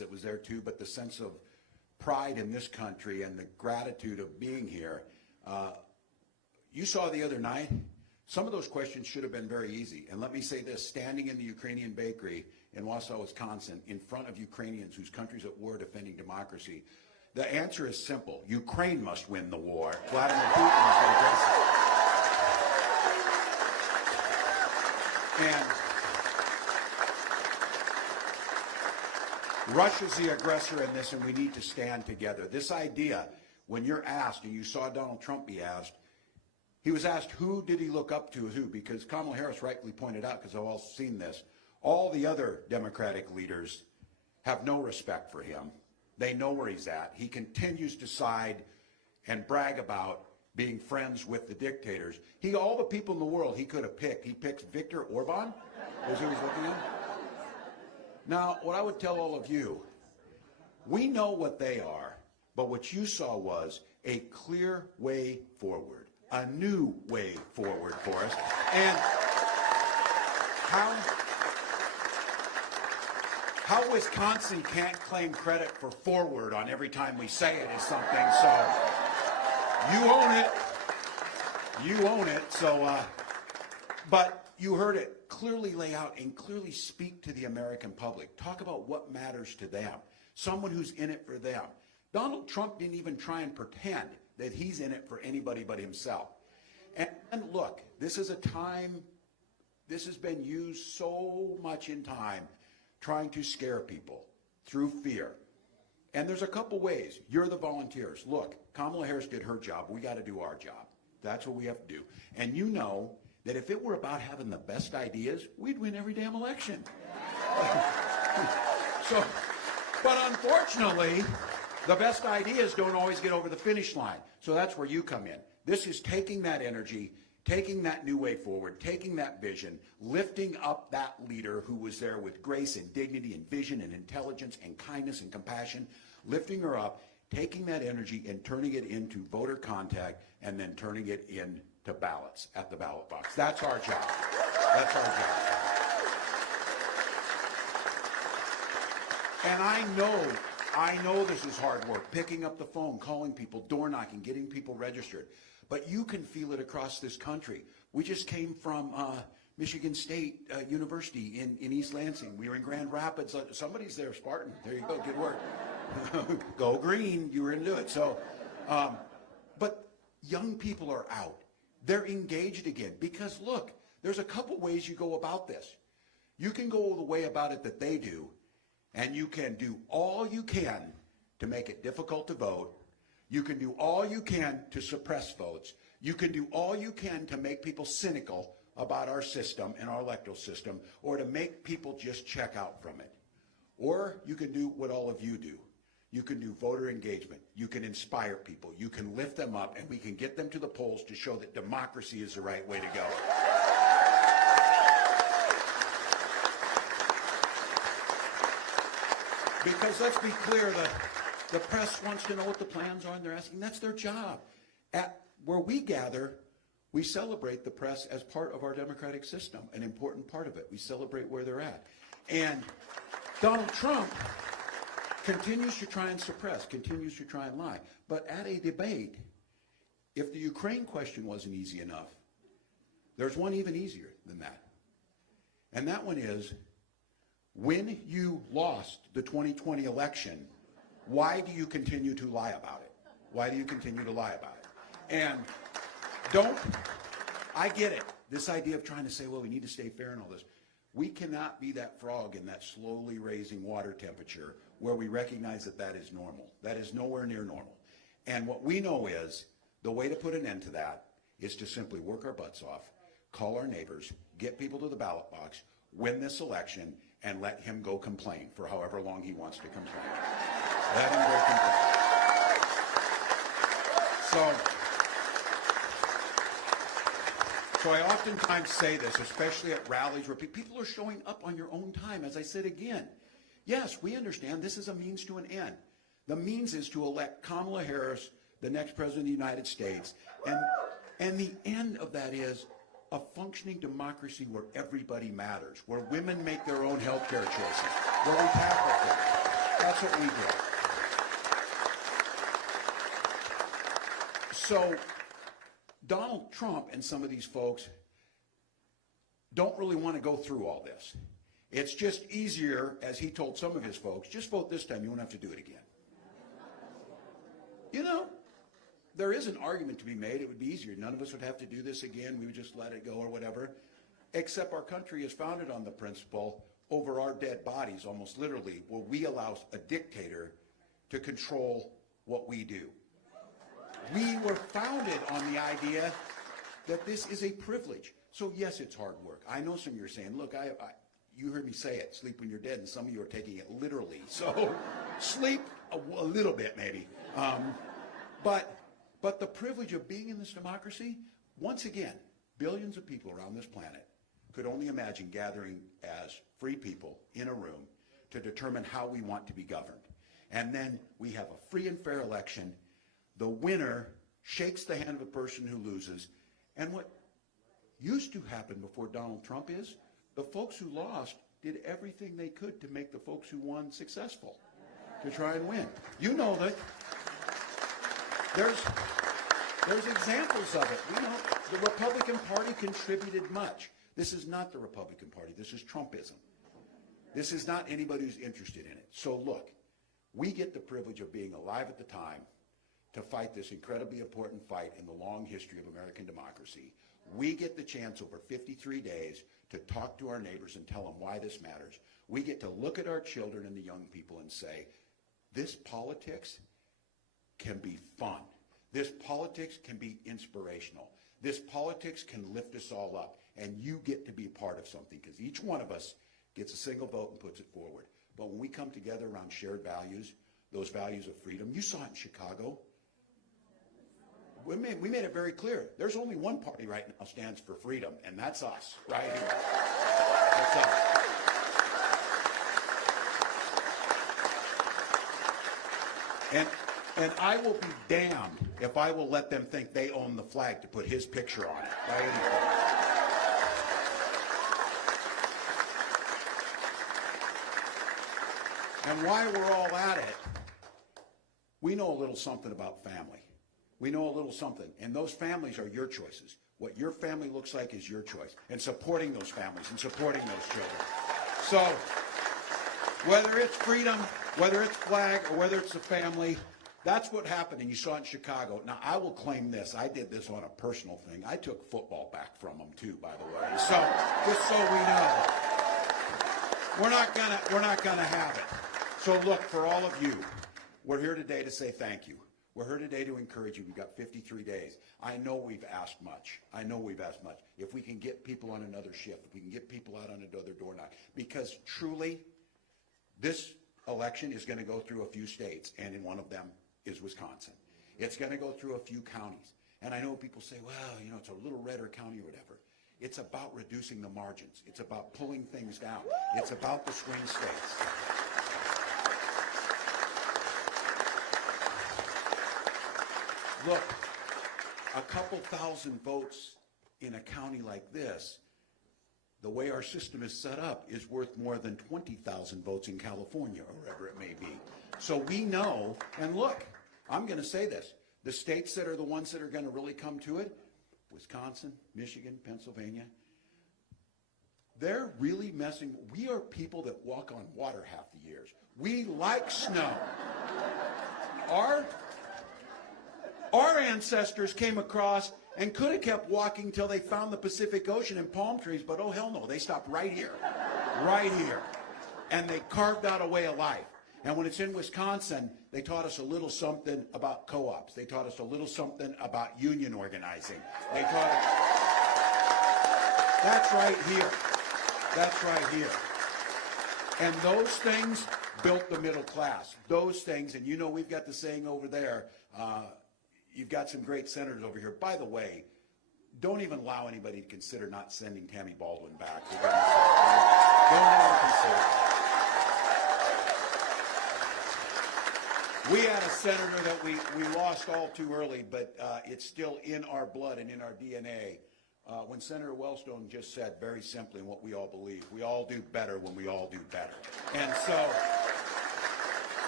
that was there too, but the sense of pride in this country and the gratitude of being here. You saw the other night, some of those questions should have been very easy. And let me say this, standing in the Ukrainian bakery in Wausau, Wisconsin, in front of Ukrainians whose country's at war defending democracy, the answer is simple. Ukraine must win the war. Vladimir Putin is the aggressor. And Russia's the aggressor in this, and we need to stand together. This idea, when you're asked, and you saw Donald Trump be asked, he was asked who did he look up to, who, because Kamala Harris rightly pointed out, because I've all seen this, all the other Democratic leaders have no respect for him. They know where he's at. He continues to side and brag about being friends with the dictators. All the people in the world he could have picked, he picks Viktor Orban, as he was looking at. Now, what I would tell all of you, we know what they are, but what you saw was a clear way forward, a new way forward for us. And how Wisconsin can't claim credit for forward on every time we say it is something, so you own it. You own it, so, but you heard it clearly lay out and clearly speak to the American public. Talk about what matters to them, someone who's in it for them. Donald Trump didn't even try and pretend that he's in it for anybody but himself. And look, this is a time, this has been used so much in time trying to scare people through fear. And there's a couple ways. You're the volunteers. Look, Kamala Harris did her job. We got to do our job. That's what we have to do. And you know that if it were about having the best ideas, we'd win every damn election. But unfortunately, the best ideas don't always get over the finish line. So that's where you come in. This is taking that energy, taking that new way forward, taking that vision, lifting up that leader who was there with grace and dignity and vision and intelligence and kindness and compassion, lifting her up, taking that energy and turning it into voter contact and then turning it into ballots at the ballot box. That's our job. That's our job. And I know this is hard work, picking up the phone, calling people, door knocking, getting people registered. But you can feel it across this country. We just came from Michigan State University in East Lansing. We were in Grand Rapids. Somebody's there, Spartan. There you go, good work. Go green, you were into it. So, but young people are out. They're engaged again because look, there's a couple ways you go about this. You can go the way about it that they do, and you can do all you can to make it difficult to vote. You can do all you can to suppress votes. You can do all you can to make people cynical about our system and our electoral system, or to make people just check out from it. Or you can do what all of you do. You can do voter engagement. You can inspire people. You can lift them up, and we can get them to the polls to show that democracy is the right way to go. Because let's be clear, the press wants to know what the plans are, and they're asking. That's their job. At where we gather, we celebrate the press as part of our democratic system, an important part of it. We celebrate where they're at. And Donald Trump continues to try and suppress, continues to try and lie. But at a debate, if the Ukraine question wasn't easy enough, there's one even easier than that. And that one is, when you lost the 2020 election, why do you continue to lie about it? Why do you continue to lie about it? And I get it, this idea of trying to say, well, we need to stay fair and all this. We cannot be that frog in that slowly raising water temperature where we recognize that that is normal. That is nowhere near normal. And what we know is the way to put an end to that is to simply work our butts off, call our neighbors, get people to the ballot box, win this election, and let him go complain for however long he wants to complain. Let him go complain. So I oftentimes say this, especially at rallies where people are showing up on your own time. As I said again, yes, we understand this is a means to an end. The means is to elect Kamala Harris, the next president of the United States, and the end of that is a functioning democracy where everybody matters, where women make their own health care choices, where we tackle things. That's what we did. So Donald Trump and some of these folks don't really want to go through all this. It's just easier, as he told some of his folks, just vote this time, you won't have to do it again. You know, there is an argument to be made. It would be easier. None of us would have to do this again. We would just let it go or whatever. Except our country is founded on the principle, over our dead bodies, almost literally, will we allow a dictator to control what we do. We were founded on the idea that this is a privilege. So yes, it's hard work. I know some of you are saying, look, you heard me say it, sleep when you're dead, and some of you are taking it literally. So sleep a little bit maybe. But the privilege of being in this democracy, once again, billions of people around this planet could only imagine gathering as free people in a room to determine how we want to be governed. And then we have a free and fair election. The winner shakes the hand of a person who loses. And what used to happen before Donald Trump is, the folks who lost did everything they could to make the folks who won successful, to try and win. You know that there's examples of it. You know, the Republican Party contributed much. This is not the Republican Party. This is Trumpism. This is not anybody who's interested in it. So look, we get the privilege of being alive at the time to fight this incredibly important fight in the long history of American democracy. We get the chance over 53 days to talk to our neighbors and tell them why this matters. We get to look at our children and the young people and say, this politics can be fun. This politics can be inspirational. This politics can lift us all up. And you get to be part of something, because each one of us gets a single vote and puts it forward. But when we come together around shared values, those values of freedom, you saw it in Chicago. We made it very clear. There's only one party right now stands for freedom, and that's us, right here. That's us. And I will be damned if I will let them think they own the flag to put his picture on it. Right? And while we're all at it, we know a little something about family. We know a little something, and those families are your choices. What your family looks like is your choice, and supporting those families and supporting those children. So whether it's freedom, whether it's flag, or whether it's the family, that's what happened, and you saw it in Chicago. Now, I will claim this. I did this on a personal thing. I took football back from them, too, by the way. So just so we know, we're not gonna have it. So look, for all of you, we're here today to say thank you. We're here today to encourage you. We've got 53 days. I know we've asked much. I know we've asked much. If we can get people on another shift, if we can get people out on another door knock, because truly, this election is going to go through a few states, and in one of them is Wisconsin. It's going to go through a few counties. And I know people say, well, you know, it's a little redder county or whatever. It's about reducing the margins. It's about pulling things down. It's about the swing states. Look, a couple thousand votes in a county like this, the way our system is set up, is worth more than 20,000 votes in California or wherever it may be. So we know, and look, I'm going to say this, the states that are the ones that are going to really come to it, Wisconsin, Michigan, Pennsylvania, they're really messing. We are people that walk on water half the years. We like snow. Our ancestors came across and could have kept walking till they found the Pacific Ocean and palm trees, but oh hell no, they stopped right here, and they carved out a way of life. And when it's in Wisconsin, they taught us a little something about co-ops. They taught us a little something about union organizing. They taught us, that's right here. That's right here. And those things built the middle class. Those things, and you know we've got the saying over there, you've got some great senators over here. By the way, don't even allow anybody to consider not sending Tammy Baldwin back. Don't even consider. We had a senator that we lost all too early, but it's still in our blood and in our DNA. When Senator Wellstone just said very simply, and what we all believe, we all do better when we all do better. And so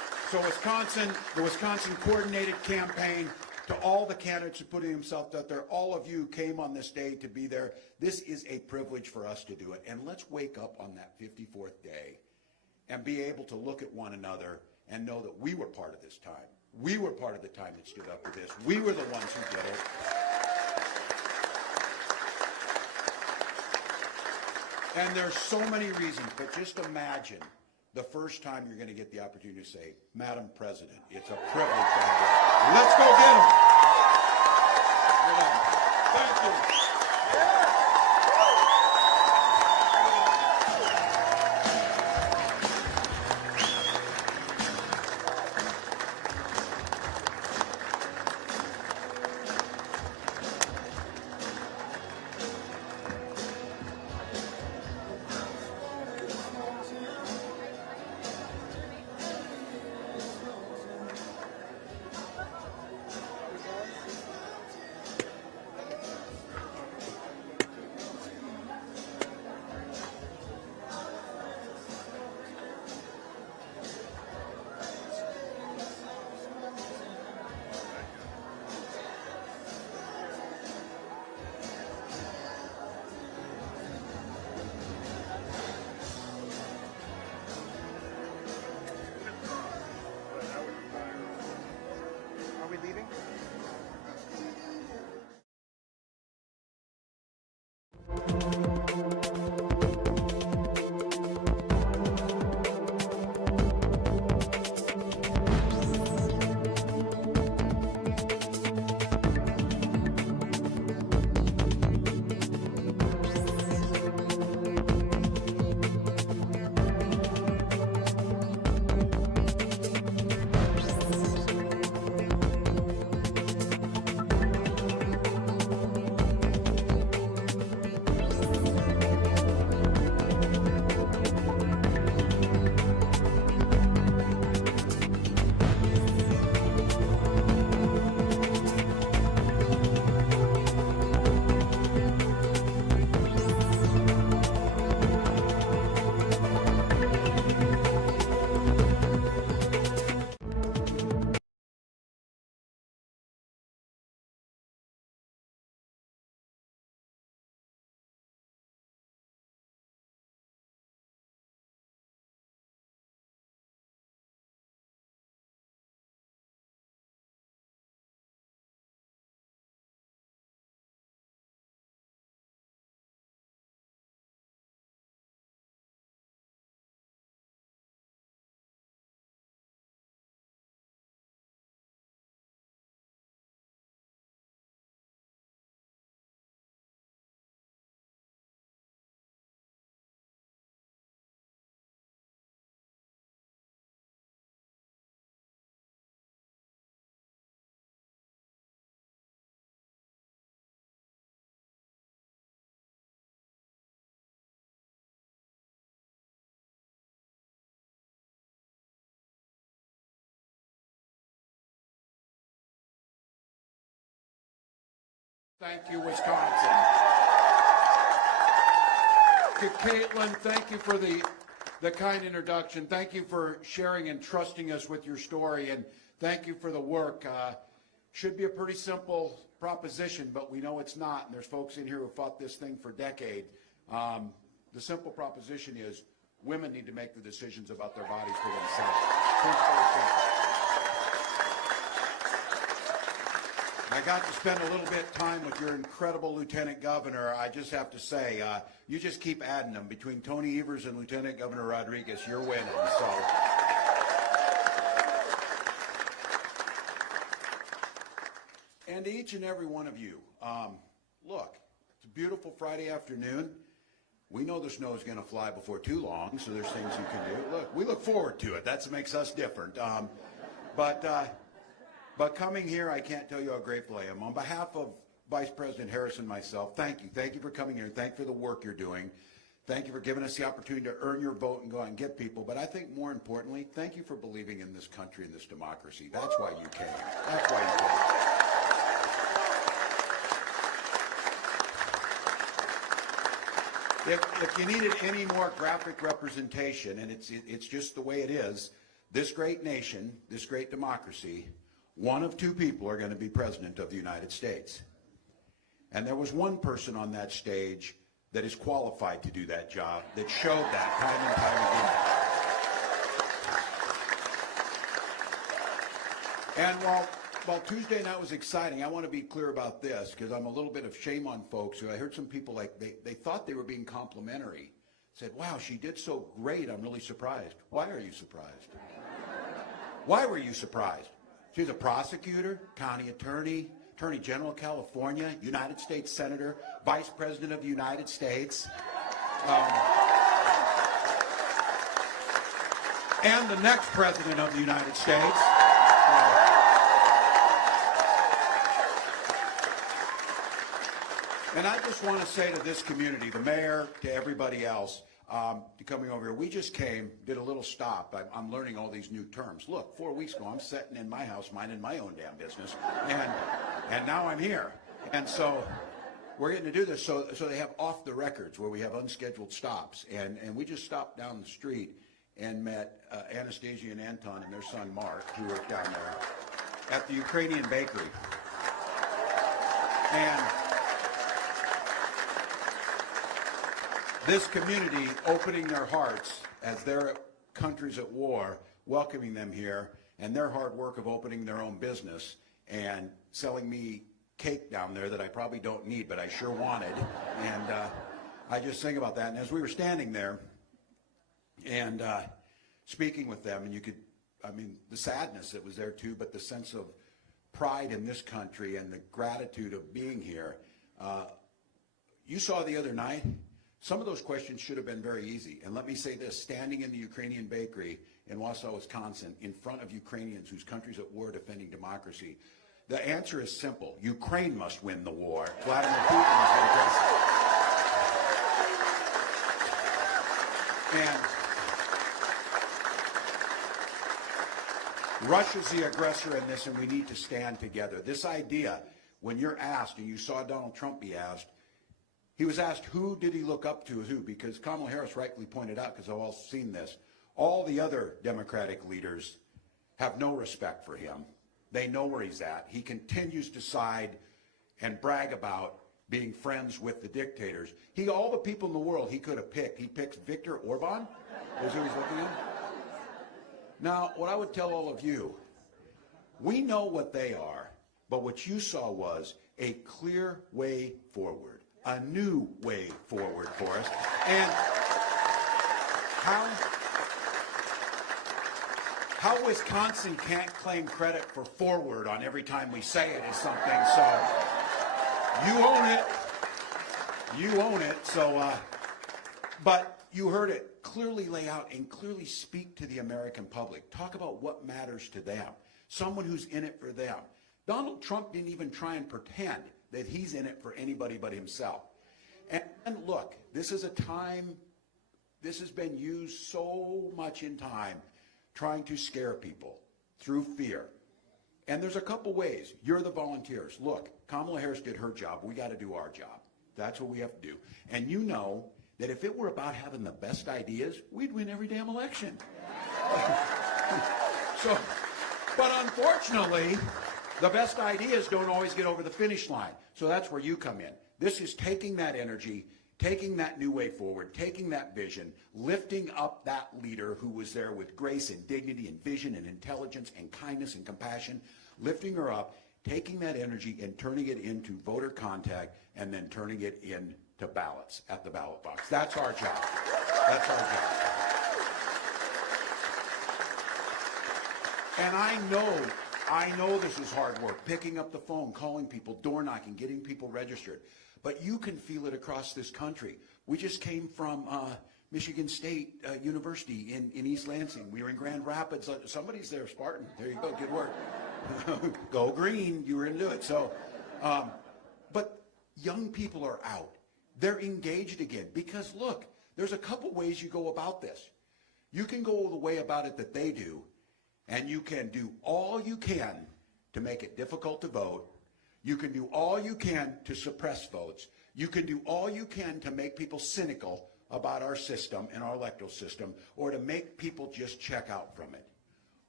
So the Wisconsin coordinated campaign, to all the candidates who putting themselves out there, all of you came on this day to be there. This is a privilege for us to do it. And let's wake up on that 54th day and be able to look at one another and know that we were part of this time. We were part of the time that stood up for this. We were the ones who did it. And there's so many reasons, but just imagine the first time you're going to get the opportunity to say, Madam President, it's a privilege to have you. Let's go get them. Thank you. Thank you, Wisconsin. To Caitlin, thank you for the kind introduction. Thank you for sharing and trusting us with your story, and thank you for the work. Should be a pretty simple proposition, but we know it's not, and there's folks in here who fought this thing for decades. The simple proposition is women need to make the decisions about their bodies for themselves. I got to spend a little bit of time with your incredible Lieutenant Governor. I just have to say, you just keep adding them. Between Tony Evers and Lieutenant Governor Rodriguez, you're winning. So, and to each and every one of you, look, it's a beautiful Friday afternoon. We know the snow is going to fly before too long, so there's things you can do. Look, we look forward to it. That makes us different. But coming here, I can't tell you how grateful I am. On behalf of Vice President Harris and myself, thank you. Thank you for coming here. Thank you for the work you're doing. Thank you for giving us the opportunity to earn your vote and go out and get people. But I think more importantly, thank you for believing in this country and this democracy. That's why you came. That's why you came. If you needed any more graphic representation, and it's just the way it is, this great nation, this great democracy, one of two people are going to be president of the United States. And there was one person on that stage that is qualified to do that job, that showed that time and time again. And while Tuesday night was exciting, I want to be clear about this, because I'm a little bit of shame on folks who I heard some people like, they thought they were being complimentary. Said, wow, she did so great, I'm really surprised. Why are you surprised? Why were you surprised? She's a prosecutor, county attorney, Attorney General of California, United States Senator, Vice President of the United States, and the next President of the United States. And I just want to say to this community, the mayor, to everybody else, coming over here, we just came, did a little stop. I'm learning all these new terms. Look, 4 weeks ago, I'm sitting in my house minding my own damn business, and now I'm here. And so we're getting to do this. So they have off the records where we have unscheduled stops. And we just stopped down the street and met Anastasia and Anton and their son, Mark, who work down there at the Ukrainian bakery. And this community opening their hearts as their country's at war, welcoming them here, and their hard work of opening their own business and selling me cake down there that I probably don't need, but I sure wanted. And I just think about that. And as we were standing there and speaking with them, and you could, I mean, the sadness that was there too, but the sense of pride in this country and the gratitude of being here. You saw the other night, some of those questions should have been very easy. And let me say this, standing in the Ukrainian bakery in Wausau, Wisconsin, in front of Ukrainians whose country's at war defending democracy, the answer is simple. Ukraine must win the war. Vladimir Putin is the aggressor. And Russia's the aggressor in this, and we need to stand together. This idea, when you're asked, and you saw Donald Trump be asked, he was asked who did he look up to as who, because Kamala Harris rightly pointed out, because I've all seen this, all the other Democratic leaders have no respect for him. They know where he's at. He continues to side and brag about being friends with the dictators. All the people in the world he could have picked. He picks Viktor Orban, is who he's looking at. Now, what I would tell all of you, we know what they are, but what you saw was a clear way forward. A new way forward for us. And how Wisconsin can't claim credit for forward on every time we say it is something. So you own it. You own it. So, but you heard it clearly lay out and clearly speak to the American public. Talk about what matters to them. Someone who's in it for them. Donald Trump didn't even try and pretend that he's in it for anybody but himself. And look, this is a time, this has been used so much in time trying to scare people through fear. And there's a couple ways. You're the volunteers. Look, Kamala Harris did her job. We got to do our job. That's what we have to do. And you know that if it were about having the best ideas, we'd win every damn election. But unfortunately, the best ideas don't always get over the finish line. So that's where you come in. This is taking that energy, taking that new way forward, taking that vision, lifting up that leader who was there with grace and dignity and vision and intelligence and kindness and compassion, lifting her up, taking that energy and turning it into voter contact and then turning it into ballots at the ballot box. That's our job. That's our job. And I know this is hard work, picking up the phone, calling people, door knocking, getting people registered. But you can feel it across this country. We just came from Michigan State University in East Lansing. We were in Grand Rapids. Somebody's there, Spartan. There you go, good work. Go green, you were into it. So, but young people are out. They're engaged again. Because look, there's a couple ways you go about this. You can go the way about it that they do, and you can do all you can to make it difficult to vote. You can do all you can to suppress votes. You can do all you can to make people cynical about our system and our electoral system, or to make people just check out from it.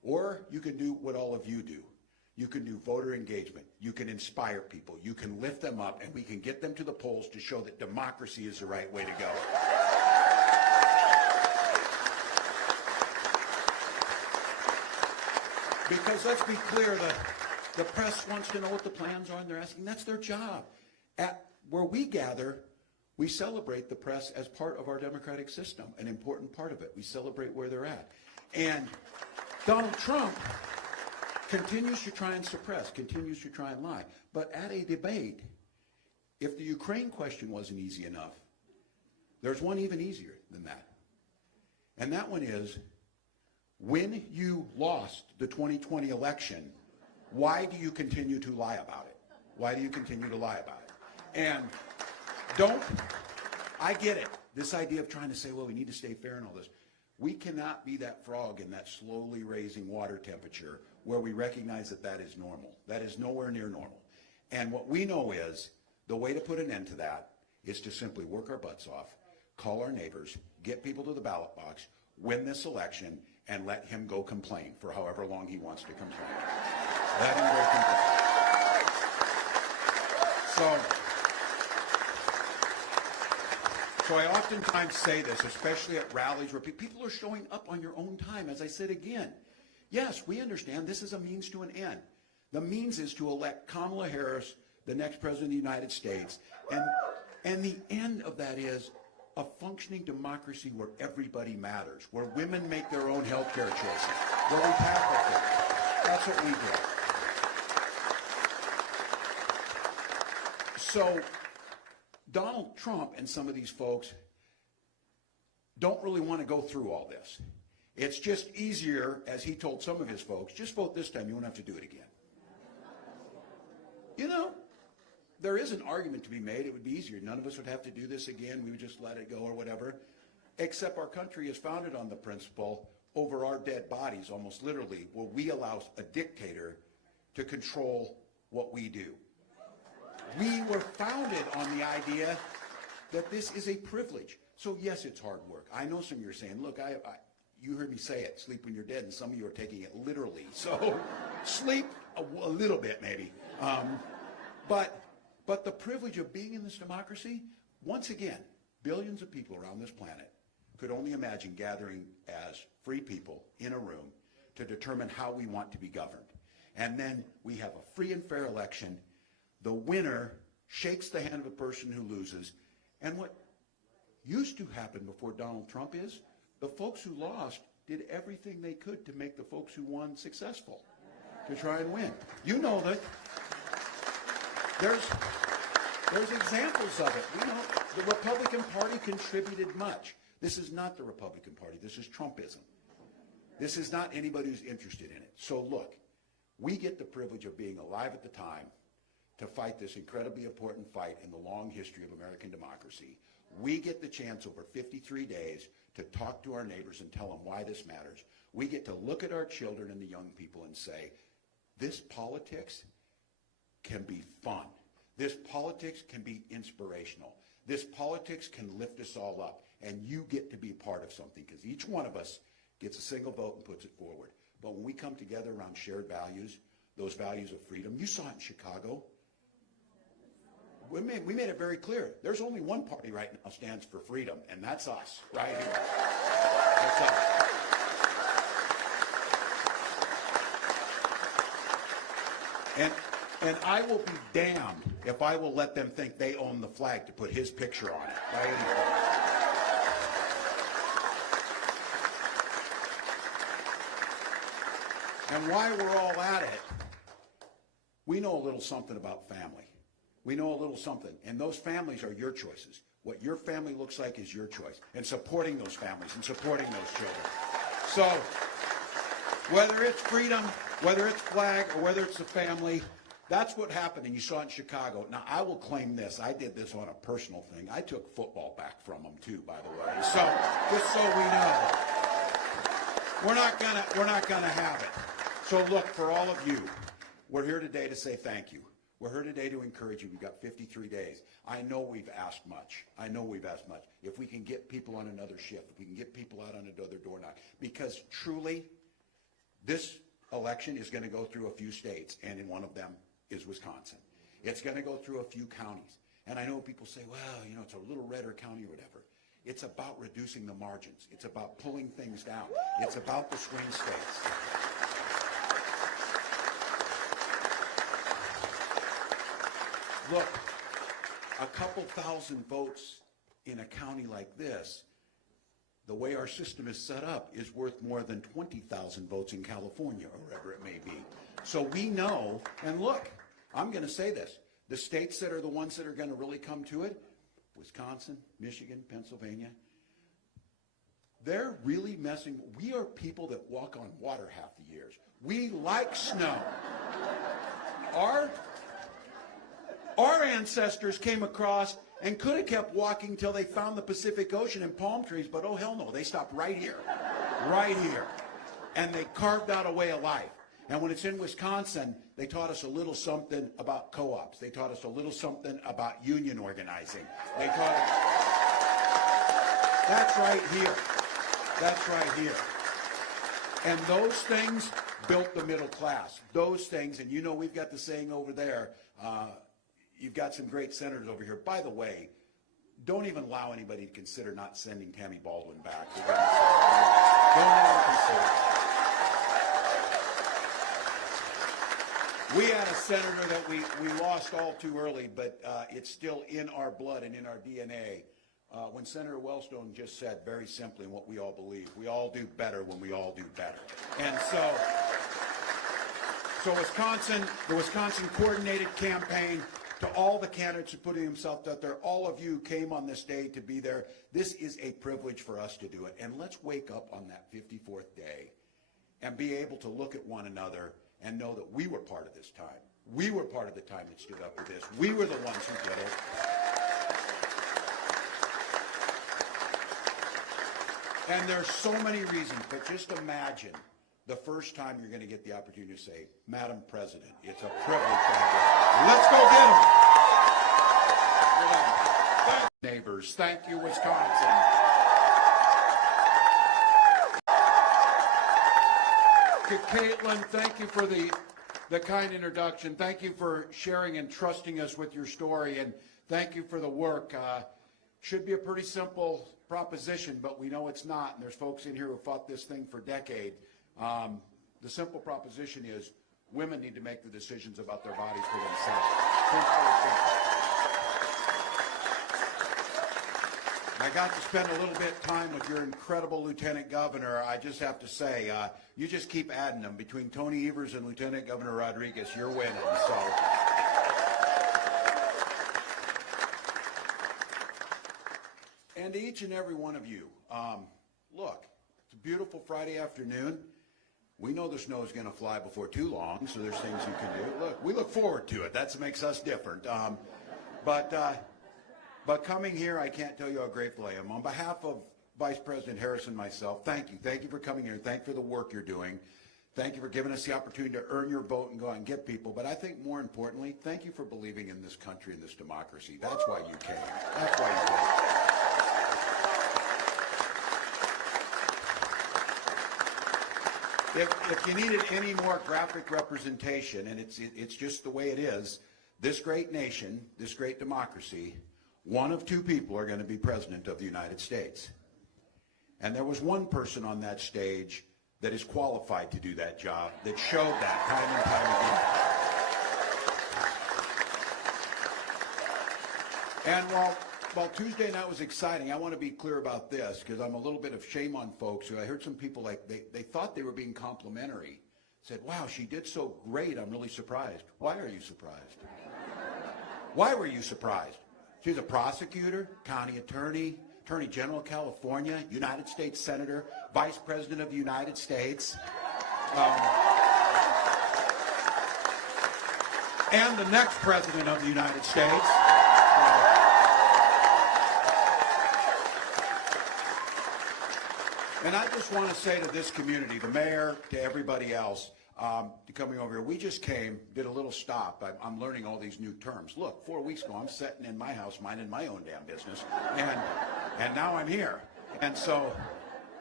Or you can do what all of you do. You can do voter engagement. You can inspire people. You can lift them up, and we can get them to the polls to show that democracy is the right way to go. Because let's be clear, the press wants to know what the plans are, and they're asking. That's their job. At where we gather, we celebrate the press as part of our democratic system, an important part of it. We celebrate where they're at. And Donald Trump continues to try and suppress, continues to try and lie. But at a debate, if the Ukraine question wasn't easy enough, there's one even easier than that. And that one is, when you lost the 2020 election, why do you continue to lie about it? Why do you continue to lie about it? And I get it, this idea of trying to say, well, we need to stay fair and all this. We cannot be that frog in that slowly raising water temperature where we recognize that that is normal. That is nowhere near normal. And what we know is the way to put an end to that is to simply work our butts off, call our neighbors, get people to the ballot box, win this election, and let him go complain for however long he wants to complain. Let him go complain. So I oftentimes say this, especially at rallies where people are showing up on your own time. As I said again, yes, we understand this is a means to an end. The means is to elect Kamala Harris, the next president of the United States, and the end of that is a functioning democracy where everybody matters, where women make their own health care choices, where we tackle things. That's what we do. So Donald Trump and some of these folks don't really want to go through all this. It's just easier, as he told some of his folks, just vote this time, you won't have to do it again. You know, there is an argument to be made. It would be easier. None of us would have to do this again. We would just let it go or whatever. Except our country is founded on the principle, over our dead bodies, almost literally, will we allow a dictator to control what we do. We were founded on the idea that this is a privilege. So yes, it's hard work. I know some of you are saying, look, you heard me say it, sleep when you're dead, and some of you are taking it literally. So sleep a little bit maybe. But the privilege of being in this democracy, once again, billions of people around this planet could only imagine gathering as free people in a room to determine how we want to be governed. And then we have a free and fair election. The winner shakes the hand of a person who loses. And what used to happen before Donald Trump is the folks who lost did everything they could to make the folks who won successful, to try and win. You know that there's examples of it. You know, the Republican Party contributed much. This is not the Republican Party. This is Trumpism. This is not anybody who's interested in it. So look, we get the privilege of being alive at the time to fight this incredibly important fight in the long history of American democracy. We get the chance over 53 days to talk to our neighbors and tell them why this matters. We get to look at our children and the young people and say, this politics can be fun. This politics can be inspirational. This politics can lift us all up. And you get to be part of something, because each one of us gets a single vote and puts it forward. But when we come together around shared values, those values of freedom, you saw it in Chicago. We made it very clear. There's only one party right now stands for freedom, and that's us, right here. That's us. And I will be damned if I will let them think they own the flag to put his picture on it. By anything. And while we're all at it, we know a little something about family. We know a little something, and those families are your choices. What your family looks like is your choice, and supporting those families and supporting those children. So whether it's freedom, whether it's flag, or whether it's the family, that's what happened, and you saw it in Chicago. Now, I will claim this. I did this on a personal thing. I took football back from them, too, by the way. So just so we know, we're not gonna have it. So look, for all of you, we're here today to say thank you. We're here today to encourage you. We've got 53 days. I know we've asked much. I know we've asked much. If we can get people on another shift, if we can get people out on another door knock, because truly, This election is going to go through a few states, and in one of them is Wisconsin. It's going to go through a few counties. And I know people say, well, you know, it's a little redder county or whatever. It's about reducing the margins. It's about pulling things down. It's about the swing states. Look, a couple thousand votes in a county like this, the way our system is set up, is worth more than 20,000 votes in California or wherever it may be. So we know, and look, I'm going to say this, the states that are the ones that are going to really come to it, Wisconsin, Michigan, Pennsylvania, they're really messing. We are people that walk on water half the years. We like snow. Our ancestors came across and could have kept walking till they found the Pacific Ocean and palm trees, but oh hell no, they stopped right here, and they carved out a way of life. And when it's in Wisconsin, they taught us a little something about co-ops. They taught us a little something about union organizing. They taught us, that's right here. That's right here. And those things built the middle class. Those things, and you know we've got the saying over there, you've got some great senators over here. By the way, don't even allow anybody to consider not sending Tammy Baldwin back. Don't ever consider it. We had a senator that we lost all too early, but it's still in our blood and in our DNA. When Senator Wellstone just said very simply, and what we all believe, we all do better when we all do better. And so Wisconsin, the Wisconsin coordinated campaign, to all the candidates who put themselves out there, all of you came on this day to be there. This is a privilege for us to do it. And let's wake up on that 54th day and be able to look at one another and know that we were part of this time. We were part of the time that stood up for this. We were the ones who did it. And there's so many reasons, but just imagine the first time you're going to get the opportunity to say, Madam President, it's a privilege to have you. Let's go get them. Thank you, neighbors. Thank you, Wisconsin. Caitlin, thank you for the kind introduction. Thank you for sharing and trusting us with your story, and thank you for the work. Should be a pretty simple proposition, but we know it's not, and there's folks in here who fought this thing for decades. The simple proposition is women need to make the decisions about their bodies for themselves. I got to spend a little bit of time with your incredible Lieutenant Governor. I just have to say, you just keep adding them. Between Tony Evers and Lieutenant Governor Rodriguez, you're winning. So. And to each and every one of you, look, it's a beautiful Friday afternoon. We know the snow is going to fly before too long, so there's things you can do. Look, we look forward to it. That makes us different. But coming here, I can't tell you how grateful I am. On behalf of Vice President Harris and myself, thank you. Thank you for coming here, and thank you for the work you're doing. Thank you for giving us the opportunity to earn your vote and go out and get people. But I think more importantly, thank you for believing in this country and this democracy. That's why you came. That's why you came. If you needed any more graphic representation, and it's just the way it is, this great nation, this great democracy, one of two people are going to be president of the United States. And there was one person on that stage that is qualified to do that job, that showed that time and time again. And while Tuesday night was exciting, I want to be clear about this, because I'm a little bit of shame on folks who I heard some people like, they thought they were being complimentary. Said, wow, she did so great, I'm really surprised. Why are you surprised? Why were you surprised? She's a prosecutor, county attorney, Attorney General of California, United States Senator, Vice President of the United States, and the next President of the United States. And I just want to say to this community, the mayor, to everybody else, to coming over here, we just came, did a little stop. I'm learning all these new terms. Look, 4 weeks ago, I'm sitting in my house minding my own damn business, and now I'm here. And so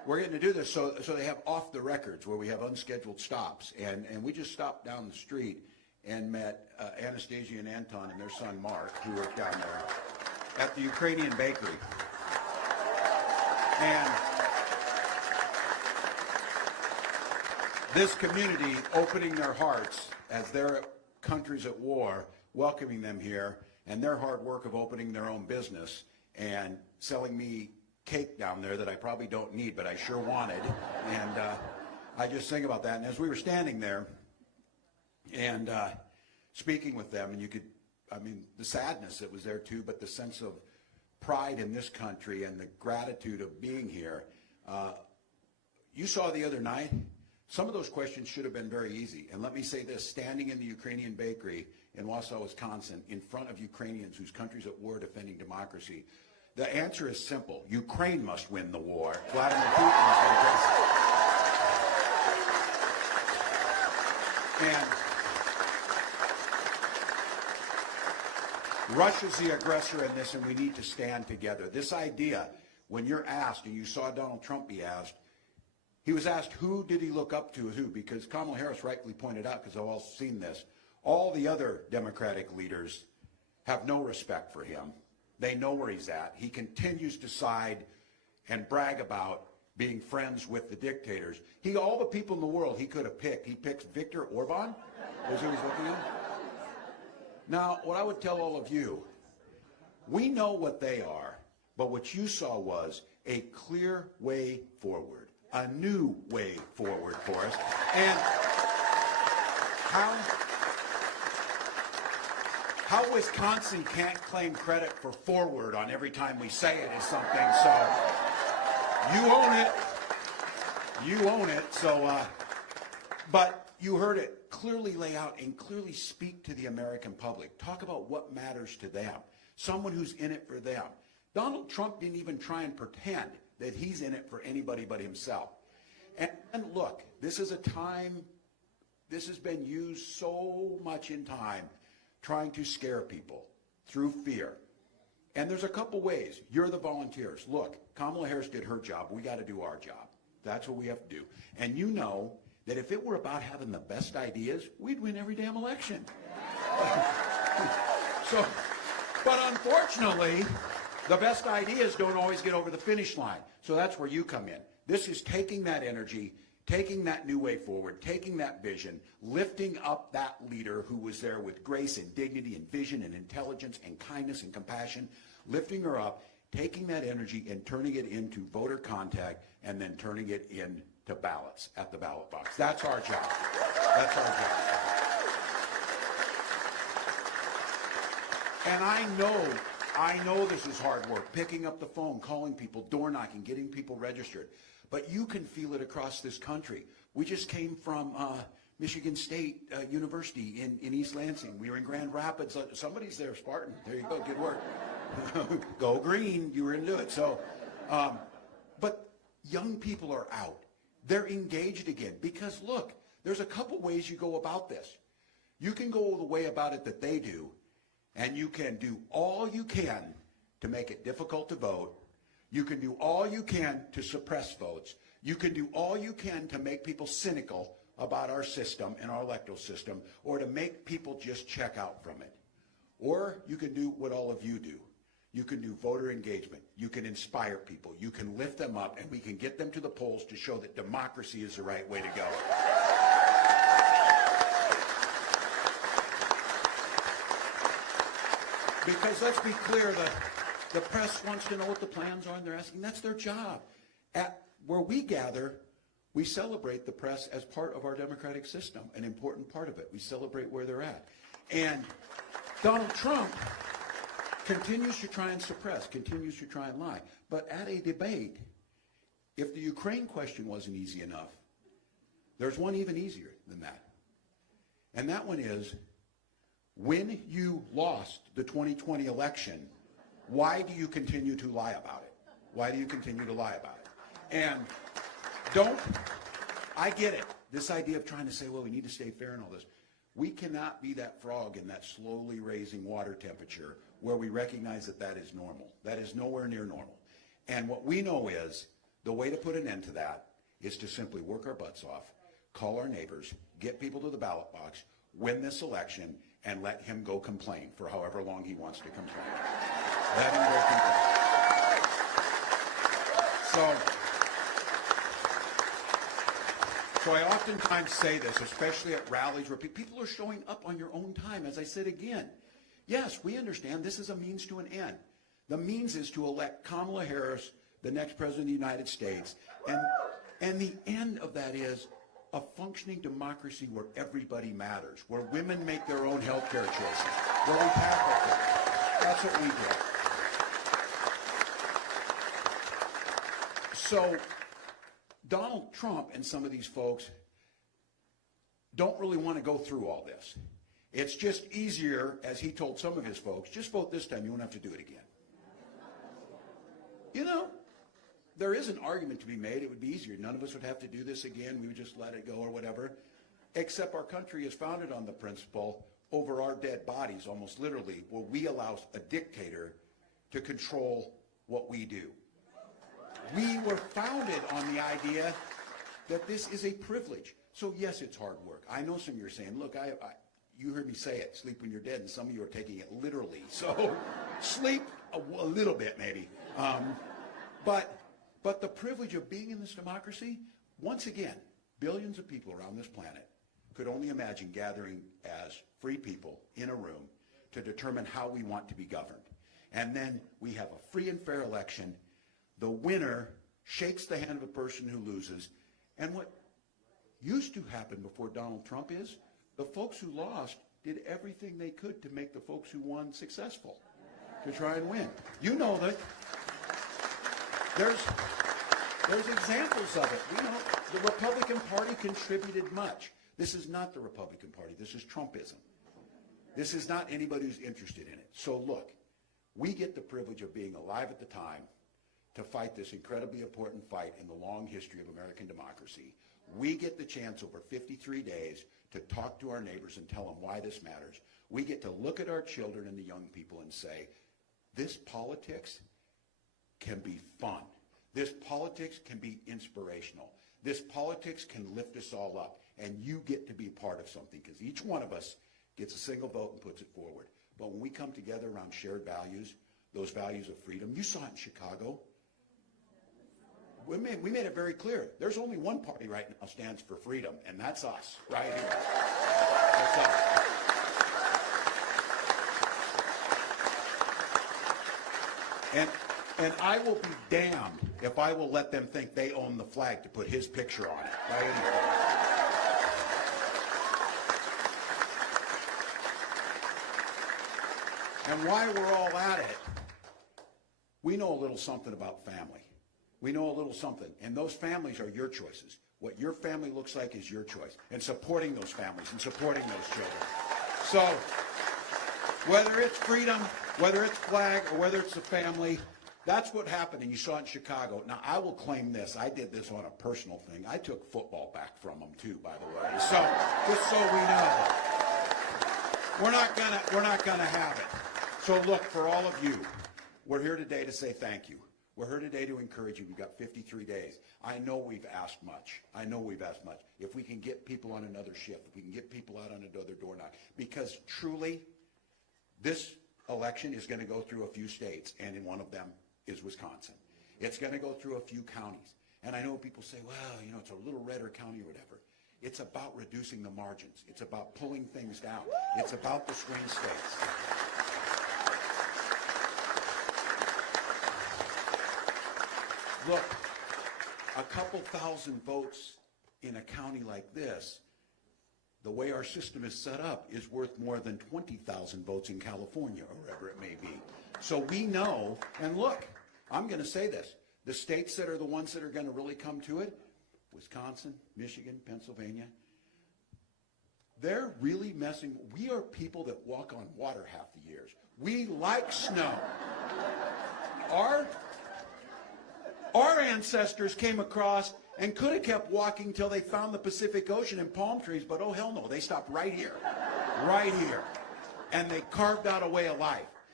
we're getting to do this. So they have off the records where we have unscheduled stops. And we just stopped down the street and met Anastasia and Anton and their son Mark, who work down there at the Ukrainian bakery. And this community opening their hearts as their country's at war, welcoming them here, and their hard work of opening their own business and selling me cake down there that I probably don't need, but I sure wanted. And I just think about that. And as we were standing there and speaking with them, and you could, I mean, the sadness that was there too, but the sense of pride in this country and the gratitude of being here. You saw the other night, some of those questions should have been very easy. And let me say this, standing in the Ukrainian bakery in Wausau, Wisconsin, in front of Ukrainians whose country's at war defending democracy, the answer is simple. Ukraine must win the war. Vladimir Putin is the aggressor. And Russia's the aggressor in this, and we need to stand together. This idea, when you're asked, and you saw Donald Trump be asked, he was asked who did he look up to, who, because Kamala Harris rightly pointed out, because I've all seen this, all the other Democratic leaders have no respect for him. They know where he's at. He continues to side and brag about being friends with the dictators. All the people in the world he could have picked, he picks Viktor Orban, is who he's looking at. Now, what I would tell all of you, we know what they are, but what you saw was a clear way forward, a new way forward for us. And how Wisconsin can't claim credit for forward on every time we say it is something, so you own it. You own it, so, but you heard it clearly lay out and clearly speak to the American public. Talk about what matters to them, someone who's in it for them. Donald Trump didn't even try and pretend that he's in it for anybody but himself. And look, this is a time, this has been used so much in time trying to scare people through fear. And there's a couple ways. You're the volunteers. Look, Kamala Harris did her job. We got to do our job. That's what we have to do. And you know that if it were about having the best ideas, we'd win every damn election. So, but unfortunately, the best ideas don't always get over the finish line. So that's where you come in. This is taking that energy, taking that new way forward, taking that vision, lifting up that leader who was there with grace and dignity and vision and intelligence and kindness and compassion, lifting her up, taking that energy and turning it into voter contact and then turning it into ballots at the ballot box. That's our job. That's our job. And I know this is hard work, picking up the phone, calling people, door knocking, getting people registered. But you can feel it across this country. We just came from Michigan State University in East Lansing. We were in Grand Rapids. Somebody's there, Spartan. There you go. Good work. Go green. You were into it. So, but young people are out. They're engaged again. Because, look, there's a couple ways you go about this. You can go the way about it that they do, and you can do all you can to make it difficult to vote. You can do all you can to suppress votes. You can do all you can to make people cynical about our system and our electoral system, or to make people just check out from it. Or you can do what all of you do. You can do voter engagement. You can inspire people. You can lift them up, and we can get them to the polls to show that democracy is the right way to go. Because let's be clear, the press wants to know what the plans are, and they're asking. That's their job. At where we gather, we celebrate the press as part of our democratic system, an important part of it. We celebrate where they're at. And Donald Trump continues to try and suppress, continues to try and lie. But at a debate, if the Ukraine question wasn't easy enough, there's one even easier than that. And that one is, when you lost the 2020 election, why do you continue to lie about it? Why do you continue to lie about it? And I get it, this idea of trying to say, well, we need to stay fair and all this. We cannot be that frog in that slowly raising water temperature where we recognize that that is normal. That is nowhere near normal. And what we know is The way to put an end to that is to simply work our butts off, call our neighbors, get people to the ballot box, win this election, and let him go complain for however long he wants to complain. Let him go complain. So I oftentimes say this, especially at rallies where people are showing up on your own time. As I said again, yes, we understand this is a means to an end. The means is to elect Kamala Harris, the next president of the United States, and the end of that is a functioning democracy where everybody matters, where women make their own health care choices, where we tackle things. That's what we do. So Donald Trump and some of these folks don't really want to go through all this. It's just easier, as he told some of his folks, just vote this time, you won't have to do it again. You know, there is an argument to be made. It would be easier. None of us would have to do this again. We would just let it go or whatever. Except our country is founded on the principle over our dead bodies, almost literally, where we allow a dictator to control what we do. We were founded on the idea that this is a privilege. So yes, it's hard work. I know some of you are saying, look, you heard me say it, sleep when you're dead, and some of you are taking it literally. So sleep a little bit maybe. But the privilege of being in this democracy, once again, billions of people around this planet could only imagine gathering as free people in a room to determine how we want to be governed. And then we have a free and fair election. The winner shakes the hand of a person who loses. And what used to happen before Donald Trump is the folks who lost did everything they could to make the folks who won successful, to try and win. You know that. There's examples of it. You know, the Republican Party contributed much. This is not the Republican Party. This is Trumpism. This is not anybody who's interested in it. So look, we get the privilege of being alive at the time to fight this incredibly important fight in the long history of American democracy. We get the chance over 53 days to talk to our neighbors and tell them why this matters. We get to look at our children and the young people and say, this politics can be fun. This politics can be inspirational. This politics can lift us all up. And you get to be part of something because each one of us gets a single vote and puts it forward. But when we come together around shared values, those values of freedom, you saw it in Chicago. We made it very clear. There's only one party right now stands for freedom, and that's us, right here. That's us. And I will be damned if I will let them think they own the flag to put his picture on it. Right here. And while we're all at it, we know a little something about family. We know a little something. And those families are your choices. What your family looks like is your choice. And supporting those families and supporting those children. So whether it's freedom, whether it's flag, or whether it's the family, that's what happened. And you saw it in Chicago. Now, I will claim this. I did this on a personal thing. I took football back from them, too, by the way. So just so we know, we're not gonna have it. So look, for all of you, we're here today to say thank you. We're here today to encourage you. We've got 53 days. I know we've asked much. If we can get people on another shift, if we can get people out on another door knock, because truly, this election is going to go through a few states, and in one of them is Wisconsin. It's going to go through a few counties. And I know people say, well, you know, it's a little redder county or whatever. It's about reducing the margins. It's about pulling things down. It's about the swing states. Look, a couple thousand votes in a county like this, the way our system is set up, is worth more than 20,000 votes in California or wherever it may be. So we know, and look, I'm going to say this, the states that are the ones that are going to really come to it, Wisconsin, Michigan, Pennsylvania, they're really messing. We are people that walk on water half the years. We like snow. Our ancestors came across and could have kept walking till they found the Pacific Ocean and palm trees, but oh hell no, they stopped right here. And they carved out a way of life.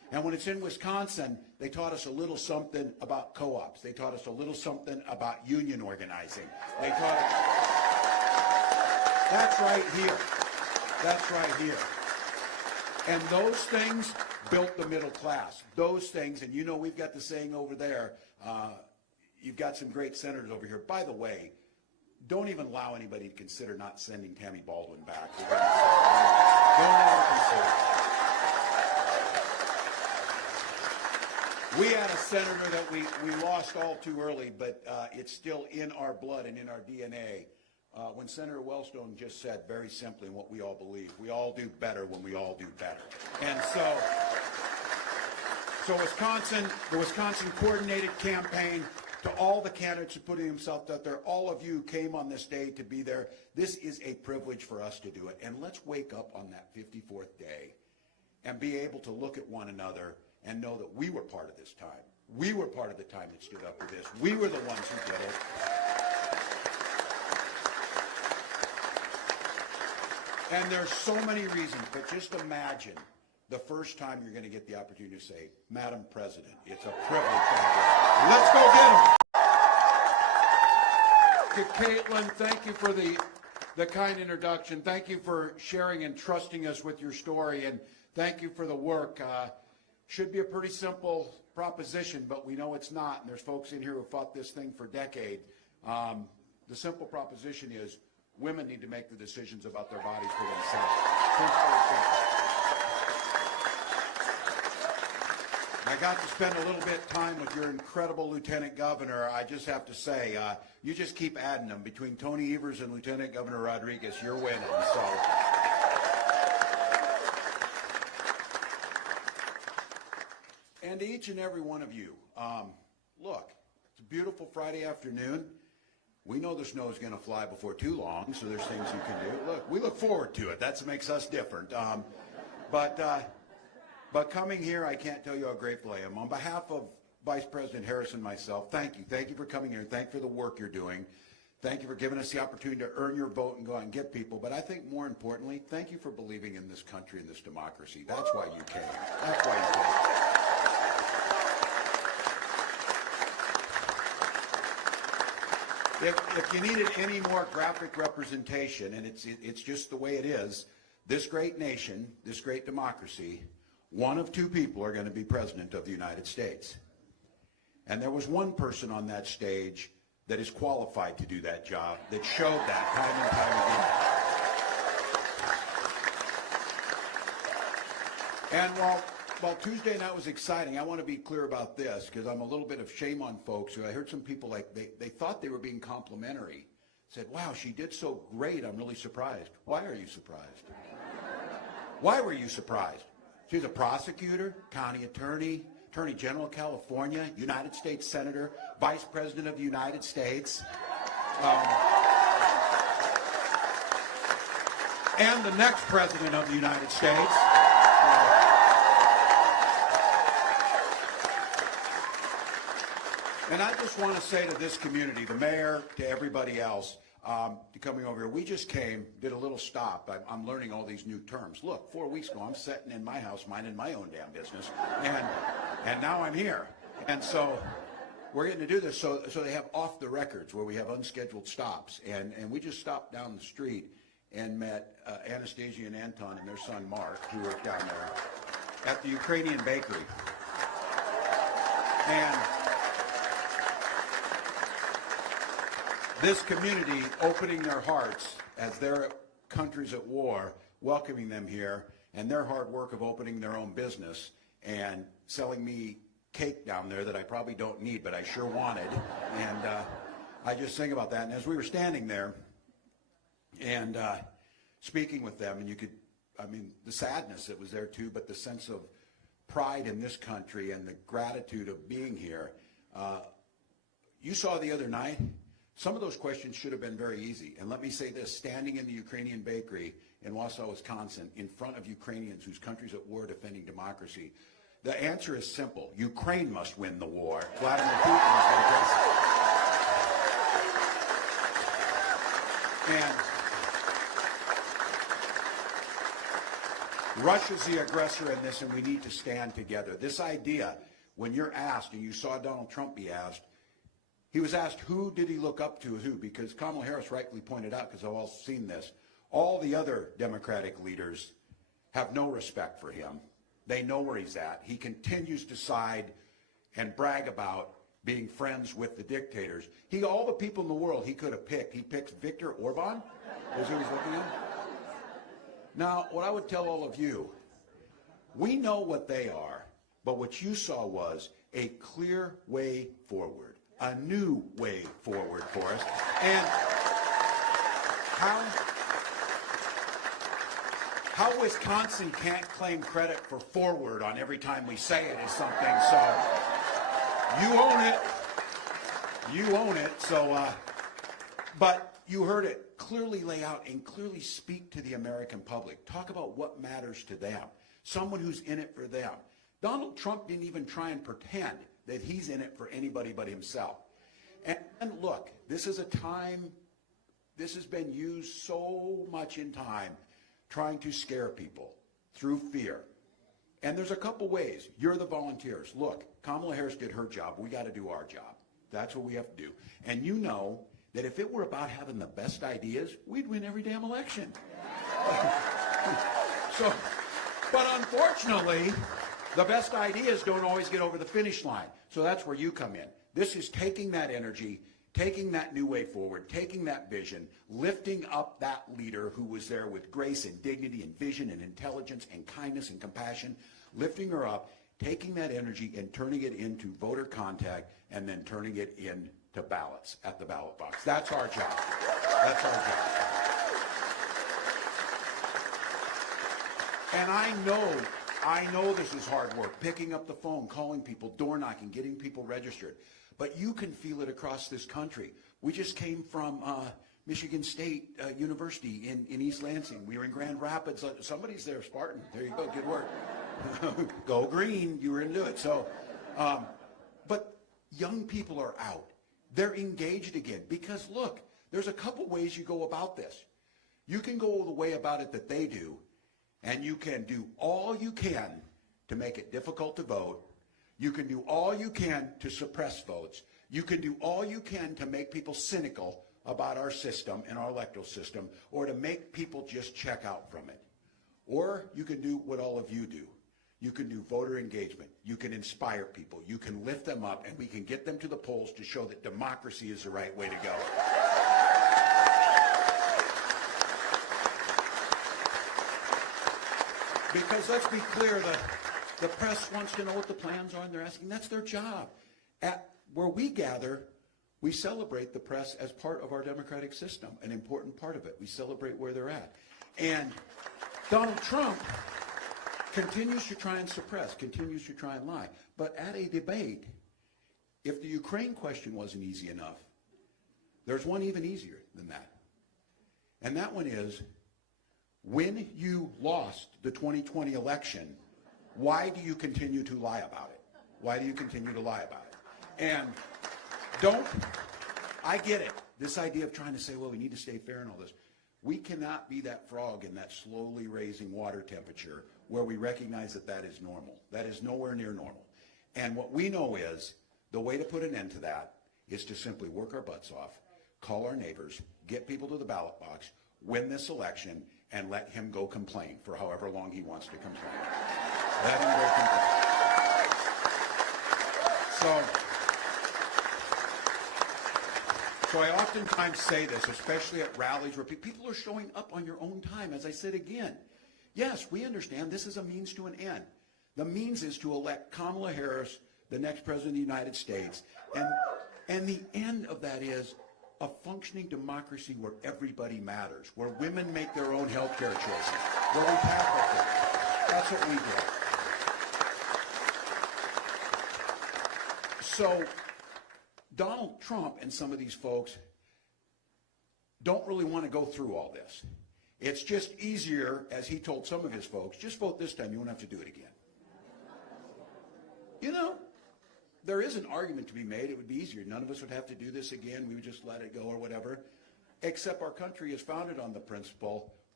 And when it's in Wisconsin, they taught us a little something about co-ops. They taught us a little something about union organizing. They taught us, that's right here. That's right here. And those things built the middle class. Those things, and you know we've got the saying over there, you've got some great senators over here. By the way, don't even allow anybody to consider not sending Tammy Baldwin back. Don't ever consider. We had a senator that we lost all too early, but it's still in our blood and in our DNA. When Senator Wellstone just said very simply what we all believe, we all do better when we all do better. And so Wisconsin, the Wisconsin coordinated campaign, to all the candidates who putting themselves out there, all of you came on this day to be there. This is a privilege for us to do it. And let's wake up on that 54th day and be able to look at one another and know that we were part of this time. We were part of the time that stood up for this. We were the ones who did it. And there's so many reasons, but just imagine the first time you're going to get the opportunity to say, Madam President, it's a privilege. Let's go get them. To Caitlin, thank you for the kind introduction. Thank you for sharing and trusting us with your story, and thank you for the work. Should be a pretty simple proposition, but we know it's not, and there's folks in here who fought this thing for decades. The simple proposition is women need to make the decisions about their bodies for themselves. I got to spend a little bit of time with your incredible Lieutenant Governor. I just have to say, you just keep adding them. Between Tony Evers and Lieutenant Governor Rodriguez, you're winning. So. And to each and every one of you, look, it's a beautiful Friday afternoon. We know the snow is going to fly before too long, so there's things you can do. Look, we look forward to it. That makes us different. But coming here, I can't tell you how grateful I am. On behalf of Vice President Harris and myself, thank you. Thank you for coming here. Thank you for the work you're doing. Thank you for giving us the opportunity to earn your vote and go out and get people. But I think more importantly, thank you for believing in this country and this democracy. That's why you came. That's why you came. If you needed any more graphic representation, and it's just the way it is, this great nation, this great democracy, one of two people are going to be president of the United States. And there was one person on that stage that is qualified to do that job, that showed that time and time again. And while Tuesday night was exciting, I want to be clear about this, because I'm a little bit of shame on folks who I heard some people like, they thought they were being complimentary. Said, wow, she did so great, I'm really surprised. Why are you surprised? Why were you surprised? She's a prosecutor, county attorney, Attorney General of California, United States Senator, Vice President of the United States, and the next President of the United States. And I just want to say to this community, the mayor, to everybody else, to coming over here, we just came, did a little stop. I'm learning all these new terms. Look, 4 weeks ago, I'm sitting in my house minding my own damn business, and now I'm here. And so we're getting to do this. So they have off the records where we have unscheduled stops. And we just stopped down the street and met Anastasia and Anton and their son, Mark, who work down there at the Ukrainian bakery. And this community opening their hearts as their country's at war, welcoming them here, and their hard work of opening their own business and selling me cake down there that I probably don't need, but I sure wanted. And I just think about that. And as we were standing there and speaking with them, and you could, I mean, the sadness that was there too, but the sense of pride in this country and the gratitude of being here. You saw the other night, some of those questions should have been very easy. And let me say this, standing in the Ukrainian bakery in Wausau, Wisconsin, in front of Ukrainians whose country's at war defending democracy, the answer is simple. Ukraine must win the war. Vladimir Putin is going to Russia's the aggressor in this, and we need to stand together. This idea, when you're asked, and you saw Donald Trump be asked, he was asked who did he look up to, who, because Kamala Harris rightly pointed out, because I've all seen this, all the other Democratic leaders have no respect for him. They know where he's at. He continues to side and brag about being friends with the dictators. All the people in the world he could have picked. He picks Viktor Orban, as he was looking at. Now, what I would tell all of you, we know what they are, but what you saw was a clear way forward, a new way forward for us. And how Wisconsin can't claim credit for forward on every time we say it is something, so you own it. You own it, so, but you heard it clearly lay out and clearly speak to the American public. Talk about what matters to them, someone who's in it for them. Donald Trump didn't even try and pretend that he's in it for anybody but himself. And look, this is a time, this has been used so much in time trying to scare people through fear. And there's a couple ways. You're the volunteers. Look, Kamala Harris did her job. We got to do our job. That's what we have to do. And you know that if it were about having the best ideas, we'd win every damn election. But unfortunately, the best ideas don't always get over the finish line. So that's where you come in. This is taking that energy, taking that new way forward, taking that vision, lifting up that leader who was there with grace and dignity and vision and intelligence and kindness and compassion, lifting her up, taking that energy and turning it into voter contact and then turning it into ballots at the ballot box. That's our job. That's our job. And I know this is hard work, picking up the phone, calling people, door knocking, getting people registered. But you can feel it across this country. We just came from Michigan State University in East Lansing. We were in Grand Rapids. Somebody's there, Spartan. There you go. Good work. Go green. You were into it. So, but young people are out. They're engaged again. Because, look, there's a couple ways you go about this. You can go the way about it that they do, and you can do all you can to make it difficult to vote. You can do all you can to suppress votes. You can do all you can to make people cynical about our system and our electoral system, or to make people just check out from it. Or you can do what all of you do. You can do voter engagement. You can inspire people. You can lift them up, and we can get them to the polls to show that democracy is the right way to go. Because let's be clear, the press wants to know what the plans are, and they're asking. That's their job. At where we gather, we celebrate the press as part of our democratic system, an important part of it. We celebrate where they're at. And Donald Trump continues to try and suppress, continues to try and lie. But at a debate, if the Ukraine question wasn't easy enough, there's one even easier than that. And that one is, when you lost the 2020 election, why do you continue to lie about it? Why do you continue to lie about it? And I get it, this idea of trying to say, well, we need to stay fair and all this. We cannot be that frog in that slowly raising water temperature where we recognize that that is normal. That is nowhere near normal. And what we know is the way to put an end to that is to simply work our butts off, call our neighbors, get people to the ballot box, win this election, and let him go complain for however long he wants to complain. Let him go complain. So I oftentimes say this, especially at rallies where people are showing up on your own time. As I said again, yes, we understand this is a means to an end. The means is to elect Kamala Harris, the next president of the United States, and the end of that is a functioning democracy where everybody matters, where women make their own health care choices, where we tackle things. That's what we do. So Donald Trump and some of these folks don't really want to go through all this. It's just easier, as he told some of his folks, just vote this time, you won't have to do it again. You know, there is an argument to be made. It would be easier. None of us would have to do this again. We would just let it go or whatever. Except our country is founded on the principle,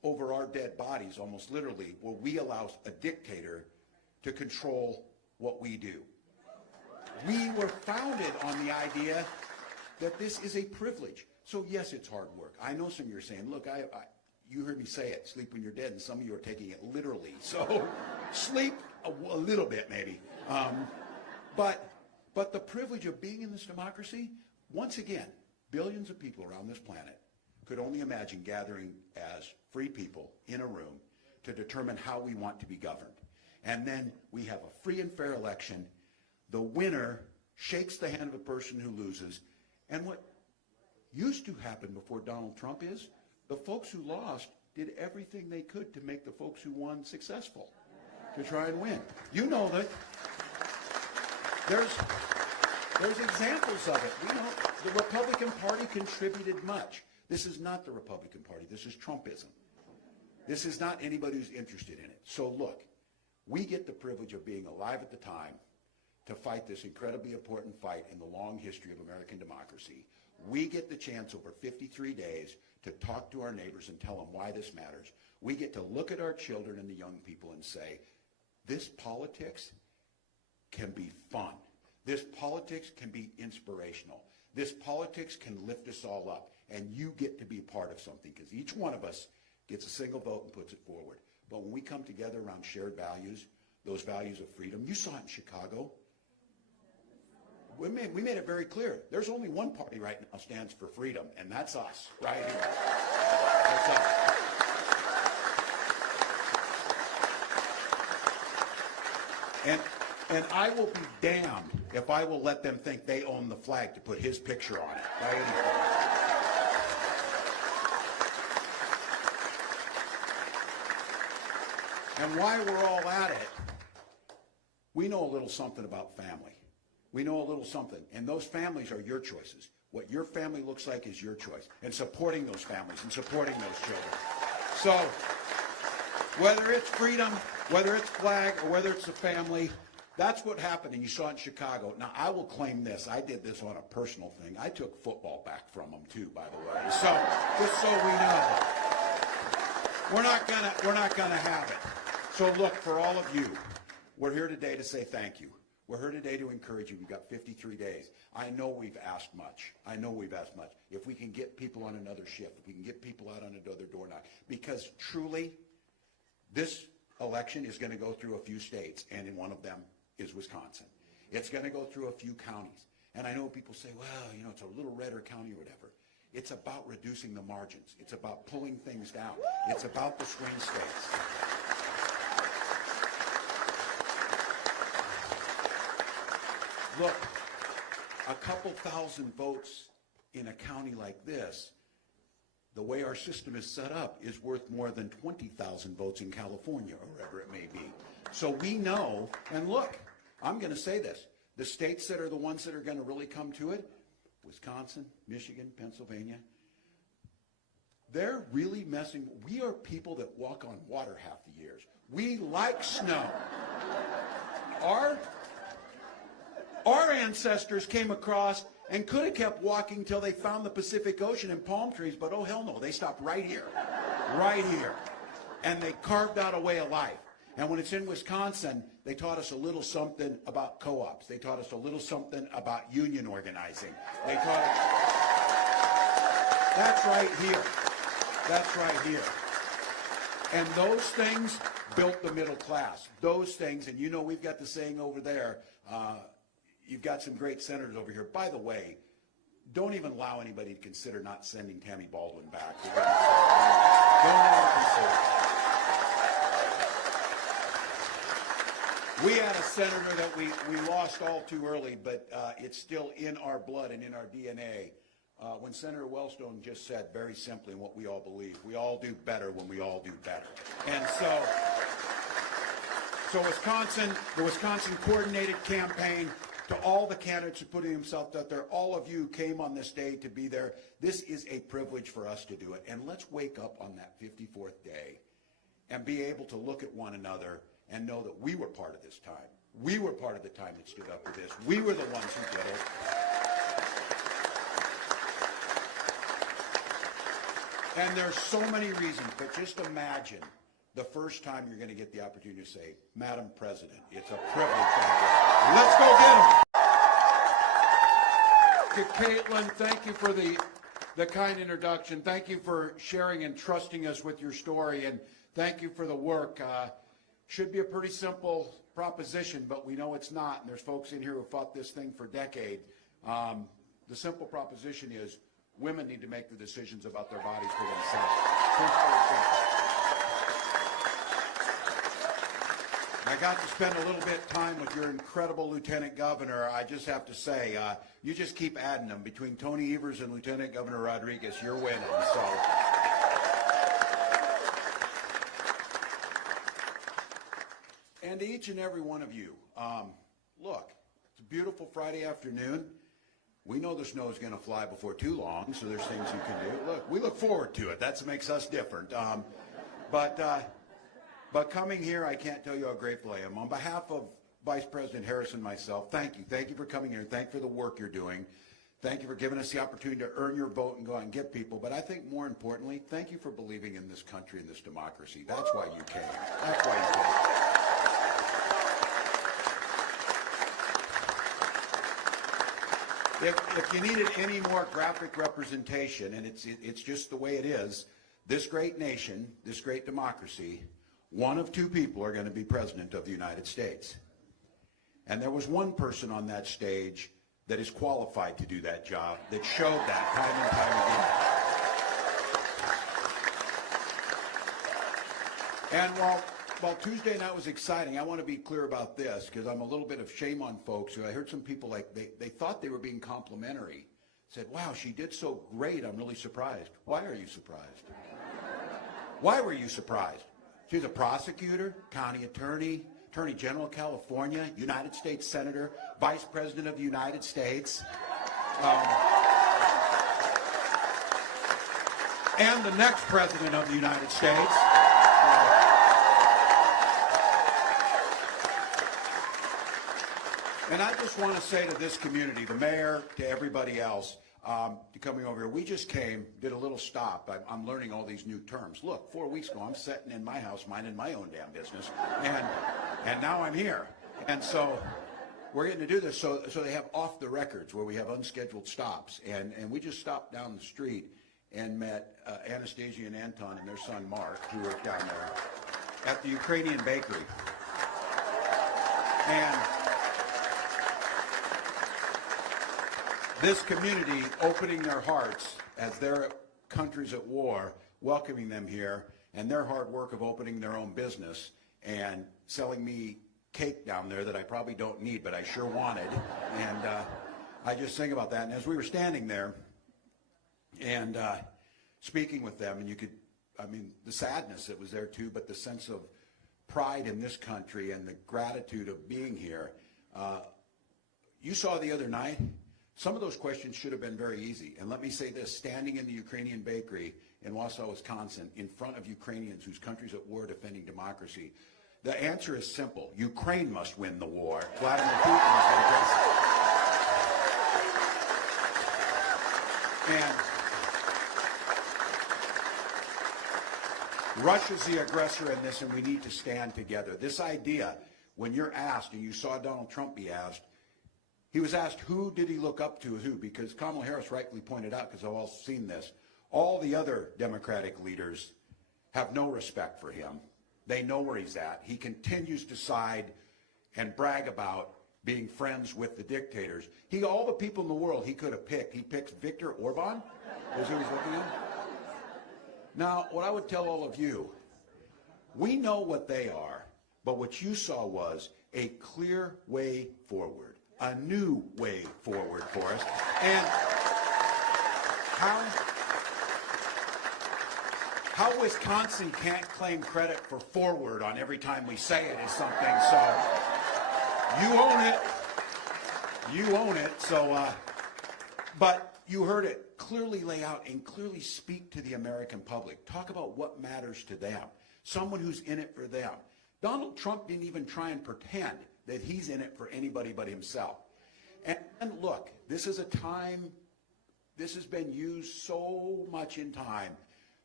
over our dead bodies, almost literally, will we allow a dictator to control what we do. We were founded on the idea that this is a privilege. So yes, it's hard work. I know some of you are saying, look, you heard me say it, sleep when you're dead, and some of you are taking it literally. So sleep a little bit maybe. But the privilege of being in this democracy, once again, billions of people around this planet could only imagine gathering as free people in a room to determine how we want to be governed. And then we have a free and fair election. The winner shakes the hand of the person who loses. And what used to happen before Donald Trump is the folks who lost did everything they could to make the folks who won successful, to try and win. You know that there's examples of it. We know the Republican Party contributed much. This is not the Republican Party. This is Trumpism. This is not anybody who's interested in it. So look, we get the privilege of being alive at the time to fight this incredibly important fight in the long history of American democracy. We get the chance over 53 days to talk to our neighbors and tell them why this matters. We get to look at our children and the young people and say, this politics can be fun. This politics can be inspirational. This politics can lift us all up. And you get to be part of something, because each one of us gets a single vote and puts it forward. But when we come together around shared values, those values of freedom, you saw it in Chicago. We made it very clear. There's only one party right now stands for freedom, and that's us, right here. That's us. And I will be damned if I will let them think they own the flag to put his picture on it. Right? And while we're all at it, we know a little something about family. We know a little something, and those families are your choices. What your family looks like is your choice, and supporting those families and supporting those children. So whether it's freedom, whether it's flag, or whether it's a family, that's what happened, and you saw it in Chicago. Now, I will claim this. I did this on a personal thing. I took football back from them, too, by the way. So just so we know, we're not gonna have it. So look, for all of you, we're here today to say thank you. We're here today to encourage you. We've got 53 days. I know we've asked much. I know we've asked much. If we can get people on another shift, if we can get people out on another door knock, because truly, this election is going to go through a few states, and in one of them is Wisconsin. It's going to go through a few counties. And I know people say, well, you know, it's a little redder county or whatever. It's about reducing the margins. It's about pulling things down. It's about the swing states. Look, a couple thousand votes in a county like this, the way our system is set up, is worth more than 20,000 votes in California or wherever it may be. So we know, and look, I'm going to say this, the states that are the ones that are going to really come to it, Wisconsin, Michigan, Pennsylvania, they're really messing. We are people that walk on water half the years. We like snow. Our ancestors came across and could have kept walking till they found the Pacific Ocean and palm trees, but oh hell no, they stopped right here, and they carved out a way of life. And when it's in Wisconsin, they taught us a little something about co-ops. They taught us a little something about union organizing. They taught us, that's right here. That's right here. And those things built the middle class. Those things, and you know we've got the saying over there, you've got some great senators over here. By the way, don't even allow anybody to consider not sending Tammy Baldwin back. Don't ever consider. We had a senator that we lost all too early, but it's still in our blood and in our DNA. When Senator Wellstone just said very simply what we all believe, we all do better when we all do better. And so Wisconsin, the Wisconsin coordinated campaign, to all the candidates who put themselves out there, all of you came on this day to be there. This is a privilege for us to do it. And let's wake up on that 54th day and be able to look at one another and know that we were part of this time. We were part of the time that stood up for this. We were the ones who did it. And there's so many reasons, but just imagine the first time you're going to get the opportunity to say, Madam President, it's a privilege. Let's go get him. To Caitlin, thank you for the kind introduction. Thank you for sharing and trusting us with your story, and thank you for the work. Should be a pretty simple proposition, but we know it's not, and there's folks in here who fought this thing for decades. The simple proposition is women need to make the decisions about their bodies for themselves. I got to spend a little bit of time with your incredible Lieutenant Governor. I just have to say, you just keep adding them. Between Tony Evers and Lieutenant Governor Rodriguez, you're winning. So. And to each and every one of you, look, it's a beautiful Friday afternoon. We know the snow is going to fly before too long, so there's things you can do. Look, we look forward to it. That makes us different. But coming here, I can't tell you how grateful I am. On behalf of Vice President Harris and myself, thank you. Thank you for coming here. Thank you for the work you're doing. Thank you for giving us the opportunity to earn your vote and go out and get people. But I think more importantly, thank you for believing in this country and this democracy. That's why you came. That's why you came. If you needed any more graphic representation, and it's just the way it is, this great nation, this great democracy, one of two people are going to be president of the United States. And there was one person on that stage that is qualified to do that job, that showed that time and time again. And while Tuesday night was exciting, I want to be clear about this, because I'm a little bit of shame on folks who I heard some people like, they thought they were being complimentary. Said, wow, she did so great, I'm really surprised. Why are you surprised? Why were you surprised? She's a prosecutor, county attorney, Attorney General of California, United States Senator, Vice President of the United States. And the next President of the United States. And I just want to say to this community, the mayor, to everybody else, to coming over here, we just came, did a little stop. I'm learning all these new terms. Look, 4 weeks ago, I'm sitting in my house minding my own damn business, and now I'm here. And so we're getting to do this. So they have off the records where we have unscheduled stops. And we just stopped down the street and met Anastasia and Anton and their son, Mark, who work down there at the Ukrainian bakery. And this community opening their hearts as their country's at war, welcoming them here, and their hard work of opening their own business and selling me cake down there that I probably don't need, but I sure wanted. And I just think about that. And as we were standing there and speaking with them, and you could, I mean, the sadness that was there too, but the sense of pride in this country and the gratitude of being here. You saw the other night, some of those questions should have been very easy. And let me say this, standing in the Ukrainian bakery in Wausau, Wisconsin, in front of Ukrainians whose country's at war defending democracy, the answer is simple. Ukraine must win the war. Vladimir Putin is going to address it. And Russia's the aggressor in this, and we need to stand together. This idea, when you're asked, and you saw Donald Trump be asked, he was asked who did he look up to as who, because Kamala Harris rightly pointed out, because I've all seen this, all the other Democratic leaders have no respect for him. They know where he's at. He continues to side and brag about being friends with the dictators. All the people in the world he could have picked, he picks Viktor Orban, as he was looking at. Now, what I would tell all of you, we know what they are, but what you saw was a clear way forward. A new way forward for us. And how Wisconsin can't claim credit for forward on every time we say it is something. So you own it. You own it. So, but you heard it clearly lay out and clearly speak to the American public. Talk about what matters to them. Someone who's in it for them. Donald Trump didn't even try and pretend that he's in it for anybody but himself. And look, this is a time, this has been used so much in time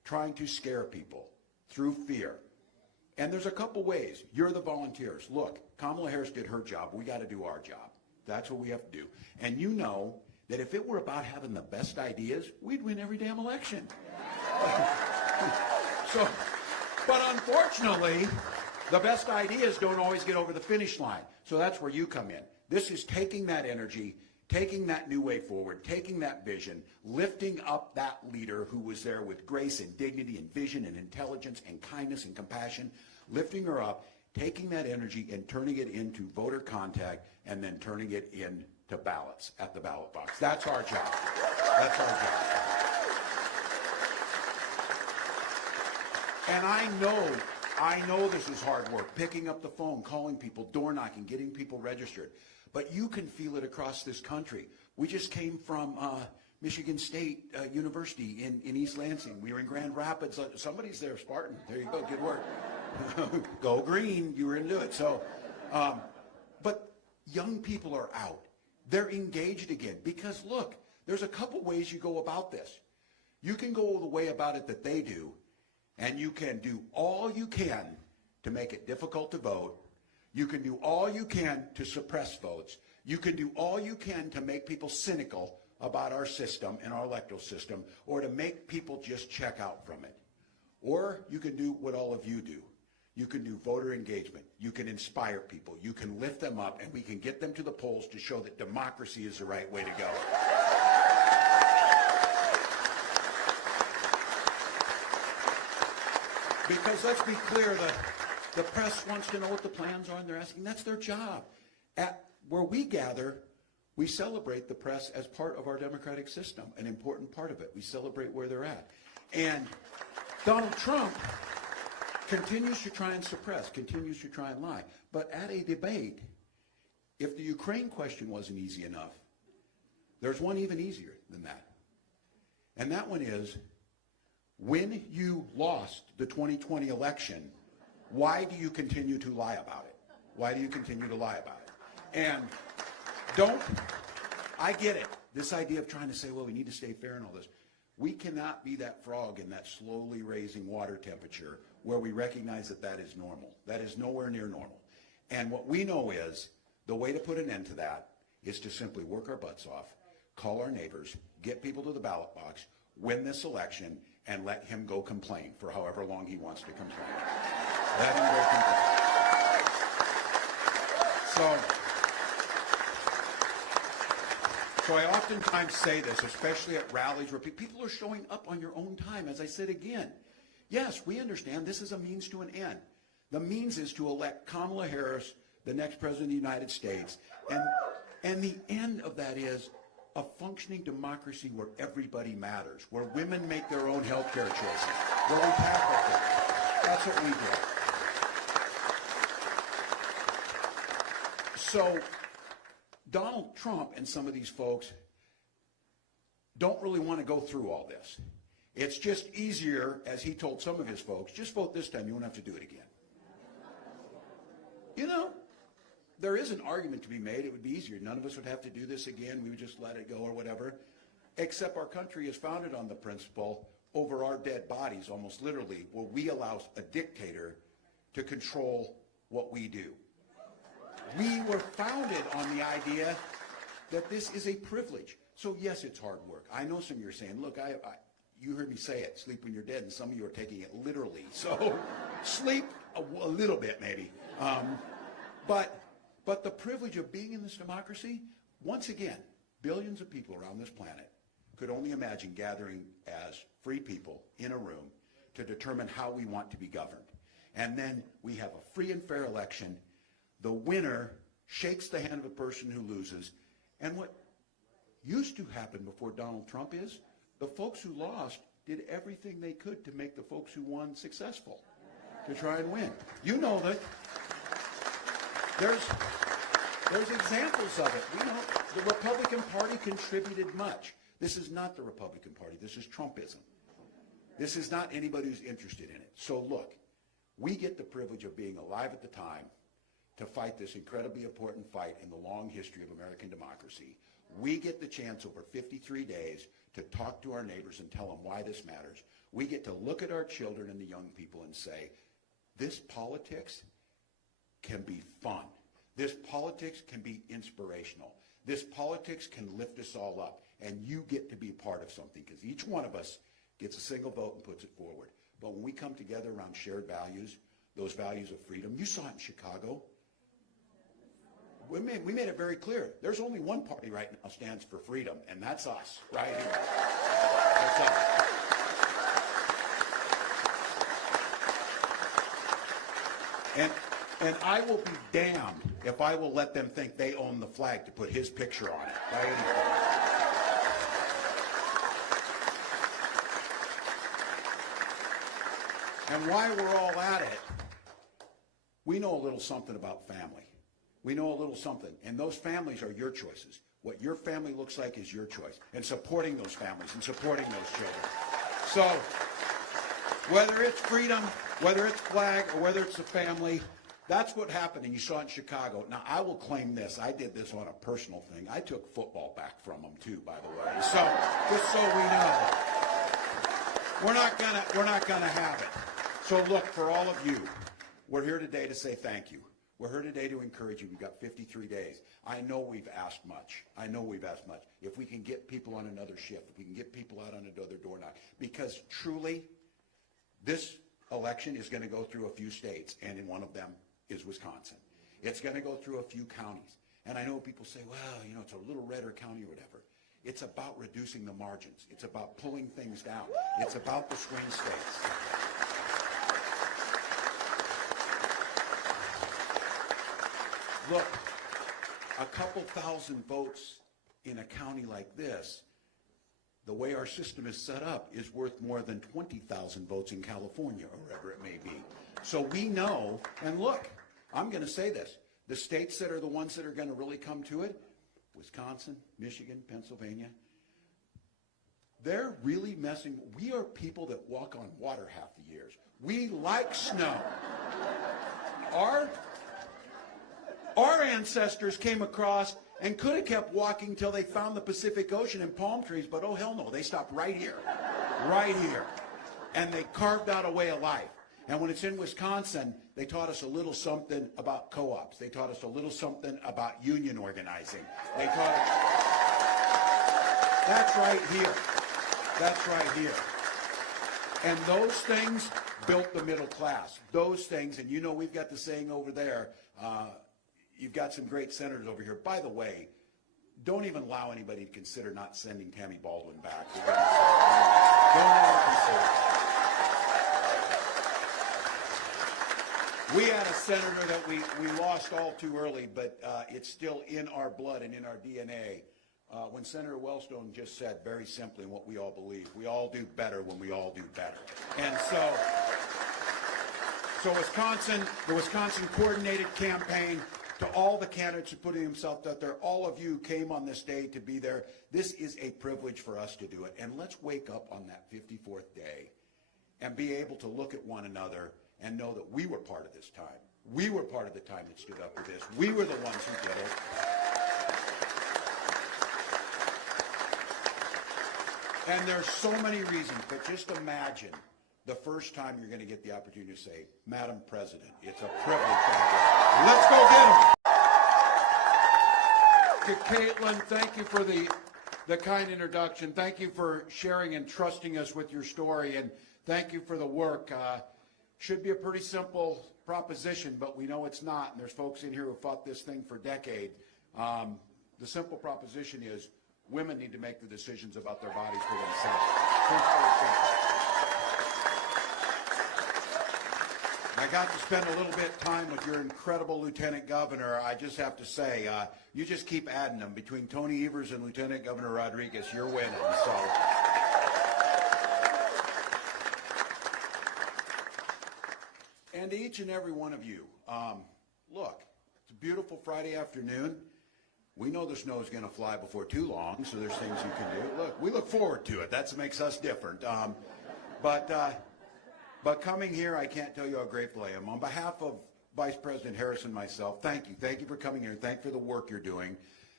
trying to scare people through fear. And there's a couple ways. You're the volunteers. Look, Kamala Harris did her job. We got to do our job. That's what we have to do. And you know that if it were about having the best ideas, we'd win every damn election. But unfortunately, the best ideas don't always get over the finish line. So that's where you come in. This is taking that energy, taking that new way forward, taking that vision, lifting up that leader who was there with grace and dignity and vision and intelligence and kindness and compassion, lifting her up, taking that energy and turning it into voter contact and then turning it into ballots at the ballot box. That's our job. That's our job. And I know this is hard work, picking up the phone, calling people, door knocking, getting people registered. But you can feel it across this country. We just came from Michigan State University in East Lansing. We were in Grand Rapids. Somebody's there, Spartan. There you go, good work. Go green, you were into it. So, but young people are out. They're engaged again because look, there's a couple ways you go about this. You can go the way about it that they do, and you can do all you can to make it difficult to vote. You can do all you can to suppress votes. You can do all you can to make people cynical about our system and our electoral system, or to make people just check out from it. Or you can do what all of you do. You can do voter engagement. You can inspire people. You can lift them up, and we can get them to the polls to show that democracy is the right way to go. Because let's be clear, the press wants to know what the plans are, and they're asking. That's their job. At where we gather, we celebrate the press as part of our democratic system, an important part of it. We celebrate where they're at. And Donald Trump continues to try and suppress, continues to try and lie. But at a debate, if the Ukraine question wasn't easy enough, there's one even easier than that. And that one is, when you lost the 2020 election, why do you continue to lie about it? Why do you continue to lie about it? And I get it, this idea of trying to say, well, we need to stay fair and all this. We cannot be that frog in that slowly raising water temperature where we recognize that that is normal. That is nowhere near normal. And what we know is the way to put an end to that is to simply work our butts off, call our neighbors, get people to the ballot box, win this election, and let him go complain for however long he wants to complain. Let him go complain. So I oftentimes say this, especially at rallies where people are showing up on your own time. As I said again, yes, we understand this is a means to an end. The means is to elect Kamala Harris, the next president of the United States. And the end of that is a functioning democracy where everybody matters, where women make their own health care choices, where we tackle things. That's what we do. So Donald Trump and some of these folks don't really want to go through all this. It's just easier, as he told some of his folks, just vote this time, you won't have to do it again. You know, there is an argument to be made. It would be easier. None of us would have to do this again. We would just let it go or whatever. Except our country is founded on the principle, over our dead bodies, almost literally, where we allow a dictator to control what we do. We were founded on the idea that this is a privilege. So yes, it's hard work. I know some of you are saying, look, you heard me say it, sleep when you're dead, and some of you are taking it literally. So sleep a little bit maybe. But the privilege of being in this democracy, once again, billions of people around this planet could only imagine gathering as free people in a room to determine how we want to be governed. And then we have a free and fair election. The winner shakes the hand of the person who loses. And what used to happen before Donald Trump is the folks who lost did everything they could to make the folks who won successful, to try and win. You know that there's examples of it. We know the Republican Party contributed much. This is not the Republican Party. This is Trumpism. This is not anybody who's interested in it. So look, we get the privilege of being alive at the time to fight this incredibly important fight in the long history of American democracy. We get the chance over 53 days to talk to our neighbors and tell them why this matters. We get to look at our children and the young people and say, this politics can be fun. This politics can be inspirational. This politics can lift us all up. And you get to be part of something, because each one of us gets a single vote and puts it forward. But when we come together around shared values, those values of freedom, you saw it in Chicago. We made it very clear. There's only one party right now stands for freedom, and that's us, right here. That's us. And I will be damned if I will let them think they own the flag to put his picture on it. By any point. And while we're all at it, we know a little something about family. We know a little something, and those families are your choices. What your family looks like is your choice, and supporting those families and supporting those children. So whether it's freedom, whether it's flag, or whether it's the family, that's what happened, and you saw it in Chicago. Now, I will claim this. I did this on a personal thing. I took football back from them, too, by the way. So just so we know, we're not gonna have it. So look, for all of you, we're here today to say thank you. We're here today to encourage you. We've got 53 days. I know we've asked much. I know we've asked much. If we can get people on another shift, if we can get people out on another door knock, because truly, this election is going to go through a few states, and in one of them is Wisconsin. It's going to go through a few counties. And I know people say, well, you know, it's a little redder county or whatever. It's about reducing the margins. It's about pulling things down. It's about the swing states. Look, a couple thousand votes in a county like this, the way our system is set up, is worth more than 20,000 votes in California, or wherever it may be. So we know, and look, I'm going to say this, the states that are the ones that are going to really come to it, Wisconsin, Michigan, Pennsylvania, they're really messing. We are people that walk on water half the years. We like snow. Our ancestors came across and could have kept walking till they found the Pacific Ocean and palm trees, but oh hell no, they stopped right here, and they carved out a way of life. And when it's in Wisconsin, they taught us a little something about co-ops. They taught us a little something about union organizing. They taught us, that's right here. That's right here. And those things built the middle class. Those things, and you know we've got the saying over there, you've got some great senators over here. By the way, don't even allow anybody to consider not sending Tammy Baldwin back. Don't ever consider. We had a senator that we lost all too early, but it's still in our blood and in our DNA. When Senator Wellstone just said very simply what we all believe, we all do better when we all do better. And so Wisconsin, the Wisconsin coordinated campaign, to all the candidates who are putting themselves out there, all of you came on this day to be there. This is a privilege for us to do it. And let's wake up on that 54th day and be able to look at one another and know that we were part of this time. We were part of the time that stood up for this. We were the ones who did it. And there's so many reasons, but just imagine the first time you're going to get the opportunity to say, Madam President, it's a privilege to have you. Let's go get them. To Caitlin, thank you for the kind introduction. Thank you for sharing and trusting us with your story, and thank you for the work. Should be a pretty simple proposition, but we know it's not, and there's folks in here who fought this thing for decades. The simple proposition is women need to make the decisions about their bodies for themselves. I got to spend a little bit of time with your incredible Lieutenant Governor. I just have to say, you just keep adding them. Between Tony Evers and Lieutenant Governor Rodriguez, you're winning. So, and to each and every one of you, look, it's a beautiful Friday afternoon. We know the snow is going to fly before too long, so there's things you can do. Look, we look forward to it. That makes us different. But coming here, I can't tell you how grateful I am. On behalf of Vice President Harris and myself, thank you. Thank you for coming here. Thank you for the work you're doing.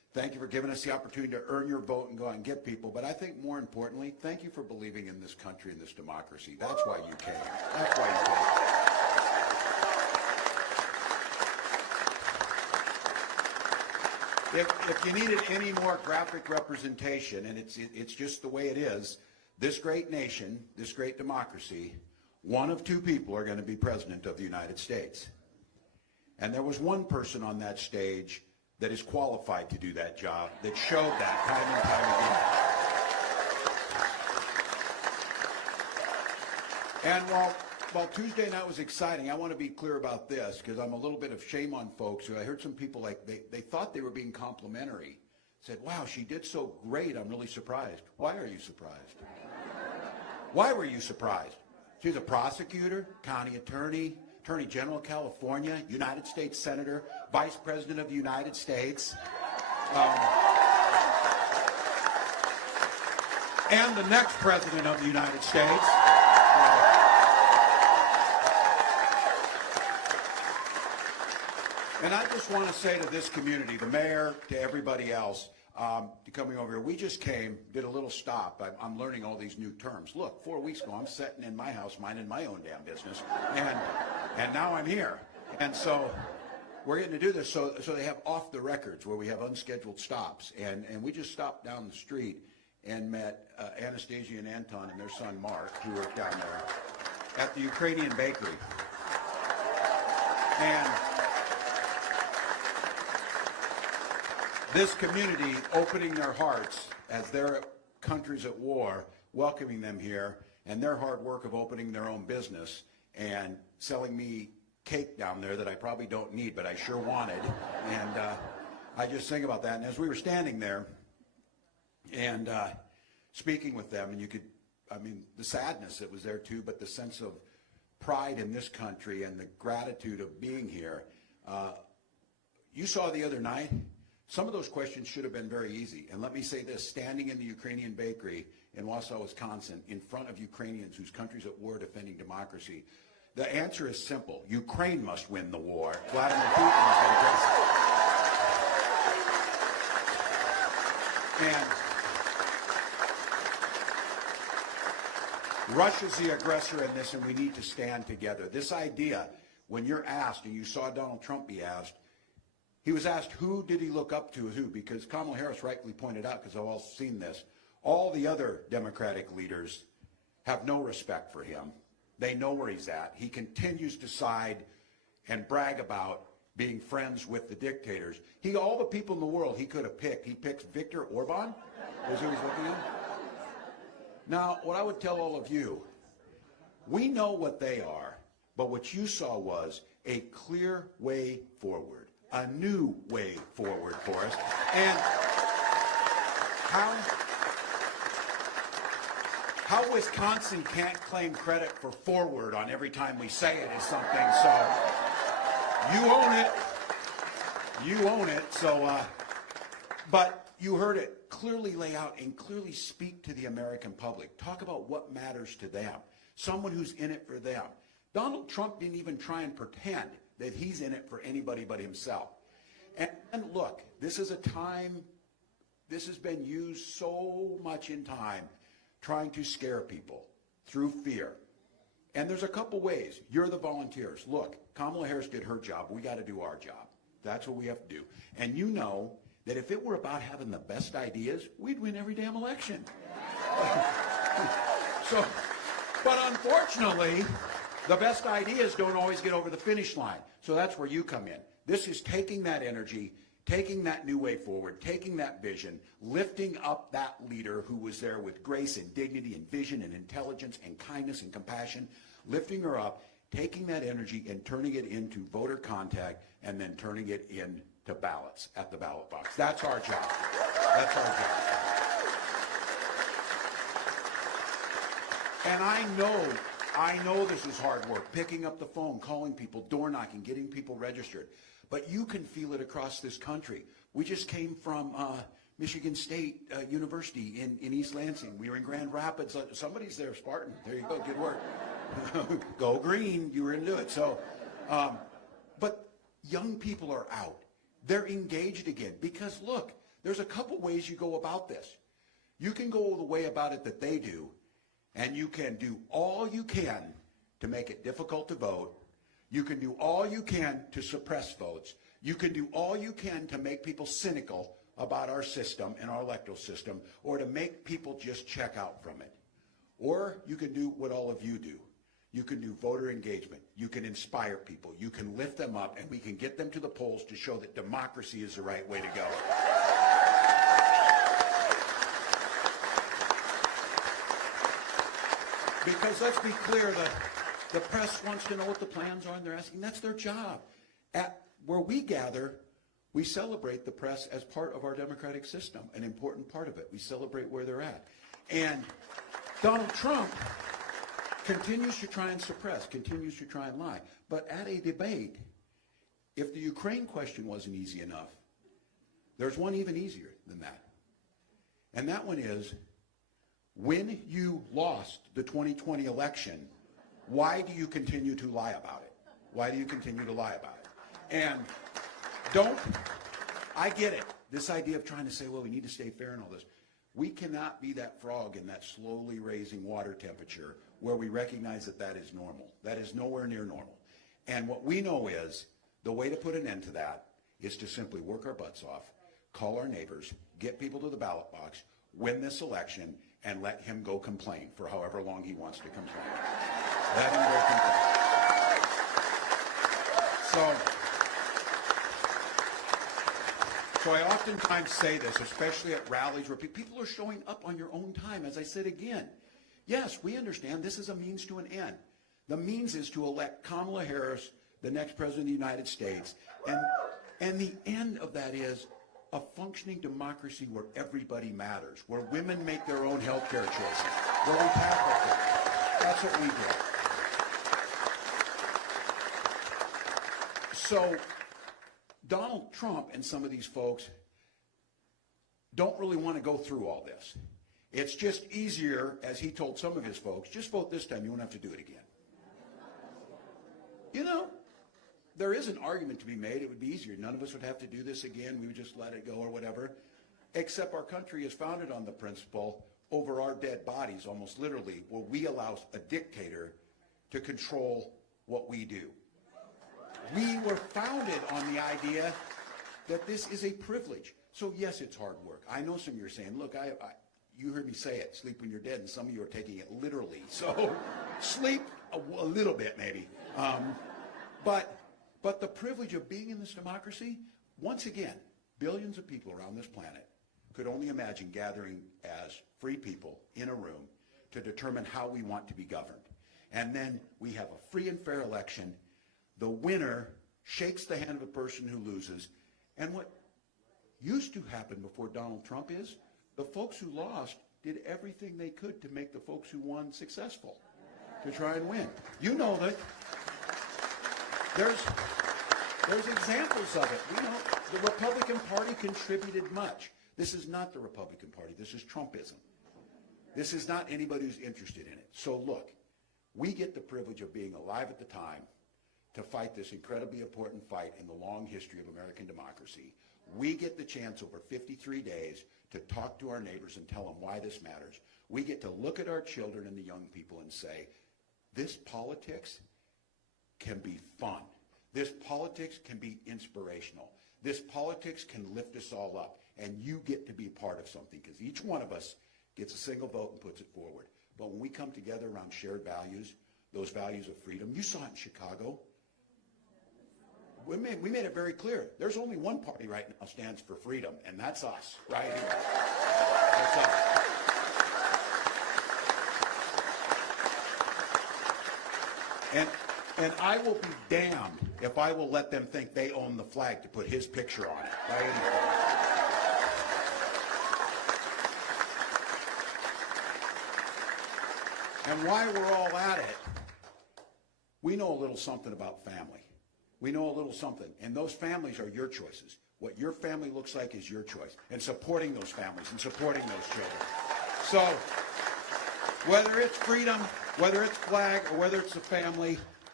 Thank you for giving us the opportunity to earn your vote and go out and get people. But I think more importantly, thank you for believing in this country and this democracy. That's why you came. That's why you came. If you needed any more graphic representation, and it's just the way it is, this great nation, this great democracy, one of two people are going to be president of the United States. And there was one person on that stage that is qualified to do that job, that showed that time and time again. And while Tuesday night was exciting, I want to be clear about this, because I'm a little bit of shame on folks who I heard some people like, they thought they were being complimentary. Said, wow, she did so great, I'm really surprised. Why are you surprised? Why were you surprised? She's a prosecutor, county attorney, Attorney General of California, United States Senator, Vice President of the United States, and the next President of the United States. And I just want to say to this community, the mayor, to everybody else, coming over here, we just came, did a little stop. I'm learning all these new terms. Look, 4 weeks ago, I'm sitting in my house minding my own damn business, and now I'm here. And so we're getting to do this. So they have off the records where we have unscheduled stops. And we just stopped down the street and met Anastasia and Anton and their son Mark, who work down there at the Ukrainian bakery. And this community opening their hearts as their country's at war, welcoming them here, and their hard work of opening their own business and selling me cake down there that I probably don't need, but I sure wanted. And I just think about that. And as we were standing there and speaking with them, and you could, I mean, the sadness that was there too, but the sense of pride in this country and the gratitude of being here. You saw the other night, some of those questions should have been very easy. And let me say this, standing in the Ukrainian bakery in Wausau, Wisconsin, in front of Ukrainians whose country's at war defending democracy, the answer is simple. Ukraine must win the war. Vladimir Putin is and Russia's the aggressor in this, and we need to stand together. This idea, when you're asked, and you saw Donald Trump be asked, he was asked who did he look up to as who, because Kamala Harris rightly pointed out, because I've all seen this, all the other Democratic leaders have no respect for him. They know where he's at. He continues to side and brag about being friends with the dictators. All the people in the world he could have picked. He picks Viktor Orban, is who he's looking at. Now, what I would tell all of you, we know what they are, but what you saw was a clear way forward. A new way forward for us. And how Wisconsin can't claim credit for forward on every time we say it is something, so you own it. You own it. So, but you heard it clearly lay out and clearly speak to the American public. Talk about what matters to them. Someone who's in it for them. Donald Trump didn't even try and pretend that he's in it for anybody but himself. And look, this is a time, this has been used so much in time trying to scare people through fear. And there's a couple ways. You're the volunteers. Look, Kamala Harris did her job. We got to do our job. That's what we have to do. And you know that if it were about having the best ideas, we'd win every damn election. But unfortunately, the best ideas don't always get over the finish line. So that's where you come in. This is taking that energy, taking that new way forward, taking that vision, lifting up that leader who was there with grace and dignity and vision and intelligence and kindness and compassion, lifting her up, taking that energy and turning it into voter contact and then turning it into ballots at the ballot box. That's our job. That's our job. And I know this is hard work, picking up the phone, calling people, door knocking, getting people registered. But you can feel it across this country. We just came from Michigan State University in East Lansing. We were in Grand Rapids. Somebody's there, Spartan. There you go, good work. Go green, you were going to do it. So, but young people are out. They're engaged again because, look, There's a couple ways you go about this. You can go the way about it that they do, and you can do all you can to make it difficult to vote. You can do all you can to suppress votes. You can do all you can to make people cynical about our system and our electoral system, or to make people just check out from it. Or you can do what all of you do. You can do voter engagement. You can inspire people. You can lift them up, and we can get them to the polls to show that democracy is the right way to go. Because let's be clear, the press wants to know what the plans are, and they're asking. That's their job. At where we gather, we celebrate the press as part of our democratic system, an important part of it. We celebrate where they're at. And Donald Trump continues to try and suppress, continues to try and lie. But at a debate, if the Ukraine question wasn't easy enough, there's one even easier than that. And that one is, when you lost the 2020 election, why do you continue to lie about it? Why do you continue to lie about it? And I get it, this idea of trying to say, well, we need to stay fair and all this. We cannot be that frog in that slowly raising water temperature where we recognize that that is normal. That is nowhere near normal. And what we know is the way to put an end to that is to simply work our butts off, call our neighbors, get people to the ballot box, win this election, and let him go complain for however long he wants to complain. Let him go complain. So I oftentimes say this, especially at rallies where people are showing up on your own time. As I said again, yes, we understand this is a means to an end. The means is to elect Kamala Harris, the next president of the United States, and the end of that is a functioning democracy where everybody matters, where women make their own health care choices, where we tackle things. That's what we do. So Donald Trump and some of these folks don't really want to go through all this. It's just easier, as he told some of his folks, just vote this time, you won't have to do it again. You know, there is an argument to be made. It would be easier. None of us would have to do this again. We would just let it go or whatever. Except our country is founded on the principle, over our dead bodies, almost literally, where we allow a dictator to control what we do. We were founded on the idea that this is a privilege. So yes, it's hard work. I know some of you are saying, look, you heard me say it, sleep when you're dead, and some of you are taking it literally. So sleep a little bit maybe. But the privilege of being in this democracy, once again, billions of people around this planet could only imagine gathering as free people in a room to determine how we want to be governed. And then we have a free and fair election. The winner shakes the hand of the person who loses. And what used to happen before Donald Trump is the folks who lost did everything they could to make the folks who won successful, to try and win. You know that there's examples of it. You know, the Republican Party contributed much. This is not the Republican Party. This is Trumpism. This is not anybody who's interested in it. So look, we get the privilege of being alive at the time to fight this incredibly important fight in the long history of American democracy. We get the chance over 53 days to talk to our neighbors and tell them why this matters. We get to look at our children and the young people and say, this politics can be fun. This politics can be inspirational. This politics can lift us all up. And you get to be part of something, because each one of us gets a single vote and puts it forward. But when we come together around shared values, those values of freedom, you saw it in Chicago. We made it very clear. There's only one party right now stands for freedom, and that's us, right here. That's us. And I will be damned if I will let them think they own the flag to put his picture on it. By anything. And while we're all at it, we know a little something about family. We know a little something, and those families are your choices. What your family looks like is your choice, and supporting those families and supporting those children. So whether it's freedom, whether it's flag, or whether it's the family,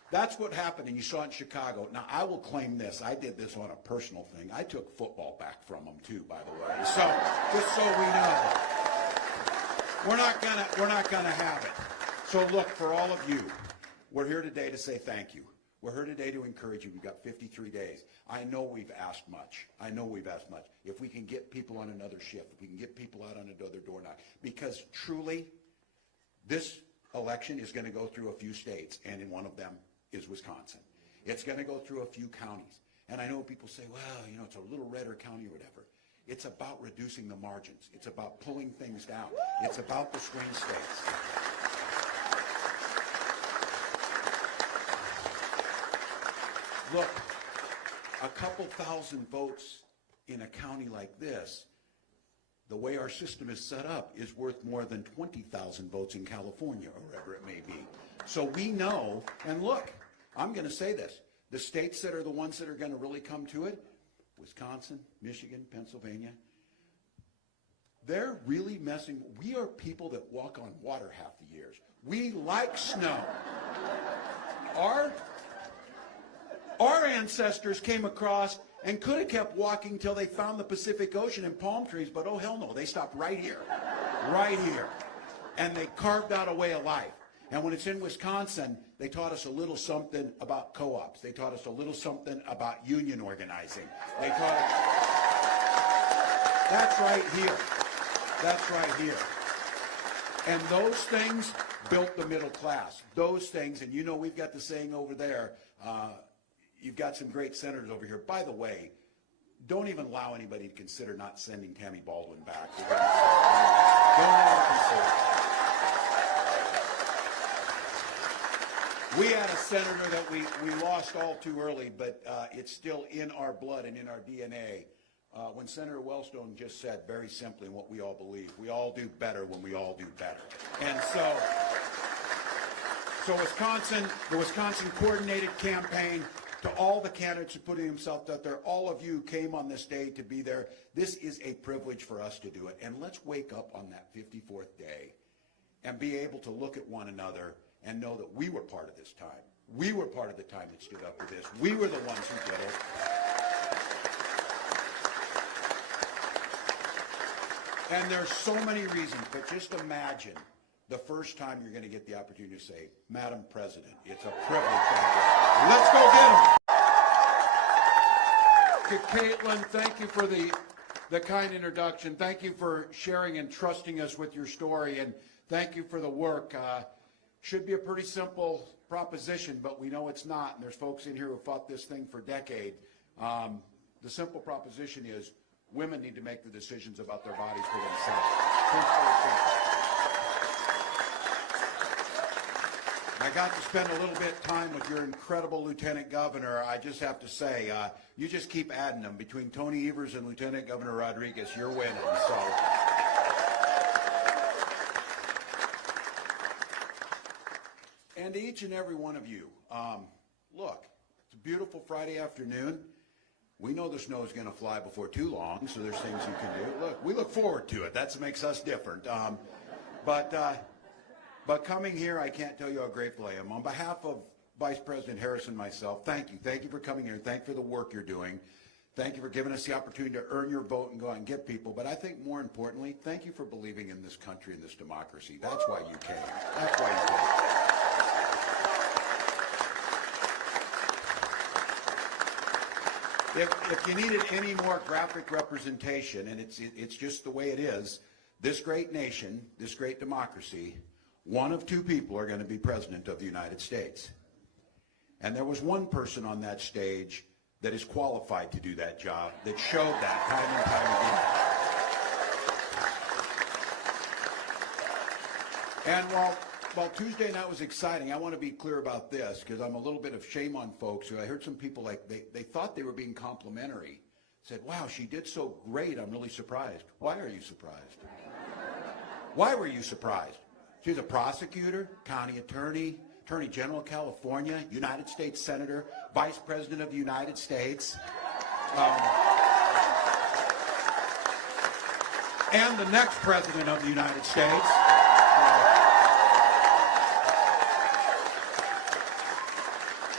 That's what happened, and you saw it in Chicago. Now, I will claim this. I did this on a personal thing. I took football back from them, too, by the way. So, just so we know, we're not gonna have it. So, look, for all of you, we're here today to say thank you. We're here today to encourage you. We've got 53 days. I know we've asked much. If we can get people on another shift, if we can get people out on another door knock, because truly, this election is going to go through a few states, and in one of them is Wisconsin. It's going to go through a few counties. And I know people say, well, you know, it's a little redder county or whatever. It's about reducing the margins. It's about pulling things down. It's about the swing states. Look, a couple thousand votes in a county like this, the way our system is set up, is worth more than 20,000 votes in California or wherever it may be. So we know, and look, I'm going to say this, the states that are the ones that are going to really come to it, Wisconsin, Michigan, Pennsylvania, they're really messing. We are people that walk on water half the years. We like snow. Our ancestors came across and could have kept walking till they found the Pacific Ocean and palm trees, but oh hell no, they stopped right here. And they carved out a way of life. And when it's in Wisconsin, they taught us a little something about co-ops. They taught us a little something about union organizing. They taught us, that's right here. And those things built the middle class. Those things, and you know we've got the saying over there, you've got some great senators over here. By the way, don't even allow anybody to consider not sending Tammy Baldwin back. Don't ever consider. We had a senator that we lost all too early, but it's still in our blood and in our DNA. When Senator Wellstone just said very simply what we all believe, we all do better when we all do better. And so Wisconsin, the Wisconsin coordinated campaign, to all the candidates who putting themselves out there, all of you came on this day to be there. This is a privilege for us to do it. And let's wake up on that 54th day and be able to look at one another and know that we were part of this time. We were part of the time that stood up for this. We were the ones who did it. And there's so many reasons, but just imagine the first time you're going to get the opportunity to say, Madam President, it's a privilege to have you. Let's go get them. To Caitlin, thank you for the kind introduction. Thank you for sharing and trusting us with your story, and thank you for the work. Should be a pretty simple proposition, but we know it's not, and there's folks in here who fought this thing for decades. The simple proposition is women need to make the decisions about their bodies for themselves. I got to spend a little bit of time with your incredible Lieutenant Governor. I just have to say, you just keep adding them. Between Tony Evers and Lieutenant Governor Rodriguez, you're winning. So. And to each and every one of you, look, it's a beautiful Friday afternoon. We know the snow is going to fly before too long, so there's things you can do. Look, we look forward to it. That makes us different. But coming here, I can't tell you how grateful I am. On behalf of Vice President Harris and myself, thank you. Thank you for coming here. Thank you for the work you're doing. Thank you for giving us the opportunity to earn your vote and go out and get people. But I think more importantly, thank you for believing in this country and this democracy. That's why you came. That's why you came. If you needed any more graphic representation, and it's just the way it is, this great nation, this great democracy, one of two people are going to be president of the United States. And there was one person on that stage that is qualified to do that job, that showed that time and time again. And while Tuesday night was exciting, I want to be clear about this, because I'm a little bit of shame on folks who I heard some people like, they thought they were being complimentary, said, wow, she did so great, I'm really surprised. Why are you surprised? Why were you surprised? She's a prosecutor, county attorney, Attorney General of California, United States Senator, Vice President of the United States, and the next President of the United States.